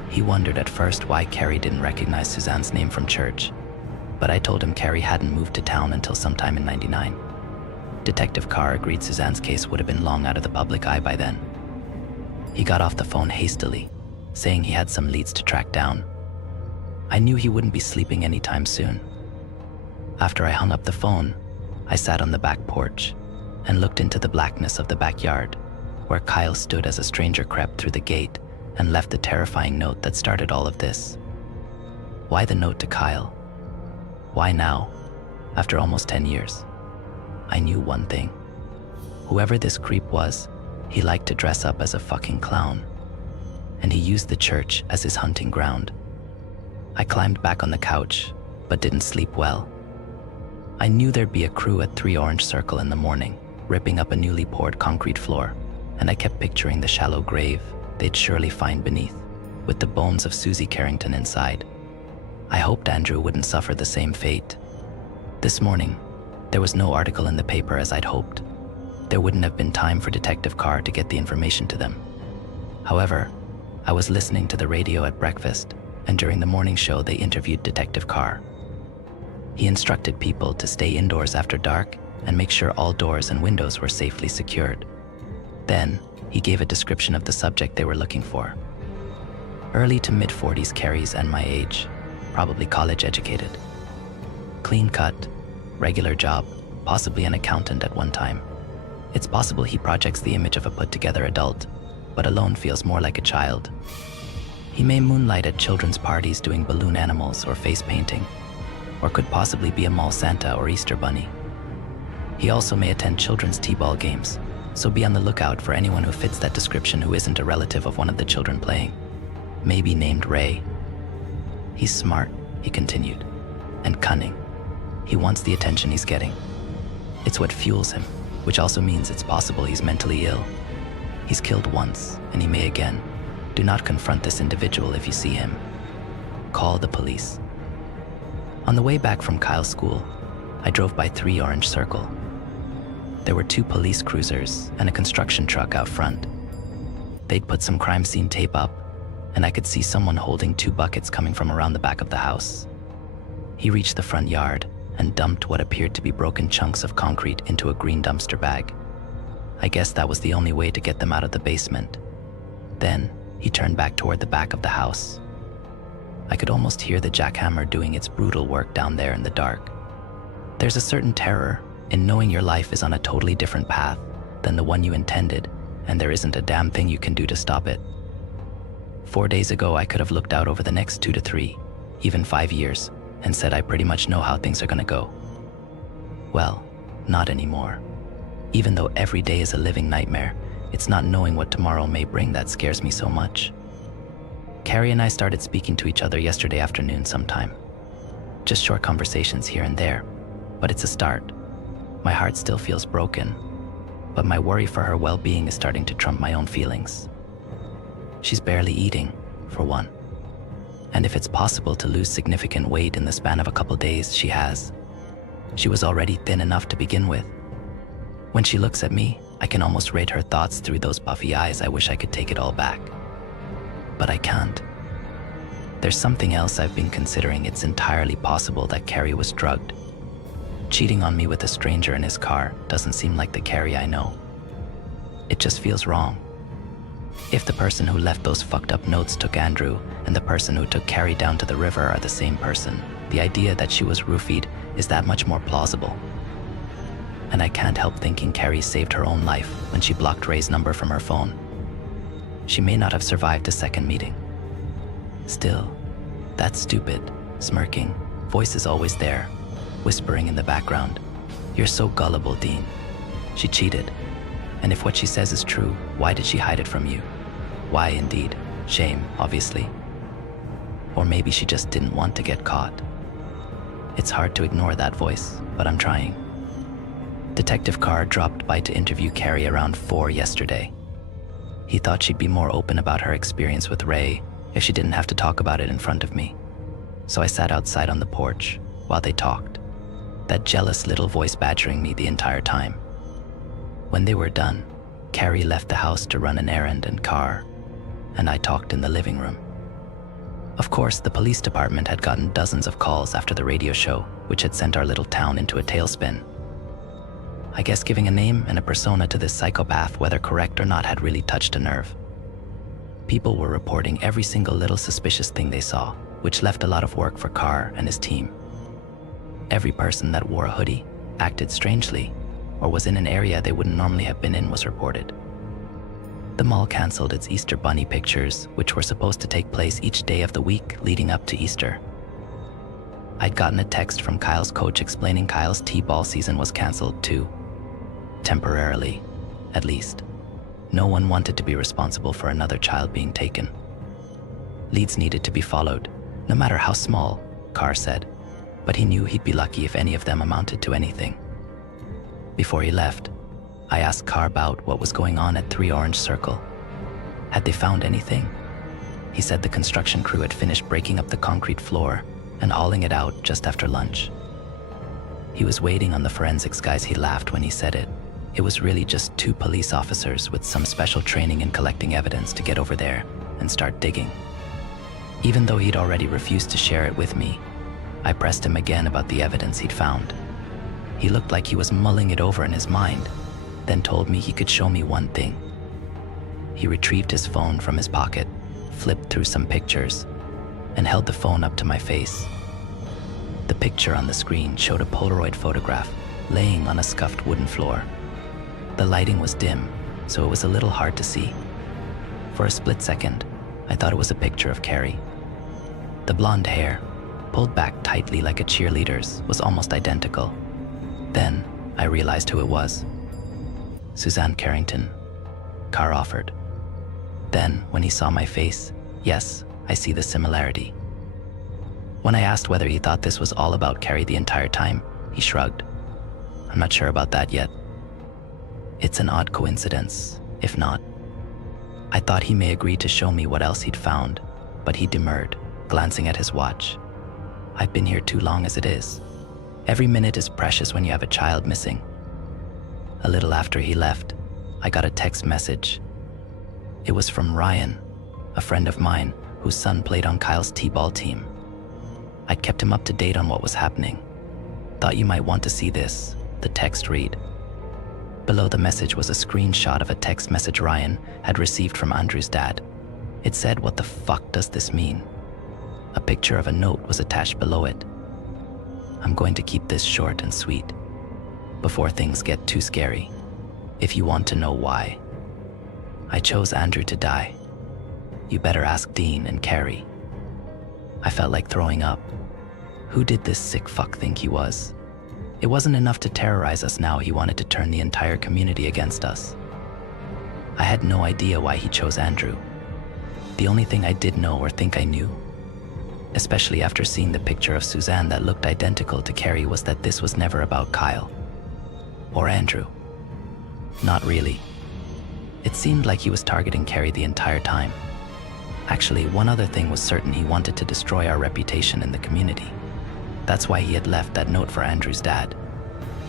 He wondered at first why Carrie didn't recognize Suzanne's name from church, but I told him Carrie hadn't moved to town until sometime in '99. Detective Carr agreed Suzanne's case would have been long out of the public eye by then. He got off the phone hastily, saying he had some leads to track down. I knew he wouldn't be sleeping anytime soon. After I hung up the phone, I sat on the back porch and looked into the blackness of the backyard, where Kyle stood as a stranger crept through the gate and left the terrifying note that started all of this. Why the note to Kyle? Why now, after almost 10 years? I knew one thing. Whoever this creep was, he liked to dress up as a fucking clown, and he used the church as his hunting ground. I climbed back on the couch, but didn't sleep well. I knew there'd be a crew at 3 Orange Circle in the morning, ripping up a newly poured concrete floor, and I kept picturing the shallow grave they'd surely find beneath, with the bones of Susie Carrington inside. I hoped Andrew wouldn't suffer the same fate. This morning, there was no article in the paper as I'd hoped. There wouldn't have been time for Detective Carr to get the information to them. However, I was listening to the radio at breakfast, and during the morning show they interviewed Detective Carr. He instructed people to stay indoors after dark and make sure all doors and windows were safely secured. Then, he gave a description of the subject they were looking for. Early to mid-40s Carrie's and my age, probably college educated. Clean cut, regular job, possibly an accountant at one time. It's possible he projects the image of a put-together adult, but alone feels more like a child. He may moonlight at children's parties doing balloon animals or face painting, or could possibly be a mall Santa or Easter bunny. He also may attend children's t-ball games, so be on the lookout for anyone who fits that description who isn't a relative of one of the children playing, maybe named Ray. He's smart, he continued, and cunning. He wants the attention he's getting. It's what fuels him, which also means it's possible he's mentally ill. He's killed once, and he may again. Do not confront this individual if you see him. Call the police. On the way back from Kyle's school, I drove by 3 Orange Circle. There were 2 police cruisers and a construction truck out front. They'd put some crime scene tape up, and I could see someone holding 2 buckets coming from around the back of the house. He reached the front yard and dumped what appeared to be broken chunks of concrete into a green dumpster bag. I guess that was the only way to get them out of the basement. Then, he turned back toward the back of the house. I could almost hear the jackhammer doing its brutal work down there in the dark. There's a certain terror in knowing your life is on a totally different path than the one you intended, and there isn't a damn thing you can do to stop it. 4 days ago, I could have looked out over the next 2 to 3, even 5 years, and said I pretty much know how things are gonna go. Well, not anymore. Even though every day is a living nightmare, it's not knowing what tomorrow may bring that scares me so much. Carrie and I started speaking to each other yesterday afternoon sometime. Just short conversations here and there, but it's a start. My heart still feels broken, but my worry for her well-being is starting to trump my own feelings. She's barely eating, for one. And if it's possible to lose significant weight in the span of a couple days, she has. She was already thin enough to begin with. When she looks at me, I can almost read her thoughts through those puffy eyes. I wish I could take it all back. But I can't. There's something else I've been considering. It's entirely possible that Carrie was drugged. Cheating on me with a stranger in his car doesn't seem like the Carrie I know. It just feels wrong. If the person who left those fucked up notes took Andrew, and the person who took Carrie down to the river are the same person, the idea that she was roofied is that much more plausible. And I can't help thinking Carrie saved her own life when she blocked Ray's number from her phone. She may not have survived a second meeting. Still, that stupid, smirking voice is always there, whispering in the background. You're so gullible, Dean. She cheated. And if what she says is true, why did she hide it from you? Why, indeed? Shame, obviously. Or maybe she just didn't want to get caught. It's hard to ignore that voice, but I'm trying. Detective Carr dropped by to interview Carrie around 4 yesterday. He thought she'd be more open about her experience with Ray if she didn't have to talk about it in front of me. So I sat outside on the porch while they talked, that jealous little voice badgering me the entire time. When they were done, Carrie left the house to run an errand and Carr and I talked in the living room. Of course, the police department had gotten dozens of calls after the radio show, which had sent our little town into a tailspin. I guess giving a name and a persona to this psychopath, whether correct or not, had really touched a nerve. People were reporting every single little suspicious thing they saw, which left a lot of work for Carr and his team. Every person that wore a hoodie, acted strangely, or was in an area they wouldn't normally have been in was reported. The mall canceled its Easter Bunny pictures, which were supposed to take place each day of the week leading up to Easter. I'd gotten a text from Kyle's coach explaining Kyle's T-ball season was canceled too. Temporarily, at least. No one wanted to be responsible for another child being taken. Leads needed to be followed, no matter how small, Carr said, but he knew he'd be lucky if any of them amounted to anything. Before he left, I asked Carr about what was going on at 3 Orange Circle. Had they found anything? He said the construction crew had finished breaking up the concrete floor and hauling it out just after lunch. He was waiting on the forensics guys. He laughed when he said it. It was really just 2 police officers with some special training in collecting evidence to get over there and start digging. Even though he'd already refused to share it with me, I pressed him again about the evidence he'd found. He looked like he was mulling it over in his mind, then told me he could show me one thing. He retrieved his phone from his pocket, flipped through some pictures, and held the phone up to my face. The picture on the screen showed a Polaroid photograph laying on a scuffed wooden floor. The lighting was dim, so it was a little hard to see. For a split second, I thought it was a picture of Carrie. The blonde hair, pulled back tightly like a cheerleader's, was almost identical. Then I realized who it was. Suzanne Carrington, Carr offered. Then, when he saw my face, yes, I see the similarity. When I asked whether he thought this was all about Carrie the entire time, he shrugged. I'm not sure about that yet. It's an odd coincidence, if not. I thought he may agree to show me what else he'd found, but he demurred, glancing at his watch. I've been here too long as it is. Every minute is precious when you have a child missing. A little after he left, I got a text message. It was from Ryan, a friend of mine whose son played on Kyle's T-ball team. I'd kept him up to date on what was happening. Thought you might want to see this, the text read. Below the message was a screenshot of a text message Ryan had received from Andrew's dad. It said, "What the fuck does this mean?" A picture of a note was attached below it. I'm going to keep this short and sweet, before things get too scary, if you want to know why. I chose Andrew to die. You better ask Dean and Carrie. I felt like throwing up. Who did this sick fuck think he was? It wasn't enough to terrorize us, now he wanted to turn the entire community against us. I had no idea why he chose Andrew. The only thing I did know or think I knew, especially after seeing the picture of Suzanne that looked identical to Carrie, was that this was never about Kyle. Or Andrew. Not really. It seemed like he was targeting Carrie the entire time. Actually, one other thing was certain: he wanted to destroy our reputation in the community. That's why he had left that note for Andrew's dad.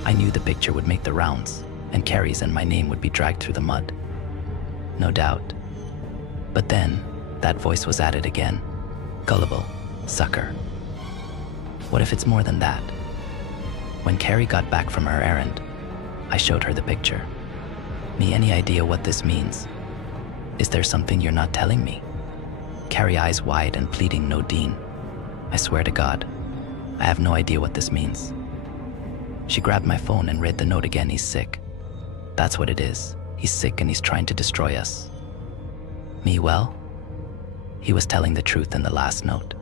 I knew the picture would make the rounds, and Carrie's and my name would be dragged through the mud. No doubt. But then, that voice was at it again. Gullible. Sucker. What if it's more than that? When Carrie got back from her errand, I showed her the picture. Me, any idea what this means? Is there something you're not telling me? Carrie, eyes wide and pleading, "No, Dean. I swear to God, I have no idea what this means." She grabbed my phone and read the note again. He's sick. That's what it is. He's sick and he's trying to destroy us. Me, well, he was telling the truth in the last note.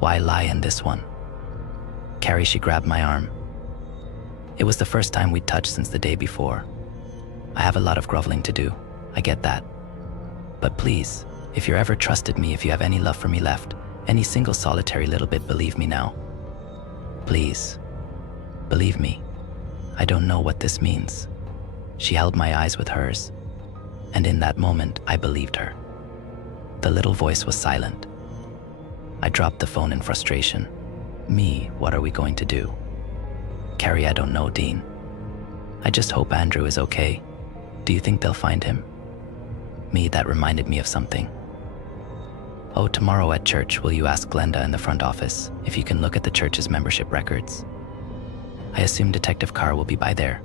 Why lie in this one? Carrie, she grabbed my arm. It was the first time we'd touched since the day before. I have a lot of groveling to do. I get that. But please, if you're ever trusted me, if you have any love for me left, any single solitary little bit, believe me now. Please, believe me, I don't know what this means. She held my eyes with hers, and in that moment, I believed her. The little voice was silent. I dropped the phone in frustration. Me, what are we going to do? Carrie, I don't know, Dean. I just hope Andrew is okay. Do you think they'll find him? Me, that reminded me of something. Oh, tomorrow at church, will you ask Glenda in the front office if you can look at the church's membership records? I assume Detective Carr will be by there,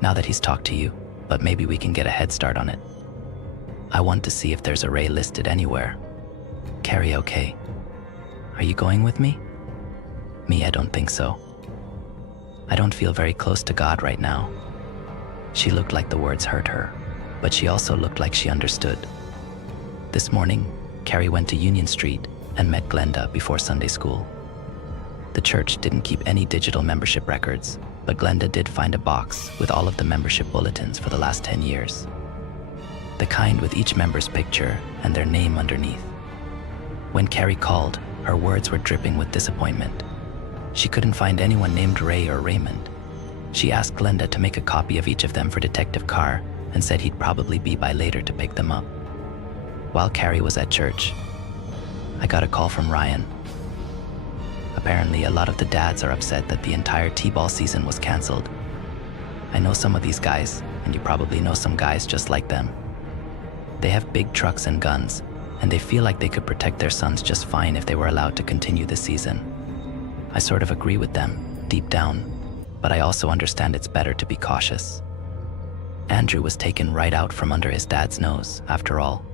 now that he's talked to you, but maybe we can get a head start on it. I want to see if there's a Ray listed anywhere. Carrie, okay. Are you going with me? Me, I don't think so. I don't feel very close to God right now. She looked like the words hurt her, but she also looked like she understood. This morning, Carrie went to Union Street and met Glenda before Sunday school. The church didn't keep any digital membership records, but Glenda did find a box with all of the membership bulletins for the last 10 years. The kind with each member's picture and their name underneath. When Carrie called, her words were dripping with disappointment. She couldn't find anyone named Ray or Raymond. She asked Glenda to make a copy of each of them for Detective Carr and said he'd probably be by later to pick them up. While Carrie was at church, I got a call from Ryan. Apparently, a lot of the dads are upset that the entire T-ball season was canceled. I know some of these guys, and you probably know some guys just like them. They have big trucks and guns, and they feel like they could protect their sons just fine if they were allowed to continue this season. I sort of agree with them, deep down, but I also understand it's better to be cautious. Andrew was taken right out from under his dad's nose, after all.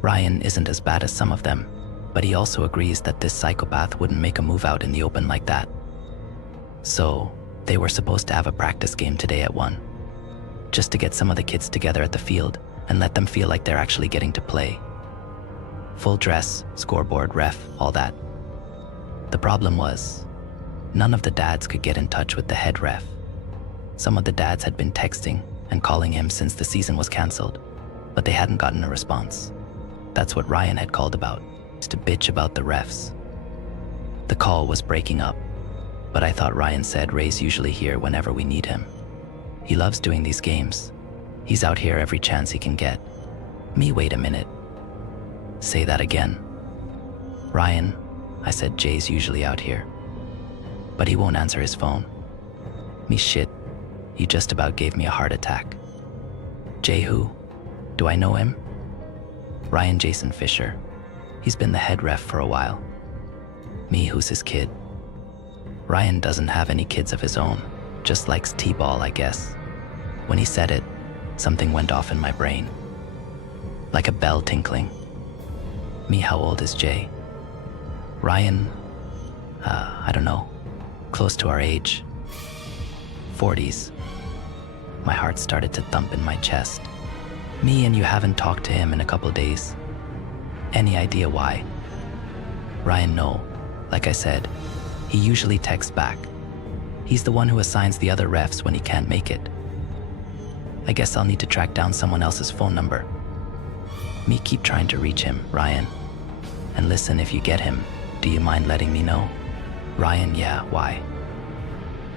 Ryan isn't as bad as some of them, but he also agrees that this psychopath wouldn't make a move out in the open like that. So, they were supposed to have a practice game today at 1, just to get some of the kids together at the field and let them feel like they're actually getting to play. Full dress, scoreboard, ref, all that. The problem was, none of the dads could get in touch with the head ref. Some of the dads had been texting and calling him since the season was canceled, but they hadn't gotten a response. That's what Ryan had called about, to bitch about the refs. The call was breaking up, but I thought Ryan said Ray's usually here whenever we need him. He loves doing these games. He's out here every chance he can get. Me, wait a minute. Say that again. Ryan, I said Jay's usually out here. But he won't answer his phone. Me, shit. He just about gave me a heart attack. Jay who? Do I know him? Ryan Jason Fisher. He's been the head ref for a while. Me, who's his kid? Ryan doesn't have any kids of his own, just likes T-ball, I guess. When he said it, something went off in my brain. Like a bell tinkling. Me, how old is Jay? Ryan, I don't know, close to our age. 40s. My heart started to thump in my chest. Me, and you haven't talked to him in a couple days. Any idea why? Ryan, no. Like I said, he usually texts back. He's the one who assigns the other refs when he can't make it. I guess I'll need to track down someone else's phone number. Me, keep trying to reach him, Ryan. And listen, if you get him, do you mind letting me know? Ryan, yeah, why?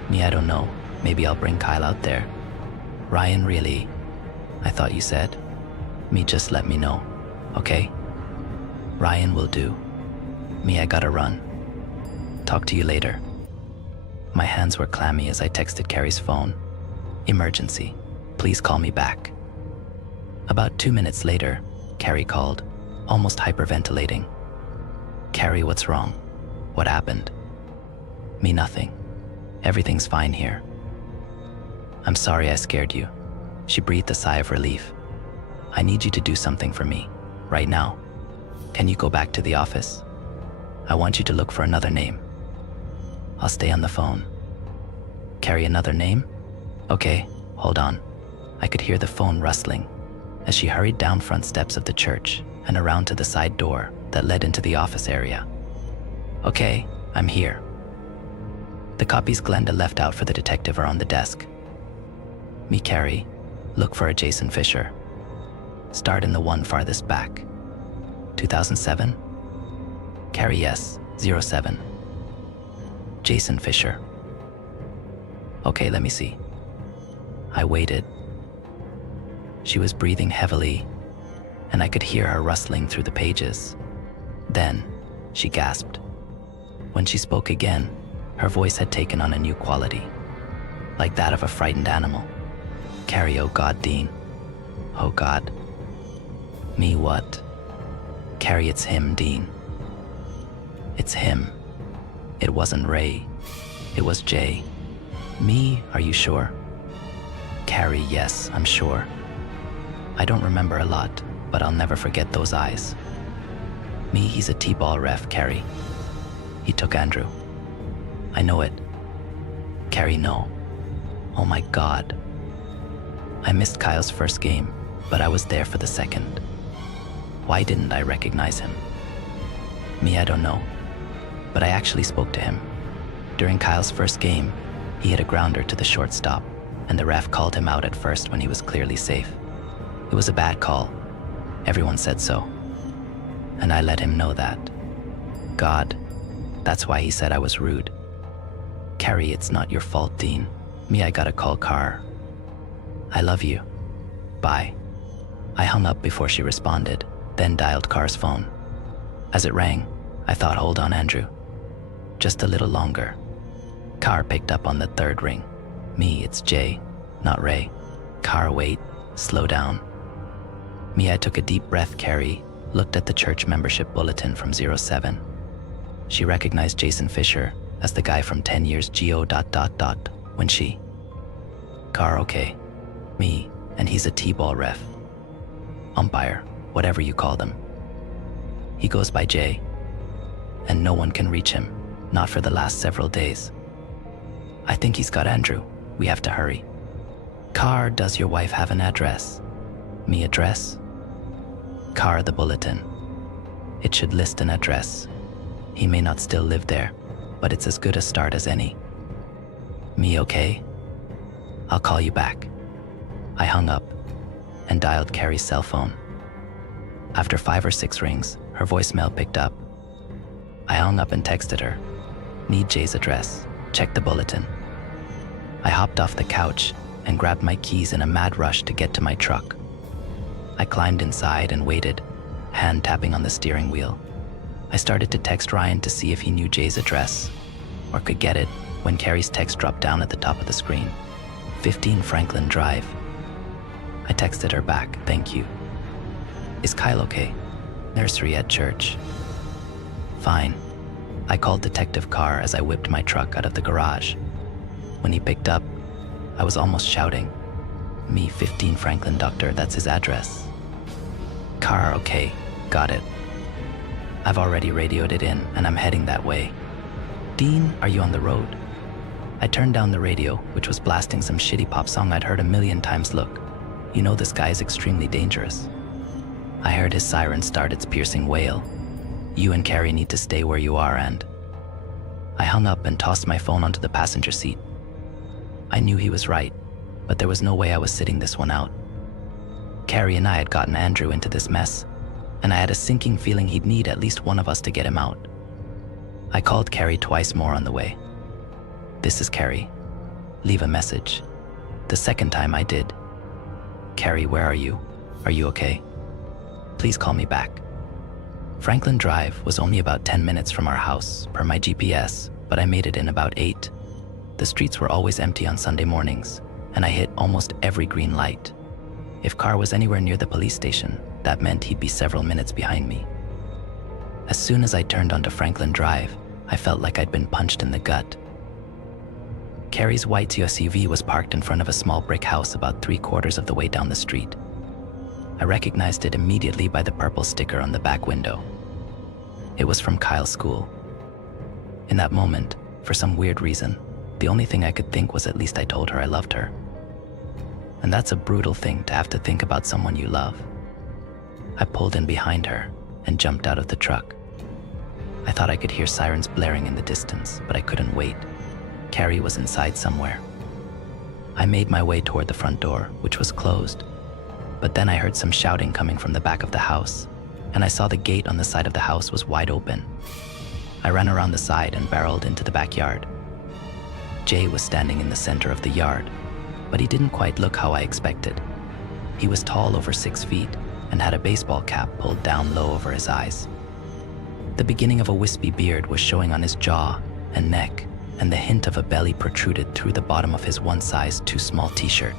Me, I don't know. Maybe I'll bring Kyle out there. Ryan, really? I thought you said. Me, just let me know, okay? Ryan, will do. Me, I gotta run. Talk to you later. My hands were clammy as I texted Carrie's phone. Emergency. Please call me back. About 2 minutes later, Carrie called, almost hyperventilating. Carrie, what's wrong? What happened? Me, nothing. Everything's fine here. I'm sorry I scared you. She breathed a sigh of relief. I need you to do something for me, right now. Can you go back to the office? I want you to look for another name. I'll stay on the phone. Carrie, another name? Okay, hold on. I could hear the phone rustling as she hurried down front steps of the church and around to the side door that led into the office area. Okay, I'm here. The copies Glenda left out for the detective are on the desk. Me, Carrie, look for a Jason Fisher. Start in the one farthest back. 2007? Carrie, yes, 07. Jason Fisher. Okay, let me see. I waited. She was breathing heavily, and I could hear her rustling through the pages. Then, she gasped. When she spoke again, her voice had taken on a new quality, like that of a frightened animal. Carrie, oh God, Dean. Oh God. Me what? Carrie, it's him, Dean. It's him. It wasn't Ray. It was Jay. Me, are you sure? Carrie, yes, I'm sure. I don't remember a lot, but I'll never forget those eyes. Me, he's a T-ball ref, Carrie. He took Andrew. I know it. Carrie, no. Oh my God. I missed Kyle's first game, but I was there for the second. Why didn't I recognize him? Me, I don't know. But I actually spoke to him. During Kyle's first game, he hit a grounder to the shortstop, and the ref called him out at first when he was clearly safe. It was a bad call. Everyone said so. And I let him know that. God, that's why he said I was rude. Carrie, it's not your fault, Dean. Me, I gotta call Carr. I love you. Bye. I hung up before she responded, then dialed Carr's phone. As it rang, I thought, hold on, Andrew. Just a little longer. Carr picked up on the third ring. Me, it's Jay, not Ray. Carr, wait, slow down. Me, I took a deep breath, Carrie, looked at the church membership bulletin from 07. She recognized Jason Fisher as the guy from 10 years GO ... when she. Carr, okay. Me, and he's a T-ball ref. Umpire, whatever you call them. He goes by Jay. And no one can reach him, not for the last several days. I think he's got Andrew. We have to hurry. Carr, does your wife have an address? Me, address? Carr, the bulletin. It should list an address. He may not still live there, but it's as good a start as any. Me, okay? I'll call you back. I hung up and dialed Carrie's cell phone. After 5 or 6 rings, her voicemail picked up. I hung up and texted her. Need Jay's address. Check the bulletin. I hopped off the couch and grabbed my keys in a mad rush to get to my truck. I climbed inside and waited, hand tapping on the steering wheel. I started to text Ryan to see if he knew Jay's address, or could get it, when Carrie's text dropped down at the top of the screen. 15 Franklin Drive. I texted her back, thank you. Is Kyle okay? Nursery at church. Fine. I called Detective Carr as I whipped my truck out of the garage. When he picked up, I was almost shouting. Me, 15 Franklin, doctor, that's his address. Carr, okay, got it. I've already radioed it in, and I'm heading that way. Dean, are you on the road? I turned down the radio, which was blasting some shitty pop song I'd heard a million times. Look, you know this guy is extremely dangerous. I heard his siren start its piercing wail. You and Carrie need to stay where you are, and... I hung up and tossed my phone onto the passenger seat. I knew he was right, but there was no way I was sitting this one out. Carrie and I had gotten Andrew into this mess, and I had a sinking feeling he'd need at least one of us to get him out. I called Carrie twice more on the way. This is Carrie. Leave a message. The second time I did. Carrie, where are you? Are you okay? Please call me back. Franklin Drive was only about 10 minutes from our house, per my GPS, but I made it in about 8. The streets were always empty on Sunday mornings, and I hit almost every green light. If Carr was anywhere near the police station, that meant he'd be several minutes behind me. As soon as I turned onto Franklin Drive, I felt like I'd been punched in the gut. Carrie's white SUV was parked in front of a small brick house about 3/4 of the way down the street. I recognized it immediately by the purple sticker on the back window. It was from Kyle's school. In that moment, for some weird reason, the only thing I could think was at least I told her I loved her. And that's a brutal thing to have to think about someone you love. I pulled in behind her and jumped out of the truck. I thought I could hear sirens blaring in the distance, but I couldn't wait. Carrie was inside somewhere. I made my way toward the front door, which was closed. But then I heard some shouting coming from the back of the house, and I saw the gate on the side of the house was wide open. I ran around the side and barreled into the backyard. Jay was standing in the center of the yard, but he didn't quite look how I expected. He was tall, over 6 feet, and had a baseball cap pulled down low over his eyes. The beginning of a wispy beard was showing on his jaw and neck, and the hint of a belly protruded through the bottom of his one-size-too-small t-shirt.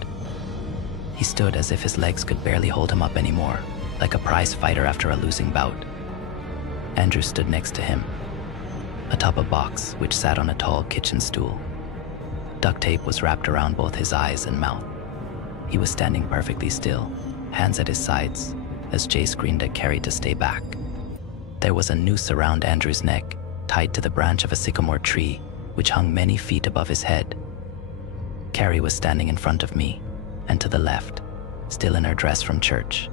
He stood as if his legs could barely hold him up anymore, like a prize fighter after a losing bout. Andrew stood next to him, atop a box which sat on a tall kitchen stool. Duct tape was wrapped around both his eyes and mouth. He was standing perfectly still, hands at his sides, as Jay screamed at Carrie to stay back. There was a noose around Andrew's neck, tied to the branch of a sycamore tree, which hung many feet above his head. Carrie was standing in front of me, and to the left, still in her dress from church.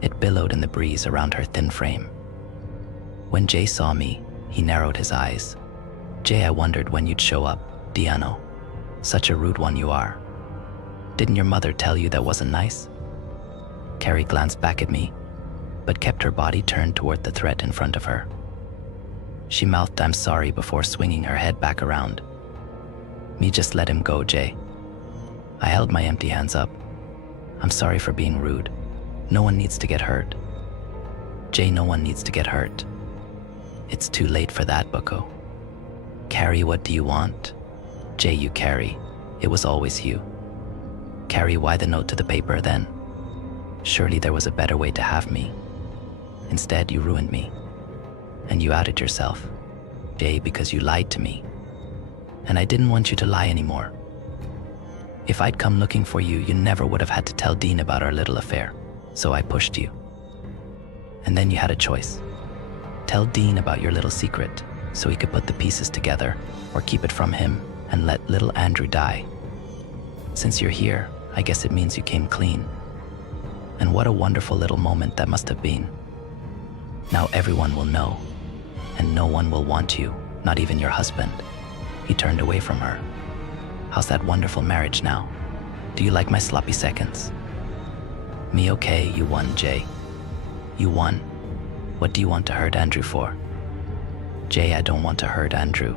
It billowed in the breeze around her thin frame. When Jay saw me, he narrowed his eyes. "Jay, I wondered when you'd show up, Diano. Such a rude one you are. Didn't your mother tell you that wasn't nice?" Carrie glanced back at me, but kept her body turned toward the threat in front of her. She mouthed, "I'm sorry," before swinging her head back around. "Me, just let him go, Jay." I held my empty hands up. "I'm sorry for being rude. No one needs to get hurt. Jay, no one needs to get hurt. It's too late for that, bucko." "Carrie, what do you want?" "Jay, you Carrie. It was always you." "Carrie, why the note to the paper then? Surely there was a better way to have me. Instead, you ruined me. And you outed yourself, Jay, because you lied to me. And I didn't want you to lie anymore. If I'd come looking for you, you never would have had to tell Dean about our little affair, so I pushed you. And then you had a choice. Tell Dean about your little secret, so he could put the pieces together, or keep it from him and let little Andrew die. Since you're here, I guess it means you came clean. And what a wonderful little moment that must have been. Now everyone will know, and no one will want you, not even your husband." He turned away from her. "How's that wonderful marriage now? Do you like my sloppy seconds?" "Me, okay, you won, Jay. You won. What do you want to hurt Andrew for?" "Jay, I don't want to hurt Andrew.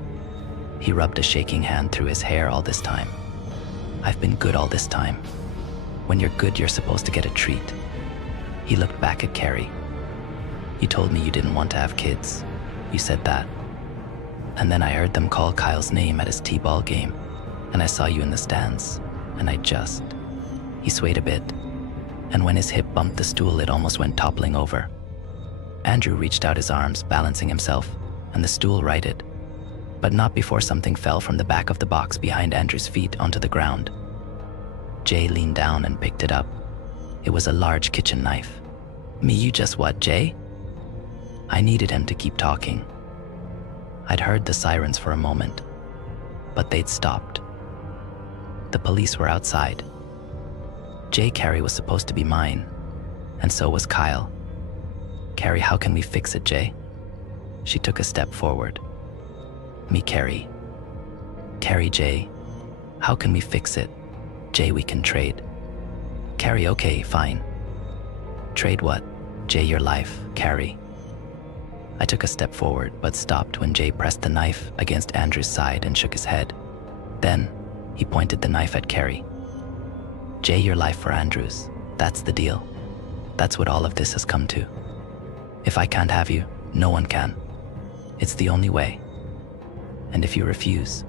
He rubbed a shaking hand through his hair all this time. I've been good all this time. When you're good, you're supposed to get a treat." He looked back at Carrie. "You told me you didn't want to have kids. You said that. And then I heard them call Kyle's name at his t-ball game, and I saw you in the stands, and I just..." He swayed a bit, and when his hip bumped the stool, it almost went toppling over. Andrew reached out his arms, balancing himself, and the stool righted, but not before something fell from the back of the box behind Andrew's feet onto the ground. Jay leaned down and picked it up. It was a large kitchen knife. "Me, you just what, Jay?" I needed him to keep talking. I'd heard the sirens for a moment, but they'd stopped. The police were outside. Jay, Carrie was supposed to be mine, and so was Kyle. "Carrie, how can we fix it, Jay?" She took a step forward. "Me, Carrie. Carrie, Jay, how can we fix it? Jay, we can trade." "Carrie, okay, fine." "Trade what?" "Jay, your life, Carrie." I took a step forward, but stopped when Jay pressed the knife against Andrew's side and shook his head. Then, he pointed the knife at Carrie. "Jay, your life for Andrew's. That's the deal. That's what all of this has come to. If I can't have you, no one can. It's the only way. And if you refuse..."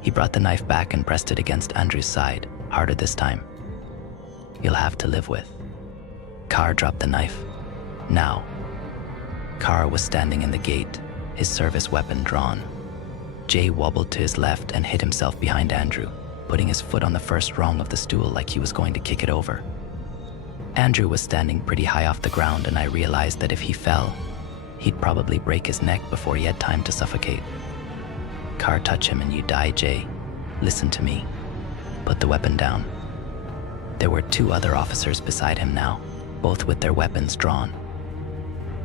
He brought the knife back and pressed it against Andrew's side, harder this time. "You'll have to live with..." Carr dropped the knife. Now. Carr was standing in the gate, his service weapon drawn. Jay wobbled to his left and hid himself behind Andrew, putting his foot on the first rung of the stool like he was going to kick it over. Andrew was standing pretty high off the ground, and I realized that if he fell, he'd probably break his neck before he had time to suffocate. "Carr, touch him and you die, Jay. Listen to me. Put the weapon down." There were 2 other officers beside him now, both with their weapons drawn.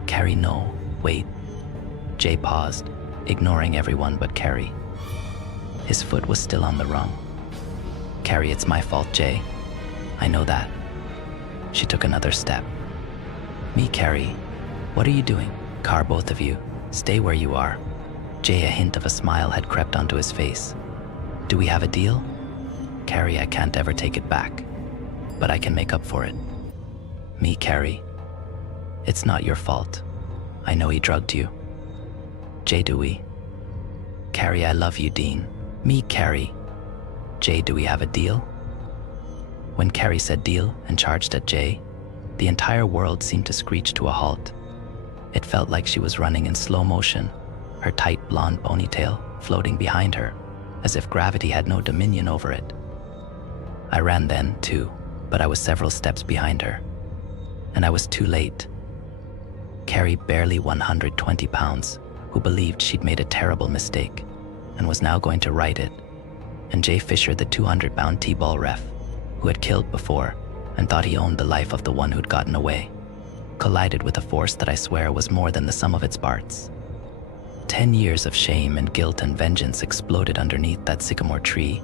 "Carrie, no, wait." Jay paused, ignoring everyone but Carrie. His foot was still on the rung. "Carrie, it's my fault, Jay. I know that." She took another step. "Me, Carrie, what are you doing?" "Carr, both of you, stay where you are." Jay, a hint of a smile had crept onto his face, Do we have a deal? Carrie, I can't ever take it back, but I can make up for it. Me, Carrie. It's not your fault. I know he drugged you. Jay, do we? Carrie, I love you, Dean. Me, Carrie. Jay, do we have a deal? When Carrie said deal and charged at Jay, the entire world seemed to screech to a halt. It felt like she was running in slow motion, her tight blonde ponytail floating behind her, as if gravity had no dominion over it. I ran then, too, but I was several steps behind her, and I was too late. Carrie, barely 120 pounds, who believed she'd made a terrible mistake and was now going to right it, and Jay Fisher, the 200-pound T-ball ref, who had killed before and thought he owned the life of the one who'd gotten away, collided with a force that I swear was more than the sum of its parts. 10 years of shame and guilt and vengeance exploded underneath that sycamore tree,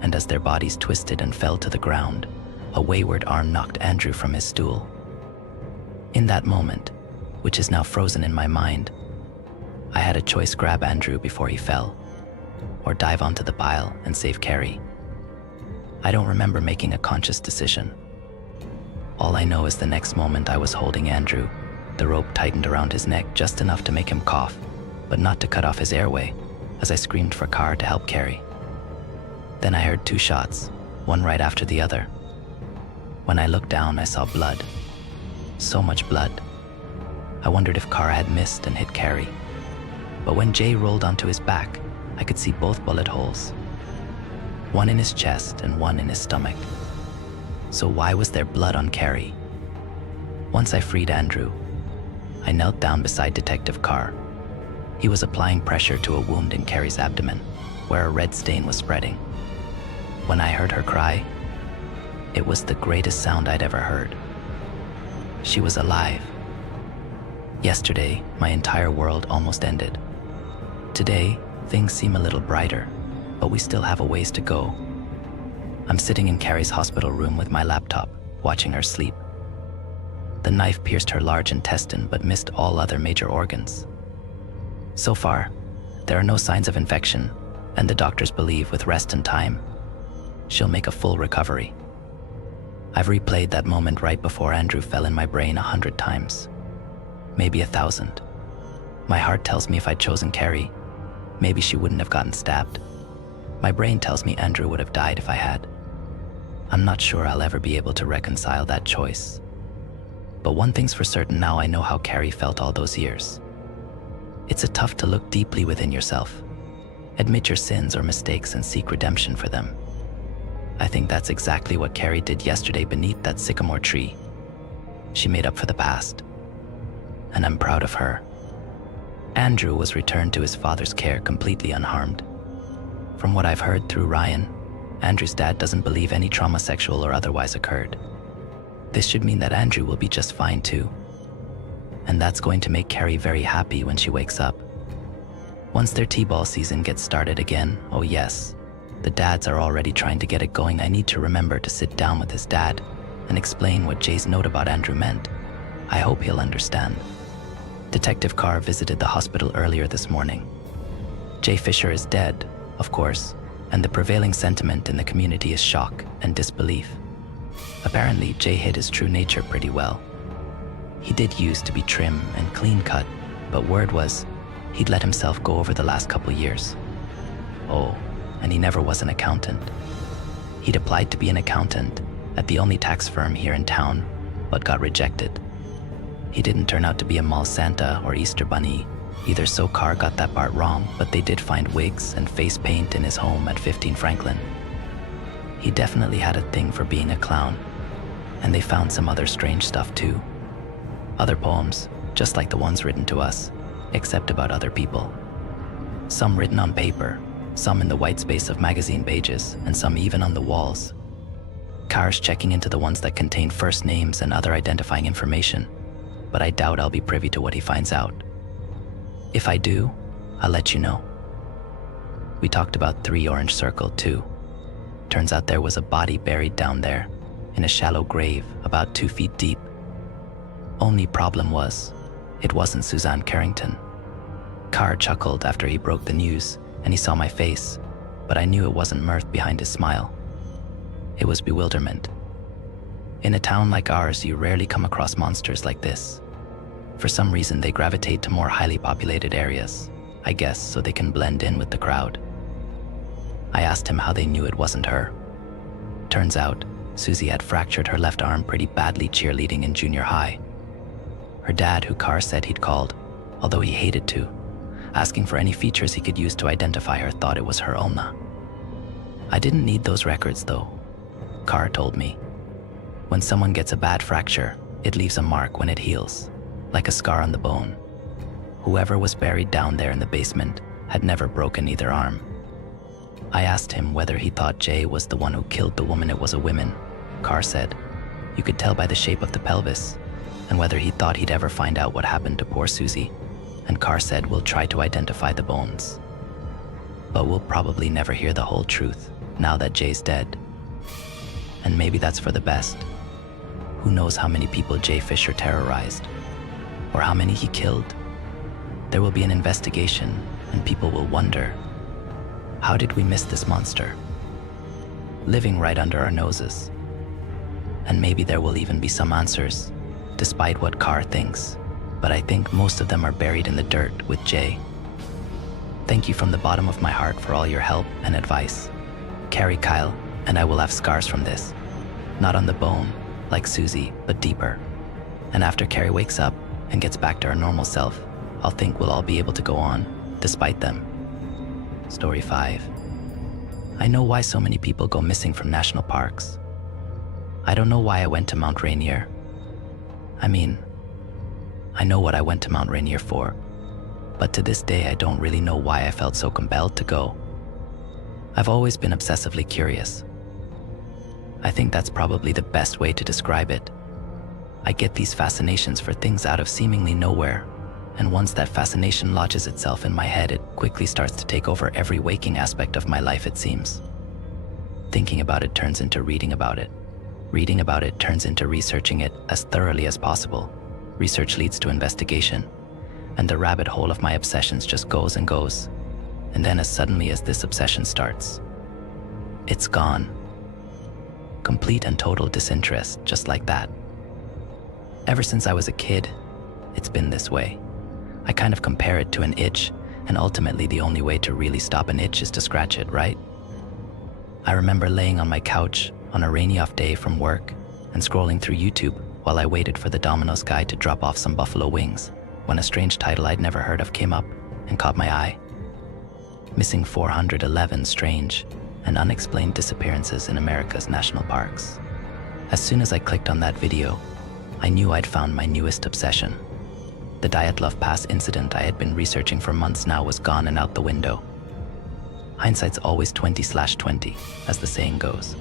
and as their bodies twisted and fell to the ground, a wayward arm knocked Andrew from his stool. In that moment, which is now frozen in my mind, I had a choice: grab Andrew before he fell, or dive onto the pile and save Carrie. I don't remember making a conscious decision. All I know is the next moment I was holding Andrew, the rope tightened around his neck just enough to make him cough, but not to cut off his airway, as I screamed for Carr to help Carrie. Then I heard 2 shots, one right after the other. When I looked down, I saw blood. So much blood. I wondered if Carr had missed and hit Carrie. But when Jay rolled onto his back, I could see both bullet holes. One in his chest and one in his stomach. So why was there blood on Carrie? Once I freed Andrew, I knelt down beside Detective Carr. He was applying pressure to a wound in Carrie's abdomen, where a red stain was spreading. When I heard her cry, it was the greatest sound I'd ever heard. She was alive. Yesterday, my entire world almost ended. Today, things seem a little brighter, but we still have a ways to go. I'm sitting in Carrie's hospital room with my laptop, watching her sleep. The knife pierced her large intestine but missed all other major organs. So far, there are no signs of infection, and the doctors believe with rest and time, she'll make a full recovery. I've replayed that moment right before Andrew fell in my brain 100 times, maybe 1,000. My heart tells me if I'd chosen Carrie, maybe she wouldn't have gotten stabbed. My brain tells me Andrew would have died if I had. I'm not sure I'll ever be able to reconcile that choice. But one thing's for certain now: I know how Carrie felt all those years. It's tough to look deeply within yourself, admit your sins or mistakes, and seek redemption for them. I think that's exactly what Carrie did yesterday beneath that sycamore tree. She made up for the past, and I'm proud of her. Andrew was returned to his father's care completely unharmed. From what I've heard through Ryan, Andrew's dad doesn't believe any trauma, sexual or otherwise, occurred. This should mean that Andrew will be just fine too. And that's going to make Carrie very happy when she wakes up. Once their T-ball season gets started again, oh yes, the dads are already trying to get it going. I need to remember to sit down with his dad and explain what Jay's note about Andrew meant. I hope he'll understand. Detective Carr visited the hospital earlier this morning. Jay Fisher is dead, of course, and the prevailing sentiment in the community is shock and disbelief. Apparently, Jay hid his true nature pretty well. He did used to be trim and clean-cut, but word was he'd let himself go over the last couple years. Oh, and he never was an accountant. He'd applied to be an accountant at the only tax firm here in town, but got rejected. He didn't turn out to be a mall Santa or Easter Bunny either, so Carr got that part wrong, but they did find wigs and face paint in his home at 15 Franklin. He definitely had a thing for being a clown, and they found some other strange stuff too. Other poems, just like the ones written to us, except about other people. Some written on paper, some in the white space of magazine pages, and some even on the walls. Carr's checking into the ones that contain first names and other identifying information, but I doubt I'll be privy to what he finds out. If I do, I'll let you know. We talked about 3 Orange Circle too. Turns out there was a body buried down there, in a shallow grave about 2 feet deep. Only problem was, it wasn't Suzanne Carrington. Carr chuckled after he broke the news, and he saw my face. but I knew it wasn't mirth behind his smile. It was bewilderment. In a town like ours, you rarely come across monsters like this. For some reason, they gravitate to more highly populated areas, I guess so they can blend in with the crowd. I asked him how they knew it wasn't her. Turns out, Susie had fractured her left arm pretty badly cheerleading in junior high. Her dad, who Carr said he'd called, although he hated to, asking for any features he could use to identify her, thought it was her ulna. I didn't need those records though, Carr told me. When someone gets a bad fracture, it leaves a mark when it heals, like a scar on the bone. Whoever was buried down there in the basement had never broken either arm. I asked him whether he thought Jay was the one who killed the woman. It was a woman, Carr said. You could tell by the shape of the pelvis, and whether he thought he'd ever find out what happened to poor Susie. And Carr said we'll try to identify the bones. But we'll probably never hear the whole truth now that Jay's dead. And maybe that's for the best. Who knows how many people Jay Fisher terrorized, or how many he killed? There will be an investigation, and people will wonder, how did we miss this monster? Living right under our noses. And maybe there will even be some answers, despite what Carr thinks. But I think most of them are buried in the dirt with Jay. Thank you from the bottom of my heart for all your help and advice. Carrie, Kyle, and I will have scars from this. Not on the bone, like Susie, but deeper. And after Carrie wakes up and gets back to her normal self, I'll think we'll all be able to go on, despite them. Story 5. I know why so many people go missing from national parks. I don't know why I went to Mount Rainier. I know what I went to Mount Rainier for, but to this day I don't really know why I felt so compelled to go. I've always been obsessively curious. I think that's probably the best way to describe it. I get these fascinations for things out of seemingly nowhere, and once that fascination lodges itself in my head, it quickly starts to take over every waking aspect of my life, it seems. Thinking about it turns into reading about it. Reading about it turns into researching it as thoroughly as possible. Research leads to investigation, and the rabbit hole of my obsessions just goes and goes. And then as suddenly as this obsession starts, it's gone. Complete and total disinterest, just like that. Ever since I was a kid, it's been this way. I kind of compare it to an itch, and ultimately the only way to really stop an itch is to scratch it, right? I remember laying on my couch on a rainy off day from work and scrolling through YouTube while I waited for the Domino's guy to drop off some buffalo wings, when a strange title I'd never heard of came up and caught my eye. Missing 411 strange and unexplained disappearances in America's national parks. As soon as I clicked on that video, I knew I'd found my newest obsession. The Dyatlov Pass incident I had been researching for months now was gone and out the window. Hindsight's always 20/20, as the saying goes.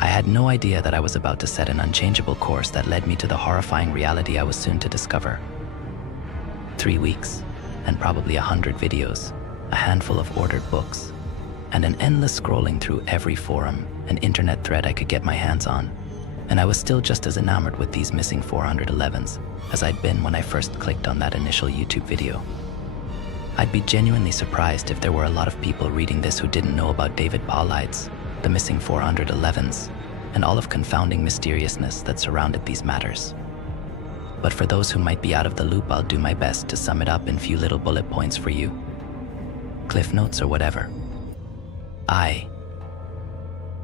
I had no idea that I was about to set an unchangeable course that led me to the horrifying reality I was soon to discover. 3 weeks, and probably 100 videos, a handful of ordered books, and an endless scrolling through every forum and internet thread I could get my hands on. And I was still just as enamored with these missing 411s as I'd been when I first clicked on that initial YouTube video. I'd be genuinely surprised if there were a lot of people reading this who didn't know about David Paulides, the missing 411s, and all of confounding mysteriousness that surrounded these matters. But for those who might be out of the loop, I'll do my best to sum it up in few little bullet points for you. Cliff notes or whatever.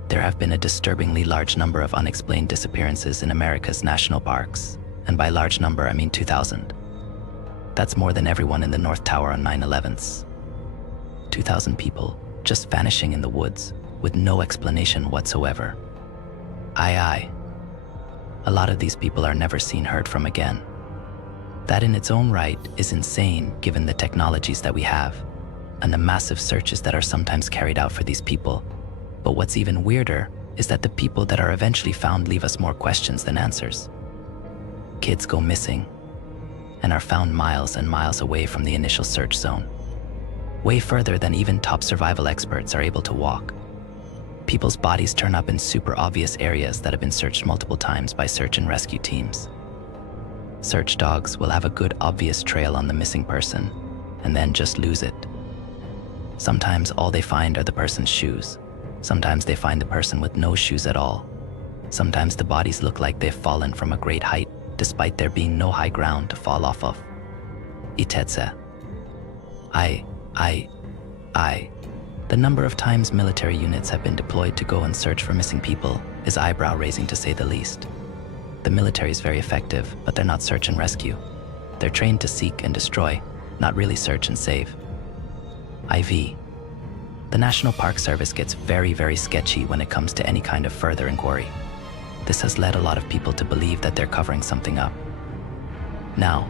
There have been a disturbingly large number of unexplained disappearances in America's national parks, and by large number I mean 2,000. That's more than everyone in the North Tower on 9/11s. 2,000 people just vanishing in the woods with no explanation whatsoever. A lot of these people are never seen, heard from again. That in its own right is insane given the technologies that we have and the massive searches that are sometimes carried out for these people. But what's even weirder is that the people that are eventually found leave us more questions than answers. Kids go missing and are found miles and miles away from the initial search zone, way further than even top survival experts are able to walk. People's bodies turn up in super obvious areas that have been searched multiple times by search and rescue teams. Search dogs will have a good obvious trail on the missing person and then just lose it. Sometimes all they find are the person's shoes. Sometimes they find the person with no shoes at all. Sometimes the bodies look like they've fallen from a great height, despite there being no high ground to fall off of. Itetse. The number of times military units have been deployed to go and search for missing people is eyebrow-raising to say the least. The military is very effective, but they're not search and rescue. They're trained to seek and destroy, not really search and save. IV. The National Park Service gets very, very sketchy when it comes to any kind of further inquiry. This has led a lot of people to believe that they're covering something up. Now,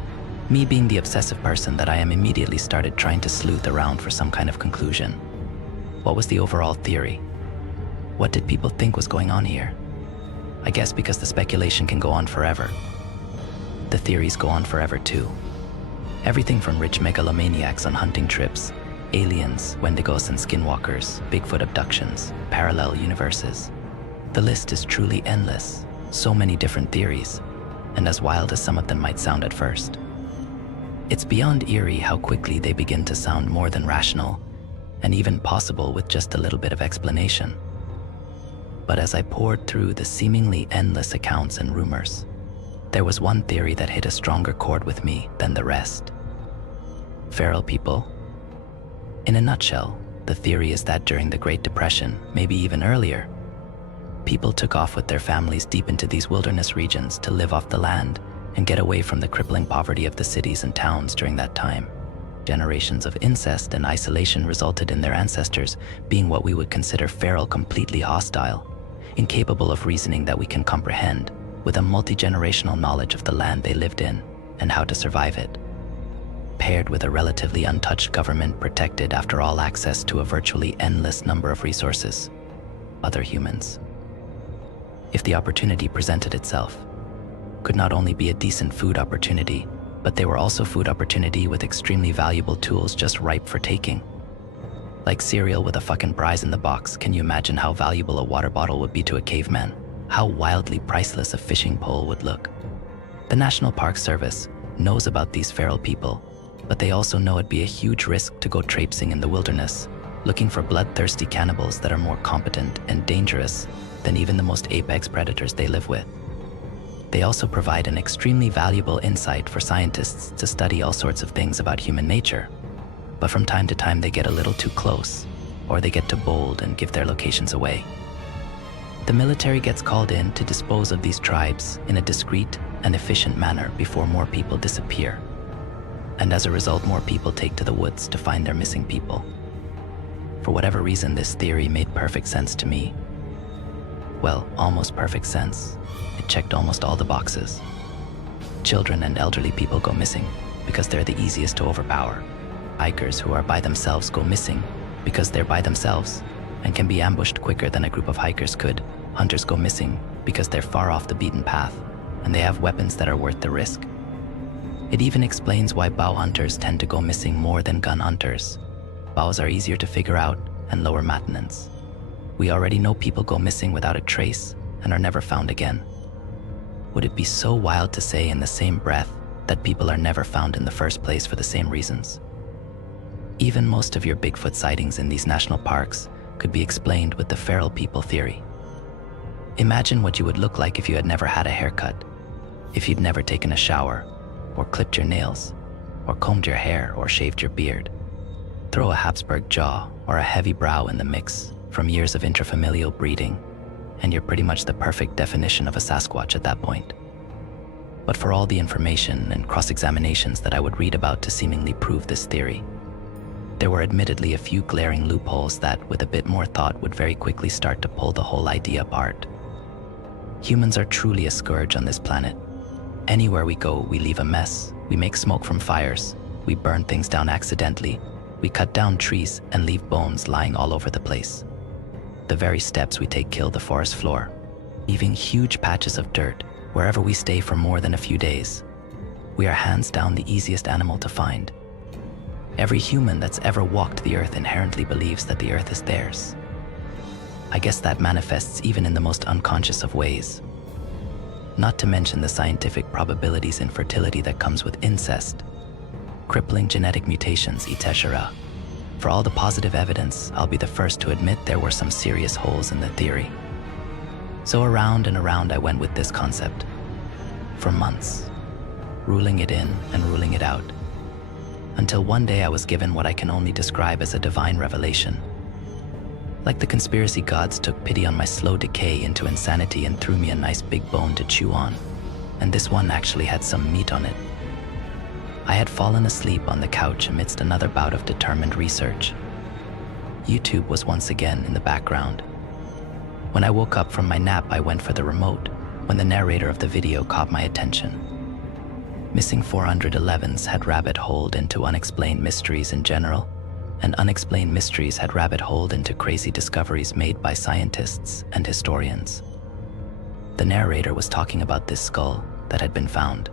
me being the obsessive person that I am, immediately started trying to sleuth around for some kind of conclusion. What was the overall theory? What did people think was going on here? I guess because the speculation can go on forever. The theories go on forever too. Everything from rich megalomaniacs on hunting trips, aliens, Wendigos and skinwalkers, Bigfoot abductions, parallel universes. The list is truly endless, so many different theories, and as wild as some of them might sound at first. It's beyond eerie how quickly they begin to sound more than rational, and even possible with just a little bit of explanation. But as I poured through the seemingly endless accounts and rumors, there was one theory that hit a stronger chord with me than the rest. Feral people. In a nutshell, the theory is that during the Great Depression, maybe even earlier, people took off with their families deep into these wilderness regions to live off the land and get away from the crippling poverty of the cities and towns during that time. Generations of incest and isolation resulted in their ancestors being what we would consider feral, completely hostile, incapable of reasoning that we can comprehend, with a multi-generational knowledge of the land they lived in and how to survive it. Paired with a relatively untouched government protected, after all, access to a virtually endless number of resources, other humans, if the opportunity presented itself, could not only be a decent food opportunity, but they were also food opportunity with extremely valuable tools just ripe for taking. Like cereal with a fucking prize in the box. Can you imagine how valuable a water bottle would be to a caveman? How wildly priceless a fishing pole would look? The National Park Service knows about these feral people, but they also know it'd be a huge risk to go traipsing in the wilderness, looking for bloodthirsty cannibals that are more competent and dangerous than even the most apex predators they live with. They also provide an extremely valuable insight for scientists to study all sorts of things about human nature. But from time to time they get a little too close, or they get too bold and give their locations away. The military gets called in to dispose of these tribes in a discreet and efficient manner before more people disappear. And as a result, more people take to the woods to find their missing people. For whatever reason, this theory made perfect sense to me. Well, almost perfect sense. It checked almost all the boxes. Children and elderly people go missing because they're the easiest to overpower. Hikers who are by themselves go missing because they're by themselves and can be ambushed quicker than a group of hikers could. Hunters go missing because they're far off the beaten path and they have weapons that are worth the risk. It even explains why bow hunters tend to go missing more than gun hunters. Bows are easier to figure out and lower maintenance. We already know people go missing without a trace and are never found again. Would it be so wild to say in the same breath that people are never found in the first place for the same reasons? Even most of your Bigfoot sightings in these national parks could be explained with the feral people theory. Imagine what you would look like if you had never had a haircut, if you'd never taken a shower, or clipped your nails, or combed your hair, or shaved your beard. Throw a Habsburg jaw or a heavy brow in the mix from years of intrafamilial breeding, and you're pretty much the perfect definition of a Sasquatch at that point. But for all the information and cross-examinations that I would read about to seemingly prove this theory, there were admittedly a few glaring loopholes that, with a bit more thought, would very quickly start to pull the whole idea apart. Humans are truly a scourge on this planet. Anywhere we go, we leave a mess. We make smoke from fires. We burn things down accidentally. We cut down trees and leave bones lying all over the place. The very steps we take kill the forest floor, leaving huge patches of dirt wherever we stay for more than a few days. We are hands down the easiest animal to find. Every human that's ever walked the earth inherently believes that the earth is theirs. I guess that manifests even in the most unconscious of ways. Not to mention the scientific probabilities infertility that comes with incest, crippling genetic mutations, etc. For all the positive evidence, I'll be the first to admit there were some serious holes in the theory. So around and around I went with this concept. For months, ruling it in and ruling it out. Until one day I was given what I can only describe as a divine revelation. Like the conspiracy gods took pity on my slow decay into insanity and threw me a nice big bone to chew on. And this one actually had some meat on it. I had fallen asleep on the couch amidst another bout of determined research. YouTube was once again in the background. When I woke up from my nap, I went for the remote when the narrator of the video caught my attention. Missing 411s had rabbit-holed into unexplained mysteries in general, and unexplained mysteries had rabbit-holed into crazy discoveries made by scientists and historians. The narrator was talking about this skull that had been found.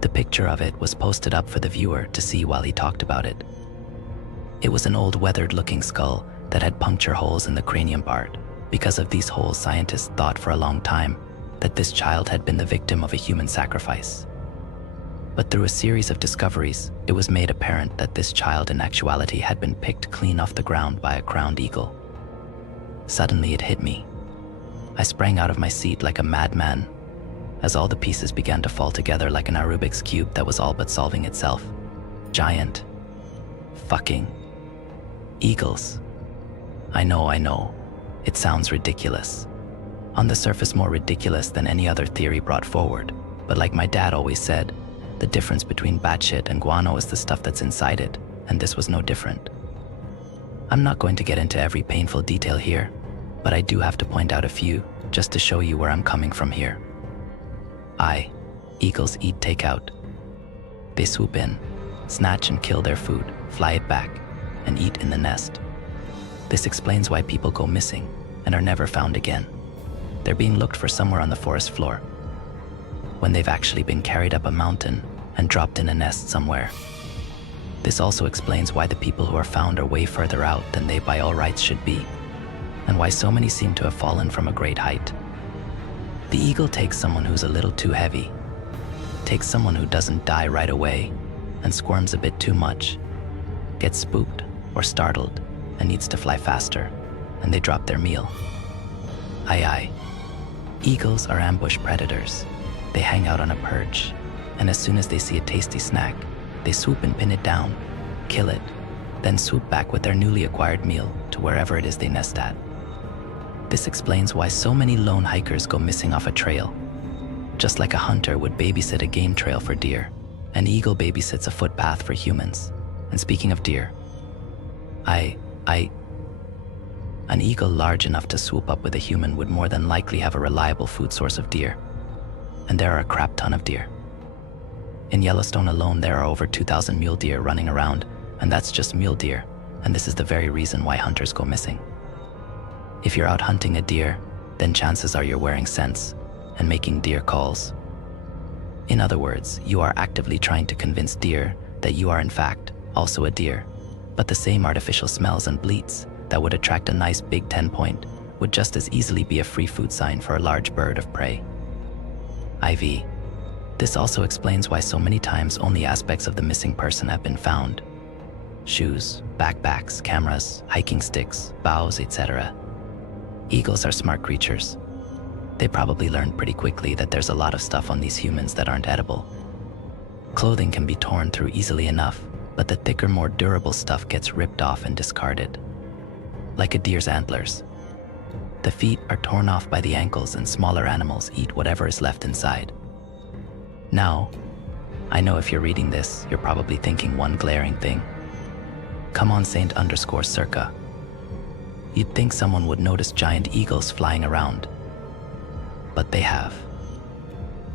The picture of it was posted up for the viewer to see while he talked about it. It was an old weathered-looking skull that had puncture holes in the cranium part. Because of these holes, scientists thought for a long time that this child had been the victim of a human sacrifice. But through a series of discoveries, it was made apparent that this child in actuality had been picked clean off the ground by a crowned eagle. Suddenly it hit me. I sprang out of my seat like a madman as all the pieces began to fall together like an Rubik's Cube that was all but solving itself. Giant fucking eagles. I know. It sounds ridiculous. On the surface, more ridiculous than any other theory brought forward. But like my dad always said, the difference between batshit and guano is the stuff that's inside it, and this was no different. I'm not going to get into every painful detail here, but I do have to point out a few just to show you where I'm coming from here. Eagles eat takeout. They swoop in, snatch and kill their food, fly it back, and eat in the nest. This explains why people go missing and are never found again. They're being looked for somewhere on the forest floor, when they've actually been carried up a mountain and dropped in a nest somewhere. This also explains why the people who are found are way further out than they by all rights should be, and why so many seem to have fallen from a great height. The eagle takes someone who's a little too heavy, takes someone who doesn't die right away and squirms a bit too much, gets spooked or startled and needs to fly faster, and they drop their meal. Eagles are ambush predators. They hang out on a perch, and as soon as they see a tasty snack, they swoop and pin it down, kill it, then swoop back with their newly acquired meal to wherever it is they nest at. This explains why so many lone hikers go missing off a trail. Just like a hunter would babysit a game trail for deer, an eagle babysits a footpath for humans. And speaking of deer, an eagle large enough to swoop up with a human would more than likely have a reliable food source of deer. And there are a crap ton of deer. In Yellowstone alone, there are over 2,000 mule deer running around, and that's just mule deer, and this is the very reason why hunters go missing. If you're out hunting a deer, then chances are you're wearing scents and making deer calls. In other words, you are actively trying to convince deer that you are in fact also a deer, but the same artificial smells and bleats that would attract a nice big 10-point would just as easily be a free food sign for a large bird of prey. This also explains why so many times only aspects of the missing person have been found. Shoes, backpacks, cameras, hiking sticks, bows, etc. Eagles are smart creatures. They probably learned pretty quickly that there's a lot of stuff on these humans that aren't edible. Clothing can be torn through easily enough, but the thicker, more durable stuff gets ripped off and discarded. Like a deer's antlers. The feet are torn off by the ankles and smaller animals eat whatever is left inside. Now, I know if you're reading this, you're probably thinking one glaring thing. Come on, Saint_Circa. You'd think someone would notice giant eagles flying around. But they have.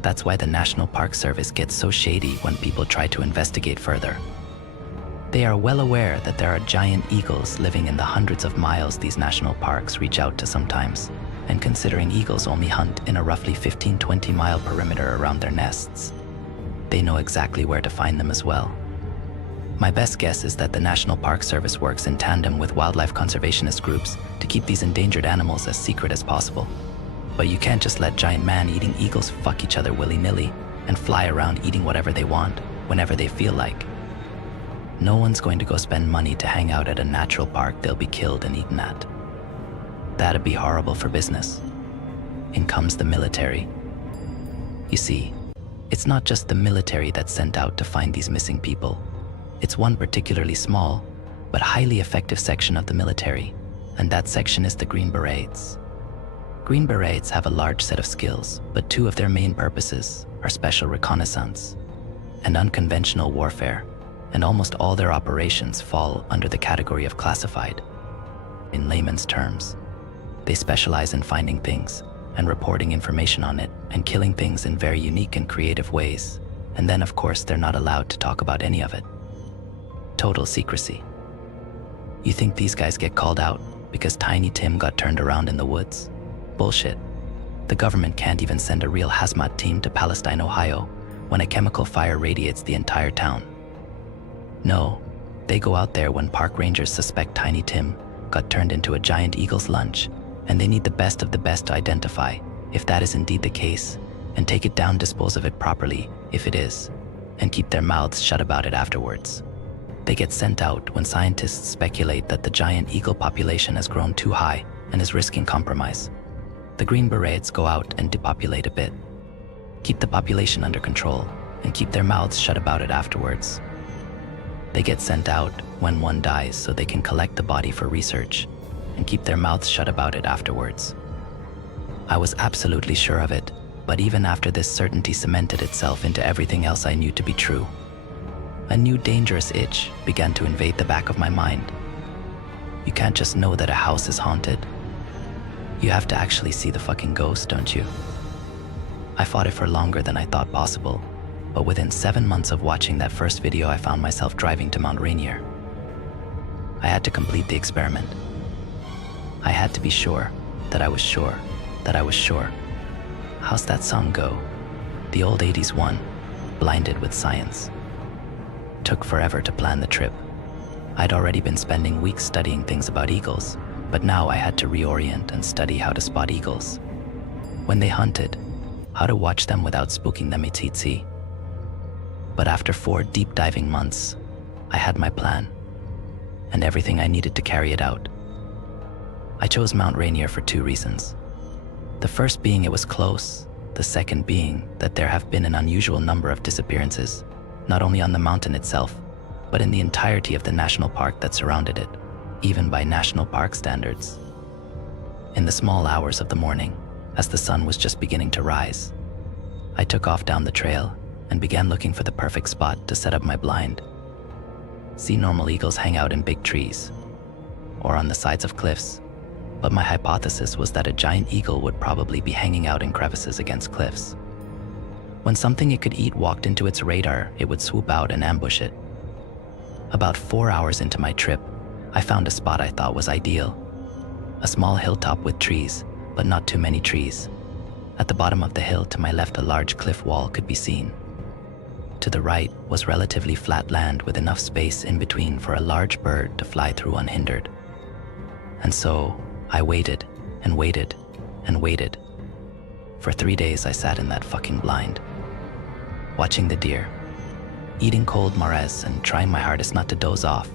That's why the National Park Service gets so shady when people try to investigate further. They are well aware that there are giant eagles living in the hundreds of miles these national parks reach out to sometimes, and considering eagles only hunt in a roughly 15-20 mile perimeter around their nests, they know exactly where to find them as well. My best guess is that the National Park Service works in tandem with wildlife conservationist groups to keep these endangered animals as secret as possible. But you can't just let giant man-eating eagles fuck each other willy-nilly and fly around eating whatever they want, whenever they feel like. No one's going to go spend money to hang out at a natural park they'll be killed and eaten at. That'd be horrible for business. In comes the military. You see, it's not just the military that's sent out to find these missing people. It's one particularly small, but highly effective section of the military, and that section is the Green Berets. Green Berets have a large set of skills, but two of their main purposes are special reconnaissance and unconventional warfare, and almost all their operations fall under the category of classified. In layman's terms, they specialize in finding things and reporting information on it and killing things in very unique and creative ways, and then of course they're not allowed to talk about any of it. Total secrecy. You think these guys get called out because Tiny Tim got turned around in the woods? Bullshit. The government can't even send a real hazmat team to Palestine, Ohio, when a chemical fire radiates the entire town. No, they go out there when park rangers suspect Tiny Tim got turned into a giant eagle's lunch, and they need the best of the best to identify if that is indeed the case, and take it down, dispose of it properly if it is, and keep their mouths shut about it afterwards. They get sent out when scientists speculate that the giant eagle population has grown too high and is risking compromise. The Green Berets go out and depopulate a bit, keep the population under control, and keep their mouths shut about it afterwards. They get sent out when one dies so they can collect the body for research and keep their mouths shut about it afterwards. I was absolutely sure of it, but even after this certainty cemented itself into everything else I knew to be true, a new dangerous itch began to invade the back of my mind. You can't just know that a house is haunted. You have to actually see the fucking ghost, don't you? I fought it for longer than I thought possible, but within 7 months of watching that first video, I found myself driving to Mount Rainier. I had to complete the experiment. I had to be sure that I was sure that I was sure. How's that song go? The old 80s one, Blinded with Science. Took forever to plan the trip. I'd already been spending weeks studying things about eagles, but now I had to reorient and study how to spot eagles when they hunted, how to watch them without spooking them, etc. But after 4 deep diving months, I had my plan and everything I needed to carry it out. I chose Mount Rainier for 2 reasons. The first being it was close, the second being that there have been an unusual number of disappearances, not only on the mountain itself, but in the entirety of the national park that surrounded it, even by national park standards. In the small hours of the morning, as the sun was just beginning to rise, I took off down the trail and began looking for the perfect spot to set up my blind. See, normal eagles hang out in big trees or on the sides of cliffs, but my hypothesis was that a giant eagle would probably be hanging out in crevices against cliffs. When something it could eat walked into its radar, it would swoop out and ambush it. About 4 hours into my trip, I found a spot I thought was ideal. A small hilltop with trees, but not too many trees. At the bottom of the hill to my left, a large cliff wall could be seen. To the right was relatively flat land with enough space in between for a large bird to fly through unhindered. And so I waited and waited and waited. For 3 days I sat in that fucking blind, watching the deer, eating cold mares and trying my hardest not to doze off.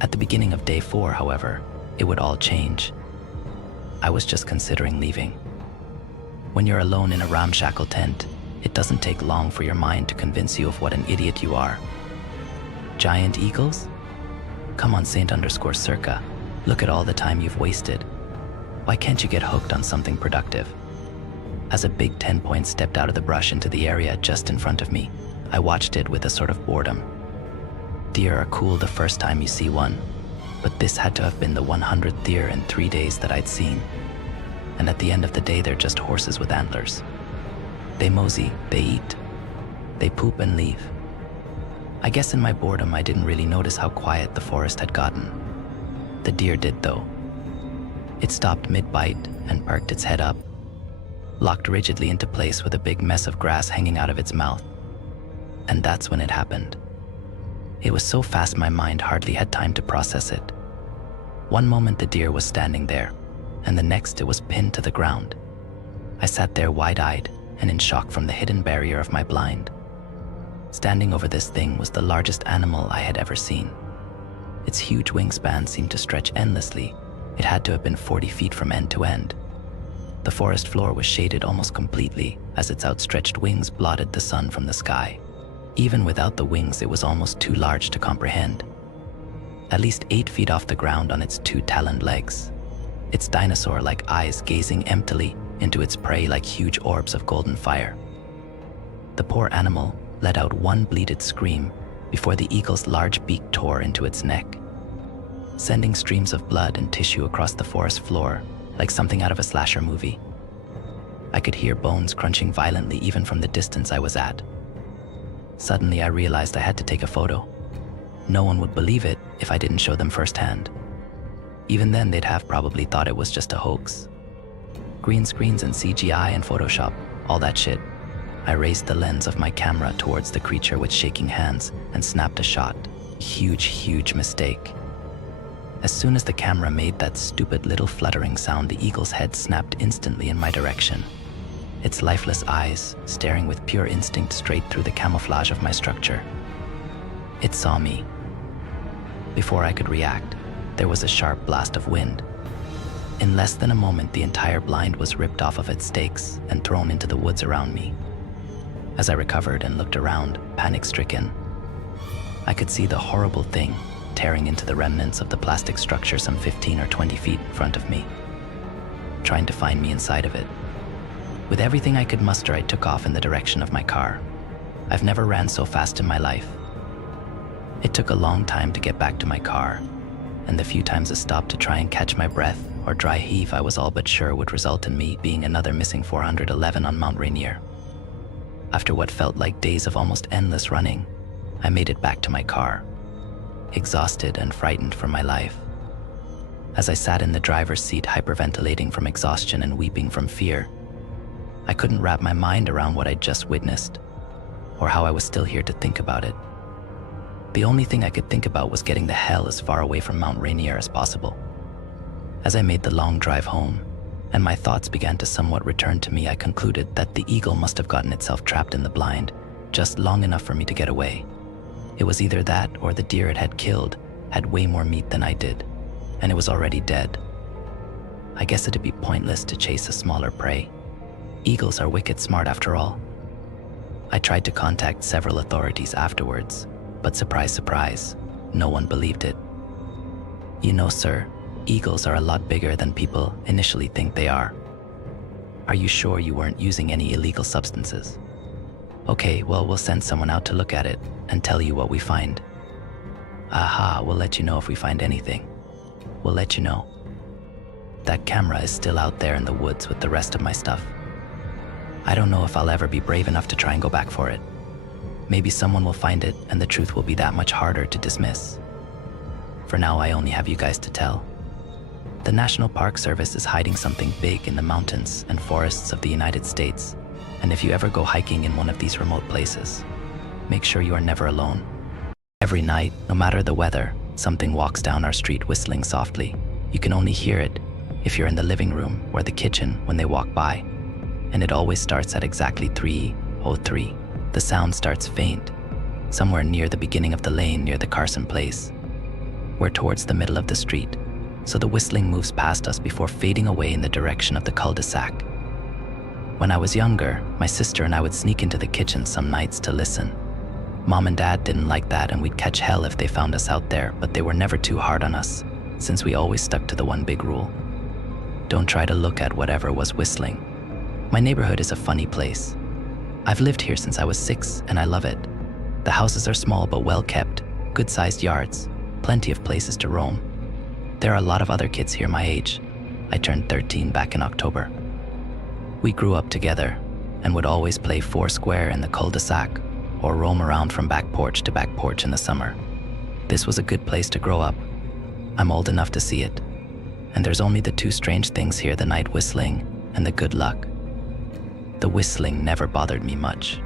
At the beginning of day 4, however, it would all change. I was just considering leaving. When you're alone in a ramshackle tent, it doesn't take long for your mind to convince you of what an idiot you are. Giant eagles? Come on, Saint_Circa. Look at all the time you've wasted. Why can't you get hooked on something productive? As a big 10-point stepped out of the brush into the area just in front of me, I watched it with a sort of boredom. Deer are cool the first time you see one, but this had to have been the 100th deer in 3 days that I'd seen. And at the end of the day, they're just horses with antlers. They mosey, they eat, they poop and leave. I guess in my boredom, I didn't really notice how quiet the forest had gotten. The deer did, though. It stopped mid-bite and perked its head up, locked rigidly into place with a big mess of grass hanging out of its mouth. And that's when it happened. It was so fast my mind hardly had time to process it. One moment the deer was standing there, and the next it was pinned to the ground. I sat there wide-eyed and in shock from the hidden barrier of my blind. Standing over this thing was the largest animal I had ever seen. Its huge wingspan seemed to stretch endlessly. It had to have been 40 feet from end to end. The forest floor was shaded almost completely as its outstretched wings blotted the sun from the sky. Even without the wings, it was almost too large to comprehend. At least 8 feet off the ground on its two taloned legs, its dinosaur-like eyes gazing emptily into its prey like huge orbs of golden fire. The poor animal let out one bleated scream before the eagle's large beak tore into its neck, sending streams of blood and tissue across the forest floor like something out of a slasher movie. I could hear bones crunching violently even from the distance I was at. Suddenly I realized I had to take a photo. No one would believe it if I didn't show them firsthand. Even then, they'd have probably thought it was just a hoax. Green screens and CGI and Photoshop, all that shit. I raised the lens of my camera towards the creature with shaking hands and snapped a shot. Huge mistake. As soon as the camera made that stupid little fluttering sound, the eagle's head snapped instantly in my direction, its lifeless eyes staring with pure instinct straight through the camouflage of my structure. It saw me. Before I could react, there was a sharp blast of wind. In less than a moment, the entire blind was ripped off of its stakes and thrown into the woods around me. As I recovered and looked around, panic-stricken, I could see the horrible thing tearing into the remnants of the plastic structure some 15 or 20 feet in front of me, trying to find me inside of it. With everything I could muster, I took off in the direction of my car. I've never ran so fast in my life. It took a long time to get back to my car, and the few times I stopped to try and catch my breath or dry heave, I was all but sure would result in me being another missing 411 on Mount Rainier. After what felt like days of almost endless running, I made it back to my car, exhausted and frightened for my life. As I sat in the driver's seat, hyperventilating from exhaustion and weeping from fear, I couldn't wrap my mind around what I'd just witnessed, or how I was still here to think about it. The only thing I could think about was getting the hell as far away from Mount Rainier as possible. As I made the long drive home, and my thoughts began to somewhat return to me, I concluded that the eagle must have gotten itself trapped in the blind just long enough for me to get away. It was either that or the deer it had killed had way more meat than I did, and it was already dead. I guess it'd be pointless to chase a smaller prey. Eagles are wicked smart after all. I tried to contact several authorities afterwards, but surprise, surprise, no one believed it. You know, sir, eagles are a lot bigger than people initially think they are. Are you sure you weren't using any illegal substances? Okay, well, we'll send someone out to look at it and tell you what we find. Aha, we'll let you know if we find anything. We'll let you know. That camera is still out there in the woods with the rest of my stuff. I don't know if I'll ever be brave enough to try and go back for it. Maybe someone will find it and the truth will be that much harder to dismiss. For now, I only have you guys to tell. The National Park Service is hiding something big in the mountains and forests of the United States, and if you ever go hiking in one of these remote places, make sure you are never alone. Every night, no matter the weather, something walks down our street whistling softly. You can only hear it if you're in the living room or the kitchen when they walk by, and it always starts at exactly 3:03. The sound starts faint, somewhere near the beginning of the lane near the Carson place. We're towards the middle of the street, so the whistling moves past us before fading away in the direction of the cul-de-sac. When I was younger, my sister and I would sneak into the kitchen some nights to listen. Mom and Dad didn't like that, and we'd catch hell if they found us out there, but they were never too hard on us, since we always stuck to the one big rule: don't try to look at whatever was whistling. My neighborhood is a funny place. I've lived here since I was 6, and I love it. The houses are small but well kept, good-sized yards, plenty of places to roam. There are a lot of other kids here my age. I turned 13 back in October. We grew up together and would always play foursquare in the cul-de-sac or roam around from back porch to back porch in the summer. This was a good place to grow up. I'm old enough to see it. And there's only the two strange things here: the night whistling and the good luck. The whistling never bothered me much.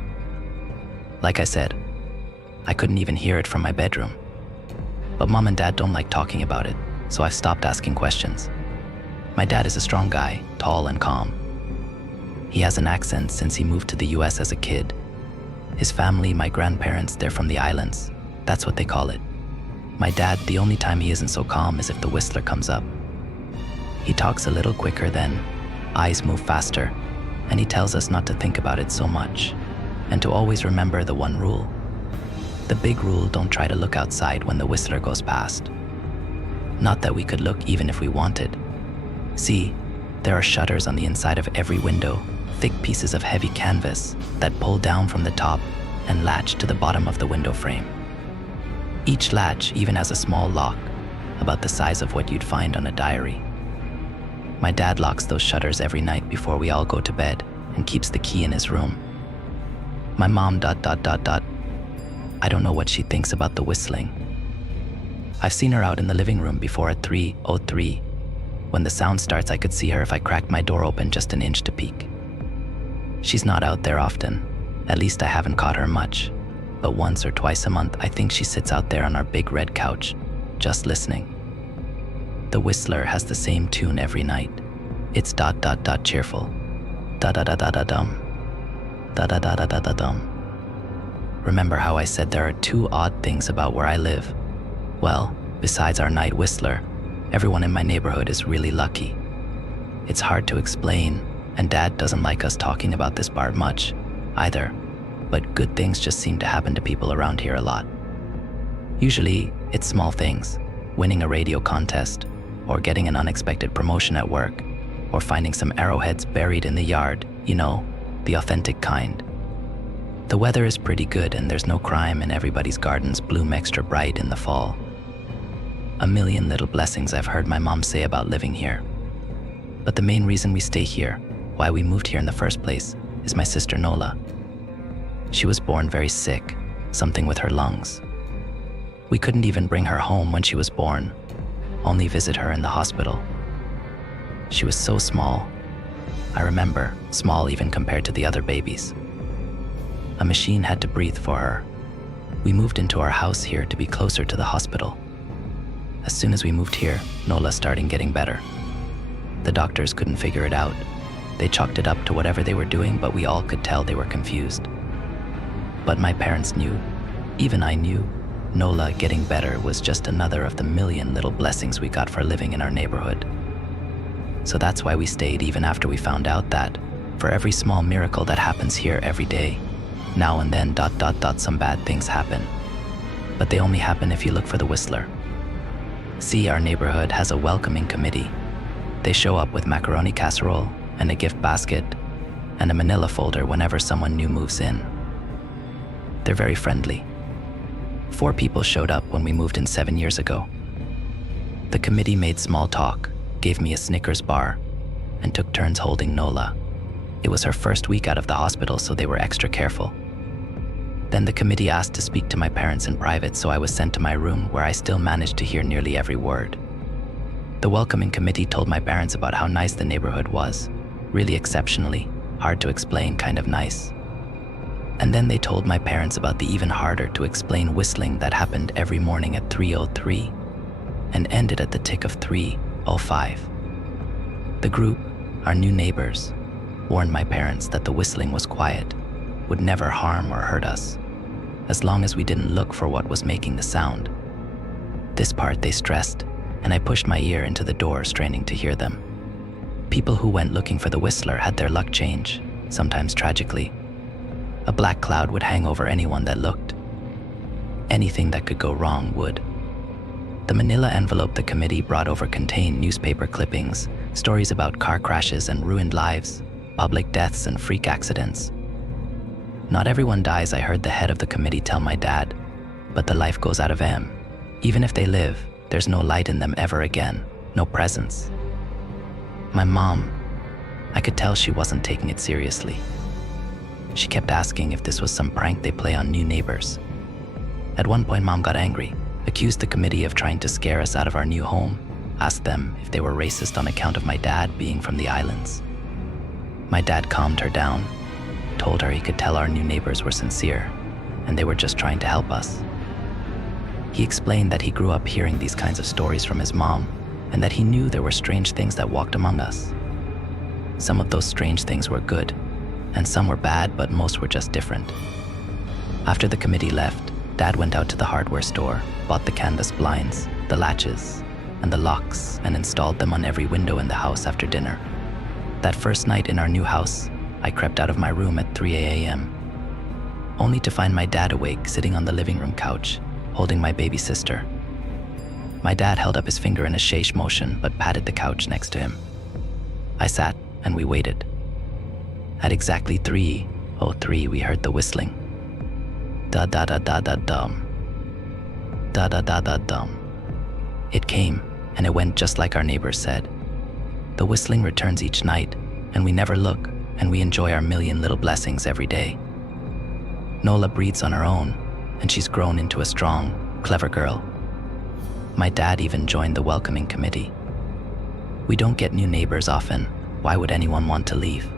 Like I said, I couldn't even hear it from my bedroom. But Mom and Dad don't like talking about it, so I've stopped asking questions. My dad is a strong guy, tall and calm. He has an accent since he moved to the US as a kid. His family, my grandparents, they're from the islands. That's what they call it. My dad, the only time he isn't so calm is if the whistler comes up. He talks a little quicker then, eyes move faster, and he tells us not to think about it so much, and to always remember the one rule. The big rule, don't try to look outside when the whistler goes past. Not that we could look even if we wanted. See, there are shutters on the inside of every window, thick pieces of heavy canvas that pull down from the top and latch to the bottom of the window frame. Each latch even has a small lock, about the size of what you'd find on a diary. My dad locks those shutters every night before we all go to bed and keeps the key in his room. My mom ... I don't know what she thinks about the whistling. I've seen her out in the living room before at 3:03. When the sound starts, I could see her if I cracked my door open just an inch to peek. She's not out there often. At least I haven't caught her much. But once or twice a month, I think she sits out there on our big red couch, just listening. The whistler has the same tune every night. It's ... cheerful. Da-da-da-da-da-dum. Da-da-da-da-da-da-dum. Remember how I said there are two odd things about where I live? Well, besides our night whistler, everyone in my neighborhood is really lucky. It's hard to explain, and Dad doesn't like us talking about this part much, either. But good things just seem to happen to people around here a lot. Usually, it's small things, winning a radio contest, or getting an unexpected promotion at work, or finding some arrowheads buried in the yard, you know, the authentic kind. The weather is pretty good and there's no crime and everybody's gardens bloom extra bright in the fall. A million little blessings I've heard my mom say about living here. But the main reason we stay here, why we moved here in the first place, is my sister Nola. She was born very sick, something with her lungs. We couldn't even bring her home when she was born, only visit her in the hospital. She was so small. I remember, small even compared to the other babies. A machine had to breathe for her. We moved into our house here to be closer to the hospital. As soon as we moved here, Nola started getting better. The doctors couldn't figure it out. They chalked it up to whatever they were doing, but we all could tell they were confused. But my parents knew, even I knew, Nola getting better was just another of the million little blessings we got for living in our neighborhood. So that's why we stayed even after we found out that, for every small miracle that happens here every day, now and then ... some bad things happen. But they only happen if you look for the whistler. See, our neighborhood has a welcoming committee. They show up with macaroni casserole and a gift basket and a manila folder whenever someone new moves in. They're very friendly. 4 people showed up when we moved in 7 years ago. The committee made small talk, gave me a Snickers bar, and took turns holding Nola. It was her first week out of the hospital, so they were extra careful. Then the committee asked to speak to my parents in private, so I was sent to my room where I still managed to hear nearly every word. The welcoming committee told my parents about how nice the neighborhood was, really exceptionally, hard to explain kind of nice. And then they told my parents about the even harder to explain whistling that happened every morning at 3:03 and ended at the tick of 3:05. The group, our new neighbors, warned my parents that the whistling was quiet, would never harm or hurt us, as long as we didn't look for what was making the sound. This part they stressed, and I pushed my ear into the door, straining to hear them. People who went looking for the whistler had their luck change, sometimes tragically. A black cloud would hang over anyone that looked. Anything that could go wrong would. The manila envelope the committee brought over contained newspaper clippings, stories about car crashes and ruined lives, public deaths and freak accidents. Not everyone dies, I heard the head of the committee tell my dad, but the life goes out of them. Even if they live, there's no light in them ever again, no presence. My mom, I could tell she wasn't taking it seriously. She kept asking if this was some prank they play on new neighbors. At one point, Mom got angry, accused the committee of trying to scare us out of our new home, asked them if they were racist on account of my dad being from the islands. My dad calmed her down, told her he could tell our new neighbors were sincere, and they were just trying to help us. He explained that he grew up hearing these kinds of stories from his mom, and that he knew there were strange things that walked among us. Some of those strange things were good, and some were bad, but most were just different. After the committee left, Dad went out to the hardware store, bought the canvas blinds, the latches, and the locks, and installed them on every window in the house after dinner. That first night in our new house, I crept out of my room at 3 a.m., only to find my dad awake, sitting on the living room couch, holding my baby sister. My dad held up his finger in a sheesh motion, but patted the couch next to him. I sat, and we waited. At exactly 3:03, we heard the whistling. Da-da-da-da-da-dum. Da-da-da-da-dum. It came, and it went just like our neighbors said. The whistling returns each night, and we never look, and we enjoy our million little blessings every day. Nola breathes on her own, and she's grown into a strong, clever girl. My dad even joined the welcoming committee. We don't get new neighbors often. Why would anyone want to leave?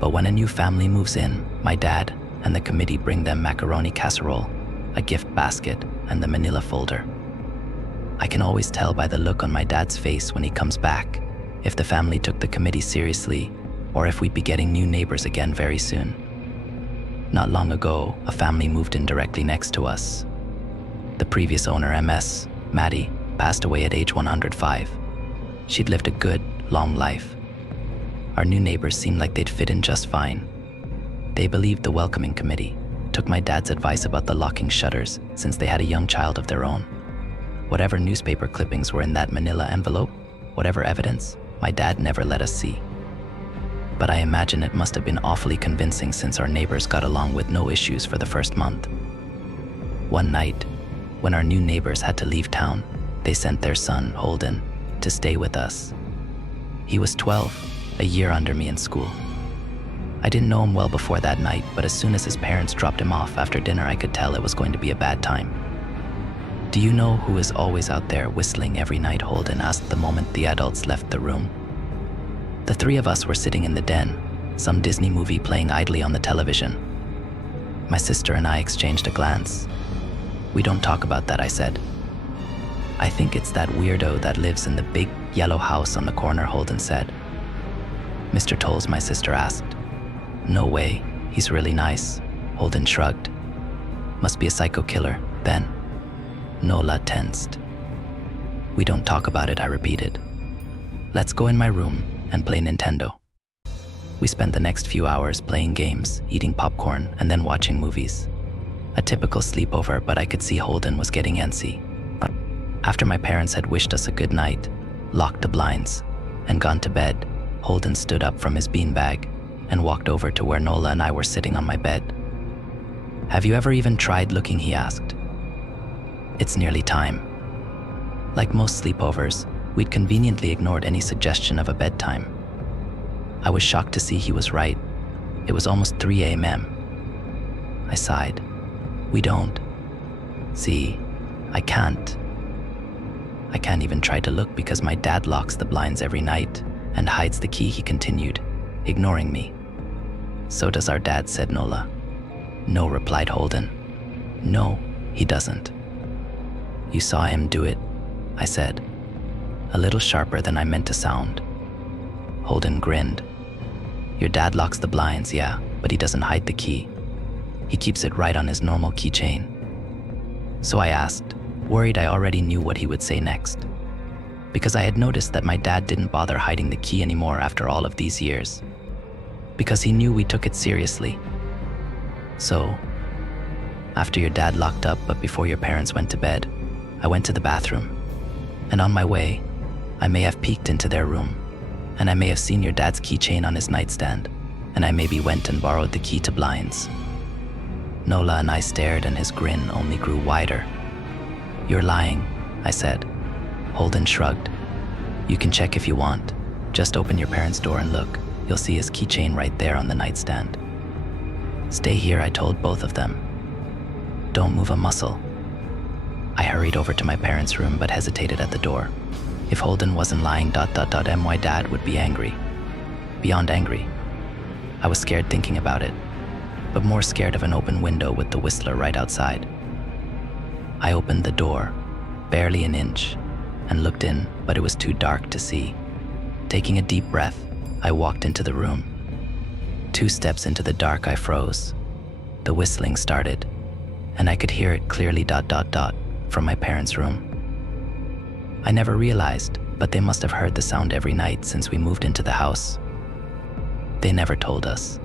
But when a new family moves in, my dad and the committee bring them macaroni casserole, a gift basket, and the manila folder. I can always tell by the look on my dad's face when he comes back if the family took the committee seriously or if we'd be getting new neighbors again very soon. Not long ago, a family moved in directly next to us. The previous owner, Ms. Maddie, passed away at age 105. She'd lived a good, long life. Our new neighbors seemed like they'd fit in just fine. They believed the welcoming committee, took my dad's advice about the locking shutters since they had a young child of their own. Whatever newspaper clippings were in that manila envelope, whatever evidence, my dad never let us see. But I imagine it must have been awfully convincing since our neighbors got along with no issues for the first month. One night, when our new neighbors had to leave town, they sent their son, Holden, to stay with us. He was 12, a year under me in school. I didn't know him well before that night, but as soon as his parents dropped him off after dinner, I could tell it was going to be a bad time. "Do you know who is always out there whistling every night?" Holden asked the moment the adults left the room. The three of us were sitting in the den, some Disney movie playing idly on the television. My sister and I exchanged a glance. "We don't talk about that," I said. "I think it's that weirdo that lives in the big yellow house on the corner," Holden said. "Mr. Tolles?" my sister asked. "No way, he's really nice," Holden shrugged. "Must be a psycho killer, then." Nola tensed. "We don't talk about it," I repeated. "Let's go in my room and play Nintendo." We spent the next few hours playing games, eating popcorn, and then watching movies. A typical sleepover, but I could see Holden was getting antsy. After my parents had wished us a good night, locked the blinds, and gone to bed, Holden stood up from his beanbag and walked over to where Nola and I were sitting on my bed. "Have you ever even tried looking?" he asked. "It's nearly time." Like most sleepovers, we'd conveniently ignored any suggestion of a bedtime. I was shocked to see he was right. It was almost 3 a.m. I sighed. "We don't. See, I can't. I can't even try to look because my dad locks the blinds every night and hides the key," he continued, ignoring me. "So does our dad," said Nola. "No," replied Holden. "No, he doesn't." "You saw him do it," I said, a little sharper than I meant to sound. Holden grinned. "Your dad locks the blinds, yeah, but he doesn't hide the key. He keeps it right on his normal keychain." So I asked, worried I already knew what he would say next, because I had noticed that my dad didn't bother hiding the key anymore after all of these years, because he knew we took it seriously. "So, after your dad locked up but before your parents went to bed, I went to the bathroom, and on my way, I may have peeked into their room, and I may have seen your dad's keychain on his nightstand, and I maybe went and borrowed the key to blinds." Nola and I stared, and his grin only grew wider. "You're lying," I said. Holden shrugged. "You can check if you want. Just open your parents' door and look. You'll see his keychain right there on the nightstand." "Stay here," I told both of them. "Don't move a muscle." I hurried over to my parents' room but hesitated at the door. If Holden wasn't lying, my dad would be angry. Beyond angry. I was scared thinking about it, but more scared of an open window with the whistler right outside. I opened the door, barely an inch, and looked in, but it was too dark to see. Taking a deep breath, I walked into the room. 2 steps into the dark, I froze. The whistling started, and I could hear it clearly ... from my parents' room. I never realized, but they must have heard the sound every night since we moved into the house. They never told us.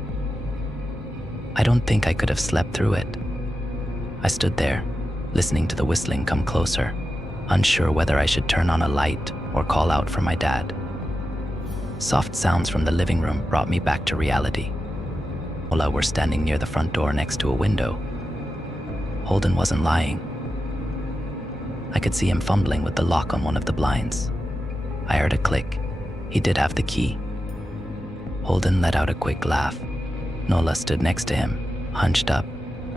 I don't think I could have slept through it. I stood there, listening to the whistling come closer, unsure whether I should turn on a light or call out for my dad. Soft sounds from the living room brought me back to reality. Ola were standing near the front door next to a window. Holden wasn't lying. I could see him fumbling with the lock on one of the blinds. I heard a click. He did have the key. Holden let out a quick laugh. Nola stood next to him, hunched up,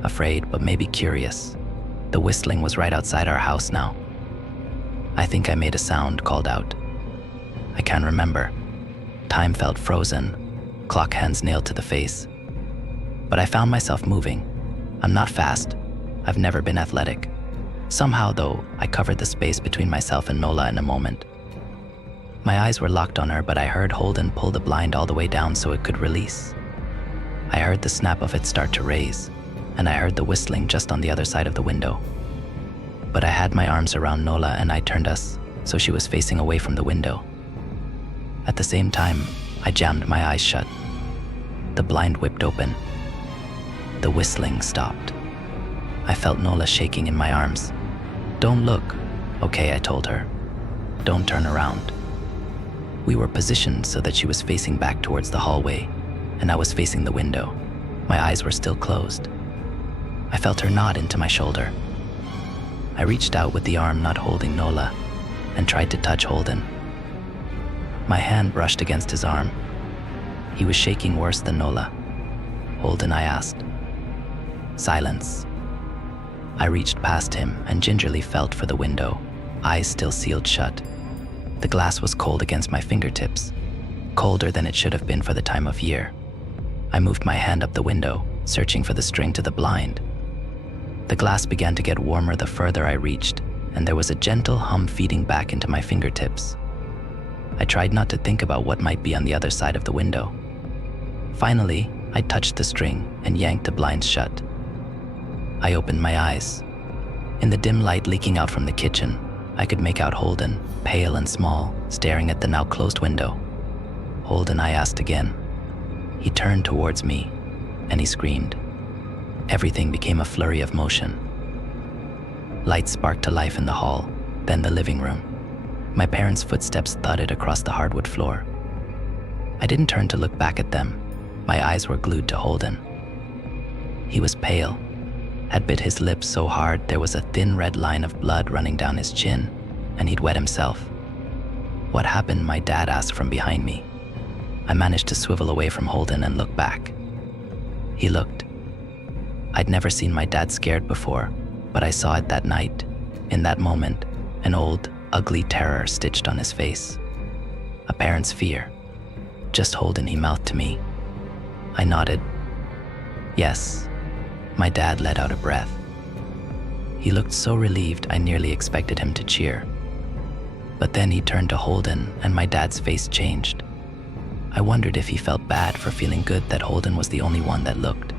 afraid but maybe curious. The whistling was right outside our house now. I think I made a sound, called out. I can't remember. Time felt frozen, clock hands nailed to the face. But I found myself moving. I'm not fast. I've never been athletic. Somehow, though, I covered the space between myself and Nola in a moment. My eyes were locked on her, but I heard Holden pull the blind all the way down so it could release. I heard the snap of it start to raise, and I heard the whistling just on the other side of the window. But I had my arms around Nola and I turned us so she was facing away from the window. At the same time, I jammed my eyes shut. The blind whipped open. The whistling stopped. I felt Nola shaking in my arms. "Don't look." "Okay," I told her. "Don't turn around." We were positioned so that she was facing back towards the hallway, and I was facing the window. My eyes were still closed. I felt her nod into my shoulder. I reached out with the arm not holding Nola and tried to touch Holden. My hand brushed against his arm. He was shaking worse than Nola. "Holden," I asked. Silence. I reached past him and gingerly felt for the window, eyes still sealed shut. The glass was cold against my fingertips, colder than it should have been for the time of year. I moved my hand up the window, searching for the string to the blind. The glass began to get warmer the further I reached, and there was a gentle hum feeding back into my fingertips. I tried not to think about what might be on the other side of the window. Finally, I touched the string and yanked the blinds shut. I opened my eyes. In the dim light leaking out from the kitchen, I could make out Holden, pale and small, staring at the now closed window. "Holden," I asked again. He turned towards me, and he screamed. Everything became a flurry of motion. Lights sparked to life in the hall, then the living room. My parents' footsteps thudded across the hardwood floor. I didn't turn to look back at them. My eyes were glued to Holden. He was pale, had bit his lips so hard there was a thin red line of blood running down his chin, and he'd wet himself. "What happened?" my dad asked from behind me. I managed to swivel away from Holden and look back. He looked. I'd never seen my dad scared before, but I saw it that night. In that moment, an old, ugly terror stitched on his face. A parent's fear. "Just Holden," he mouthed to me. I nodded. "Yes." My dad let out a breath. He looked so relieved I nearly expected him to cheer. But then he turned to Holden and my dad's face changed. I wondered if he felt bad for feeling good that Holden was the only one that looked.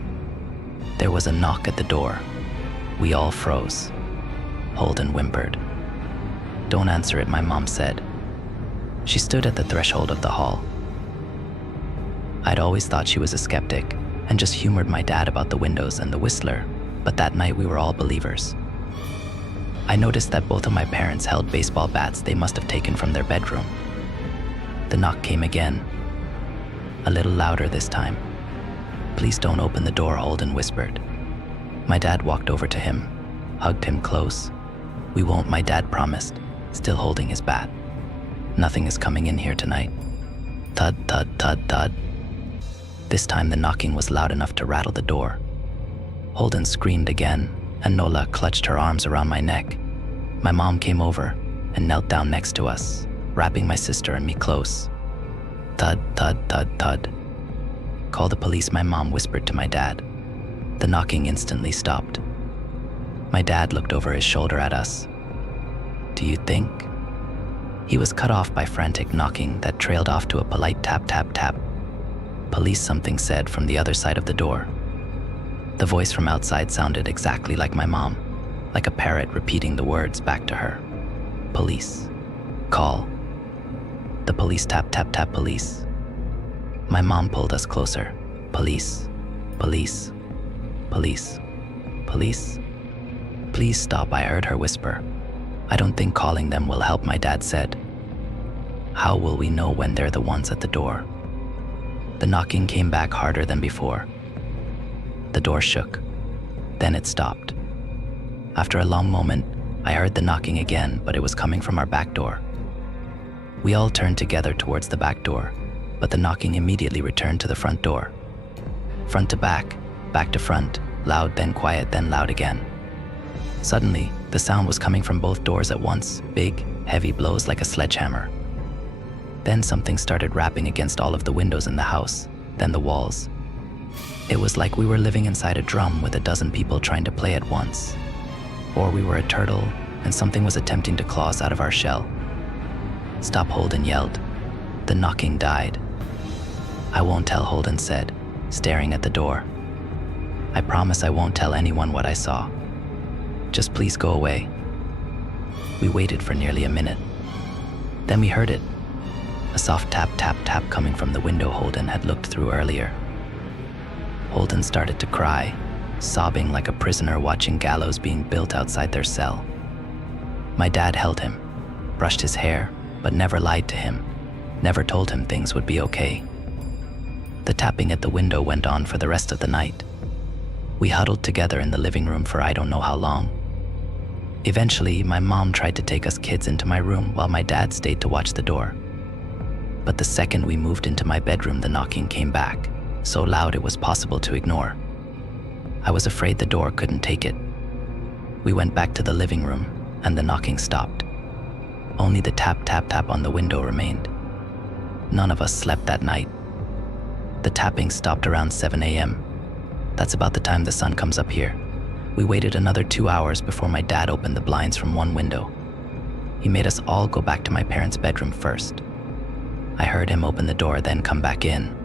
There was a knock at the door. We all froze. Holden whimpered. "Don't answer it," my mom said. She stood at the threshold of the hall. I'd always thought she was a skeptic and just humored my dad about the windows and the whistler, but that night we were all believers. I noticed that both of my parents held baseball bats they must have taken from their bedroom. The knock came again, a little louder this time. "Please don't open the door," Holden whispered. My dad walked over to him, hugged him close. "We won't," my dad promised, still holding his bat. "Nothing is coming in here tonight." Thud, thud, thud, thud. This time the knocking was loud enough to rattle the door. Holden screamed again, and Nola clutched her arms around my neck. My mom came over and knelt down next to us, wrapping my sister and me close. Thud, thud, thud, thud. "Call the police," my mom whispered to my dad. The knocking instantly stopped. My dad looked over his shoulder at us. "Do you think?" He was cut off by frantic knocking that trailed off to a polite tap, tap, tap. "Police," something said from the other side of the door. The The voice from outside sounded exactly like my mom, like a parrot repeating the words back to her. Police. Call. The police. Tap, tap, tap, police. My mom pulled us closer. Police. Police. Police. Police. Please stop, I heard her whisper. I don't think calling them will help, my dad said. How will we know when they're the ones at the door? The knocking came back harder than before. The door shook. Then it stopped. After a long moment, I heard the knocking again, but it was coming from our back door. We all turned together towards the back door, but the knocking immediately returned to the front door. Front to back to front, loud, then quiet, then loud again. Suddenly, the sound was coming from both doors at once, big, heavy blows like a sledgehammer. Then something started rapping against all of the windows in the house, then the walls. It was like we were living inside a drum with a dozen people trying to play at once. Or we were a turtle and something was attempting to claw us out of our shell. Stop, Holden yelled. The knocking died. I won't tell, Holden said, staring at the door. I promise I won't tell anyone what I saw. Just please go away. We waited for nearly a minute. Then we heard it. A soft tap, tap, tap coming from the window Holden had looked through earlier. Holden started to cry, sobbing like a prisoner watching gallows being built outside their cell. My dad held him, brushed his hair, but never lied to him, never told him things would be okay. The tapping at the window went on for the rest of the night. We huddled together in the living room for I don't know how long. Eventually, my mom tried to take us kids into my room while my dad stayed to watch the door. But the second we moved into my bedroom, the knocking came back, so loud it was possible to ignore. I was afraid the door couldn't take it. We went back to the living room, and the knocking stopped. Only the tap, tap, tap on the window remained. None of us slept that night. The tapping stopped around 7 a.m. That's about the time the sun comes up here. We waited another 2 hours before my dad opened the blinds from one window. He made us all go back to my parents' bedroom first. I heard him open the door, then come back in.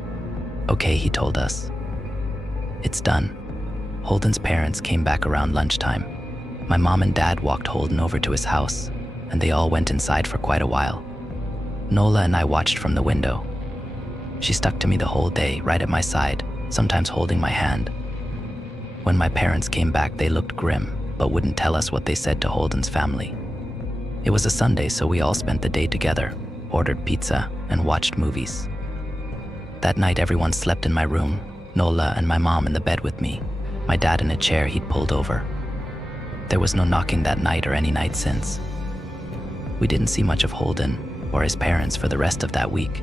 Okay, he told us. It's done. Holden's parents came back around lunchtime. My mom and dad walked Holden over to his house, and they all went inside for quite a while. Nola and I watched from the window. She stuck to me the whole day, right at my side, sometimes holding my hand. When my parents came back, they looked grim, but wouldn't tell us what they said to Holden's family. It was a Sunday, so we all spent the day together, ordered pizza, and watched movies. That night, everyone slept in my room, Nola and my mom in the bed with me, my dad in a chair he'd pulled over. There was no knocking that night or any night since. We didn't see much of Holden or his parents for the rest of that week,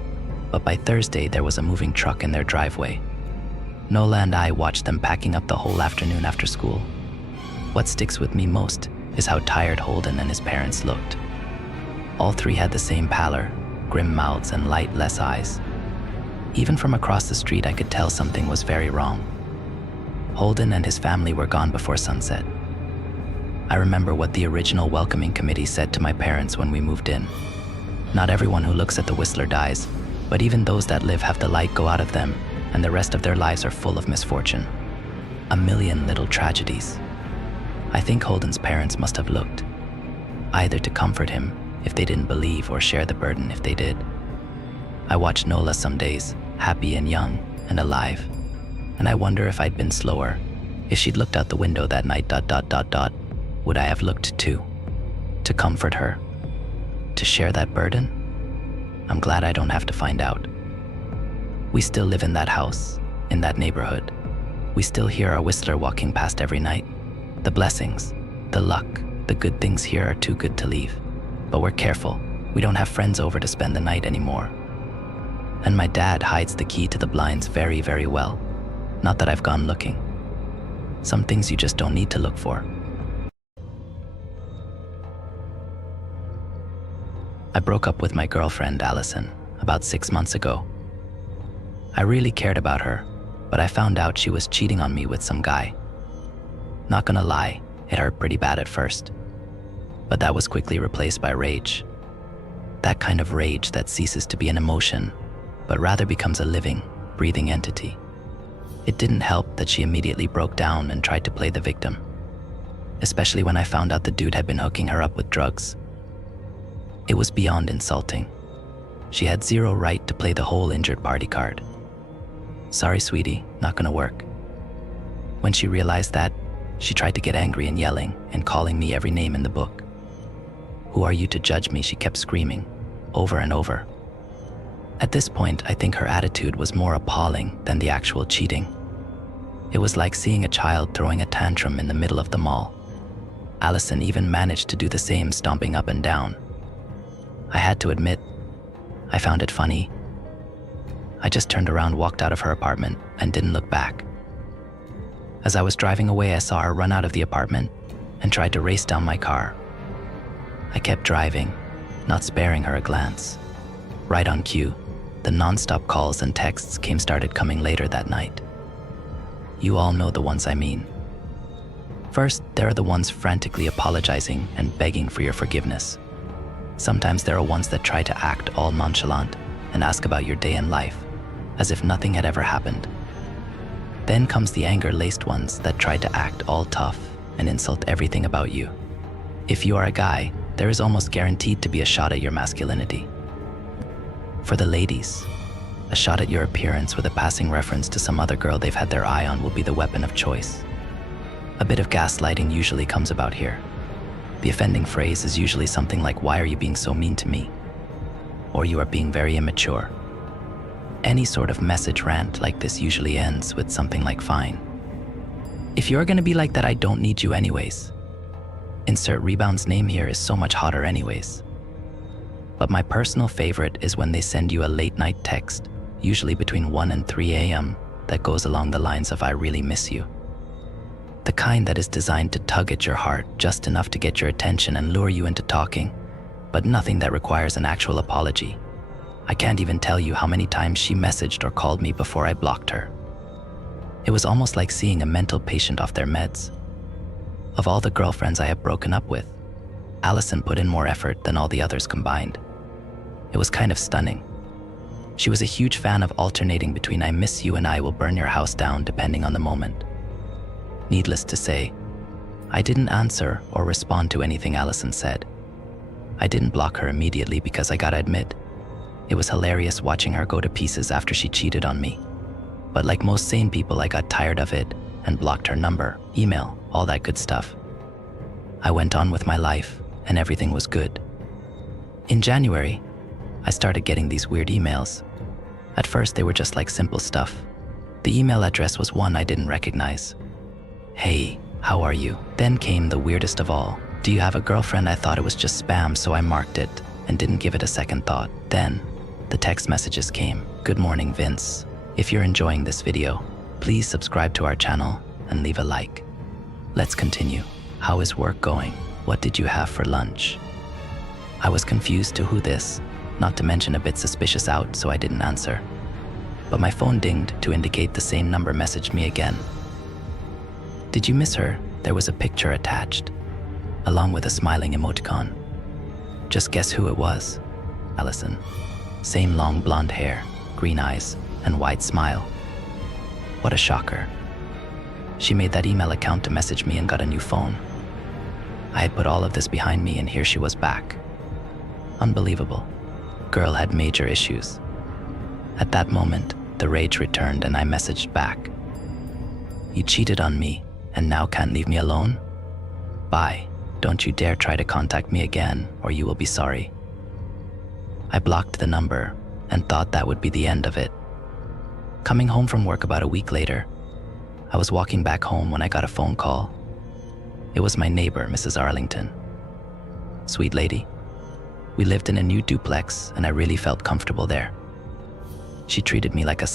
but by Thursday, there was a moving truck in their driveway. Nola and I watched them packing up the whole afternoon after school. What sticks with me most is how tired Holden and his parents looked. All three had the same pallor, grim mouths and lightless eyes. Even from across the street, I could tell something was very wrong. Holden and his family were gone before sunset. I remember what the original welcoming committee said to my parents when we moved in. Not everyone who looks at the Whistler dies, but even those that live have the light go out of them, and the rest of their lives are full of misfortune. A million little tragedies. I think Holden's parents must have looked, either to comfort him if they didn't believe or share the burden if they did. I watched Nola some days, happy and young and alive, and I wonder if I'd been slower, if she'd looked out the window that night, would I have looked too? To comfort her? To share that burden? I'm glad I don't have to find out. We still live in that house, in that neighborhood. We still hear our Whistler walking past every night. The blessings, the luck, the good things here are too good to leave. But we're careful. We don't have friends over to spend the night anymore. And my dad hides the key to the blinds very, very well. Not that I've gone looking. Some things you just don't need to look for. I broke up with my girlfriend, Allison, about 6 months ago. I really cared about her, but I found out she was cheating on me with some guy. Not gonna lie, it hurt pretty bad at first. But that was quickly replaced by rage. That kind of rage that ceases to be an emotion, but rather becomes a living, breathing entity. It didn't help that she immediately broke down and tried to play the victim, especially when I found out the dude had been hooking her up with drugs. It was beyond insulting. She had zero right to play the whole injured party card. Sorry, sweetie, not gonna work. When she realized that, she tried to get angry and yelling and calling me every name in the book. Who are you to judge me? She kept screaming, over and over. At this point, I think her attitude was more appalling than the actual cheating. It was like seeing a child throwing a tantrum in the middle of the mall. Allison even managed to do the same, stomping up and down. I had to admit, I found it funny. I just turned around, walked out of her apartment, and didn't look back. As I was driving away, I saw her run out of the apartment and tried to race down my car. I kept driving, not sparing her a glance. Right on cue, the non-stop calls and texts started coming later that night. You all know the ones I mean. First, there are the ones frantically apologizing and begging for your forgiveness. Sometimes there are ones that try to act all nonchalant and ask about your day in life, as if nothing had ever happened. Then comes the anger-laced ones that try to act all tough and insult everything about you. If you are a guy, there is almost guaranteed to be a shot at your masculinity. For the ladies, a shot at your appearance with a passing reference to some other girl they've had their eye on will be the weapon of choice. A bit of gaslighting usually comes about here. The offending phrase is usually something like, "Why are you being so mean to me?" Or "You are being very immature." Any sort of message rant like this usually ends with something like, "Fine. If you're gonna be like that, I don't need you anyways. Insert rebound's name here is so much hotter anyways." But my personal favorite is when they send you a late night text, usually between 1 and 3 a.m., that goes along the lines of, "I really miss you." The kind that is designed to tug at your heart just enough to get your attention and lure you into talking, but nothing that requires an actual apology. I can't even tell you how many times she messaged or called me before I blocked her. It was almost like seeing a mental patient off their meds. Of all the girlfriends I have broken up with, Allison put in more effort than all the others combined. It was kind of stunning. She was a huge fan of alternating between "I miss you" and "I will burn your house down" depending on the moment. Needless to say, I didn't answer or respond to anything Allison said. I didn't block her immediately because I gotta admit, it was hilarious watching her go to pieces after she cheated on me. But like most sane people, I got tired of it and blocked her number, email, all that good stuff. I went on with my life and everything was good. In January, I started getting these weird emails. At first, they were just like simple stuff. The email address was one I didn't recognize. "Hey, how are you?" Then came the weirdest of all. "Do you have a girlfriend?" I thought it was just spam, so I marked it and didn't give it a second thought. Then, the text messages came. "Good morning, Vince. If you're enjoying this video, please subscribe to our channel and leave a like. Let's continue. How is work going? What did you have for lunch?" I was confused to who this, not to mention a bit suspicious out, so I didn't answer. But my phone dinged to indicate the same number messaged me again. "Did you miss her?" There was a picture attached, along with a smiling emoticon. Just guess who it was. Allison. Same long blonde hair, green eyes, and wide smile. What a shocker. She made that email account to message me and got a new phone. I had put all of this behind me and here she was back. Unbelievable. Girl had major issues. At that moment, the rage returned and I messaged back. "You cheated on me and now can't leave me alone? Bye. Don't you dare try to contact me again or you will be sorry." I blocked the number and thought that would be the end of it. Coming home from work about a week later, I was walking back home when I got a phone call. It was my neighbor, Mrs. Arlington. Sweet lady. We lived in a new duplex and I really felt comfortable there. She treated me like a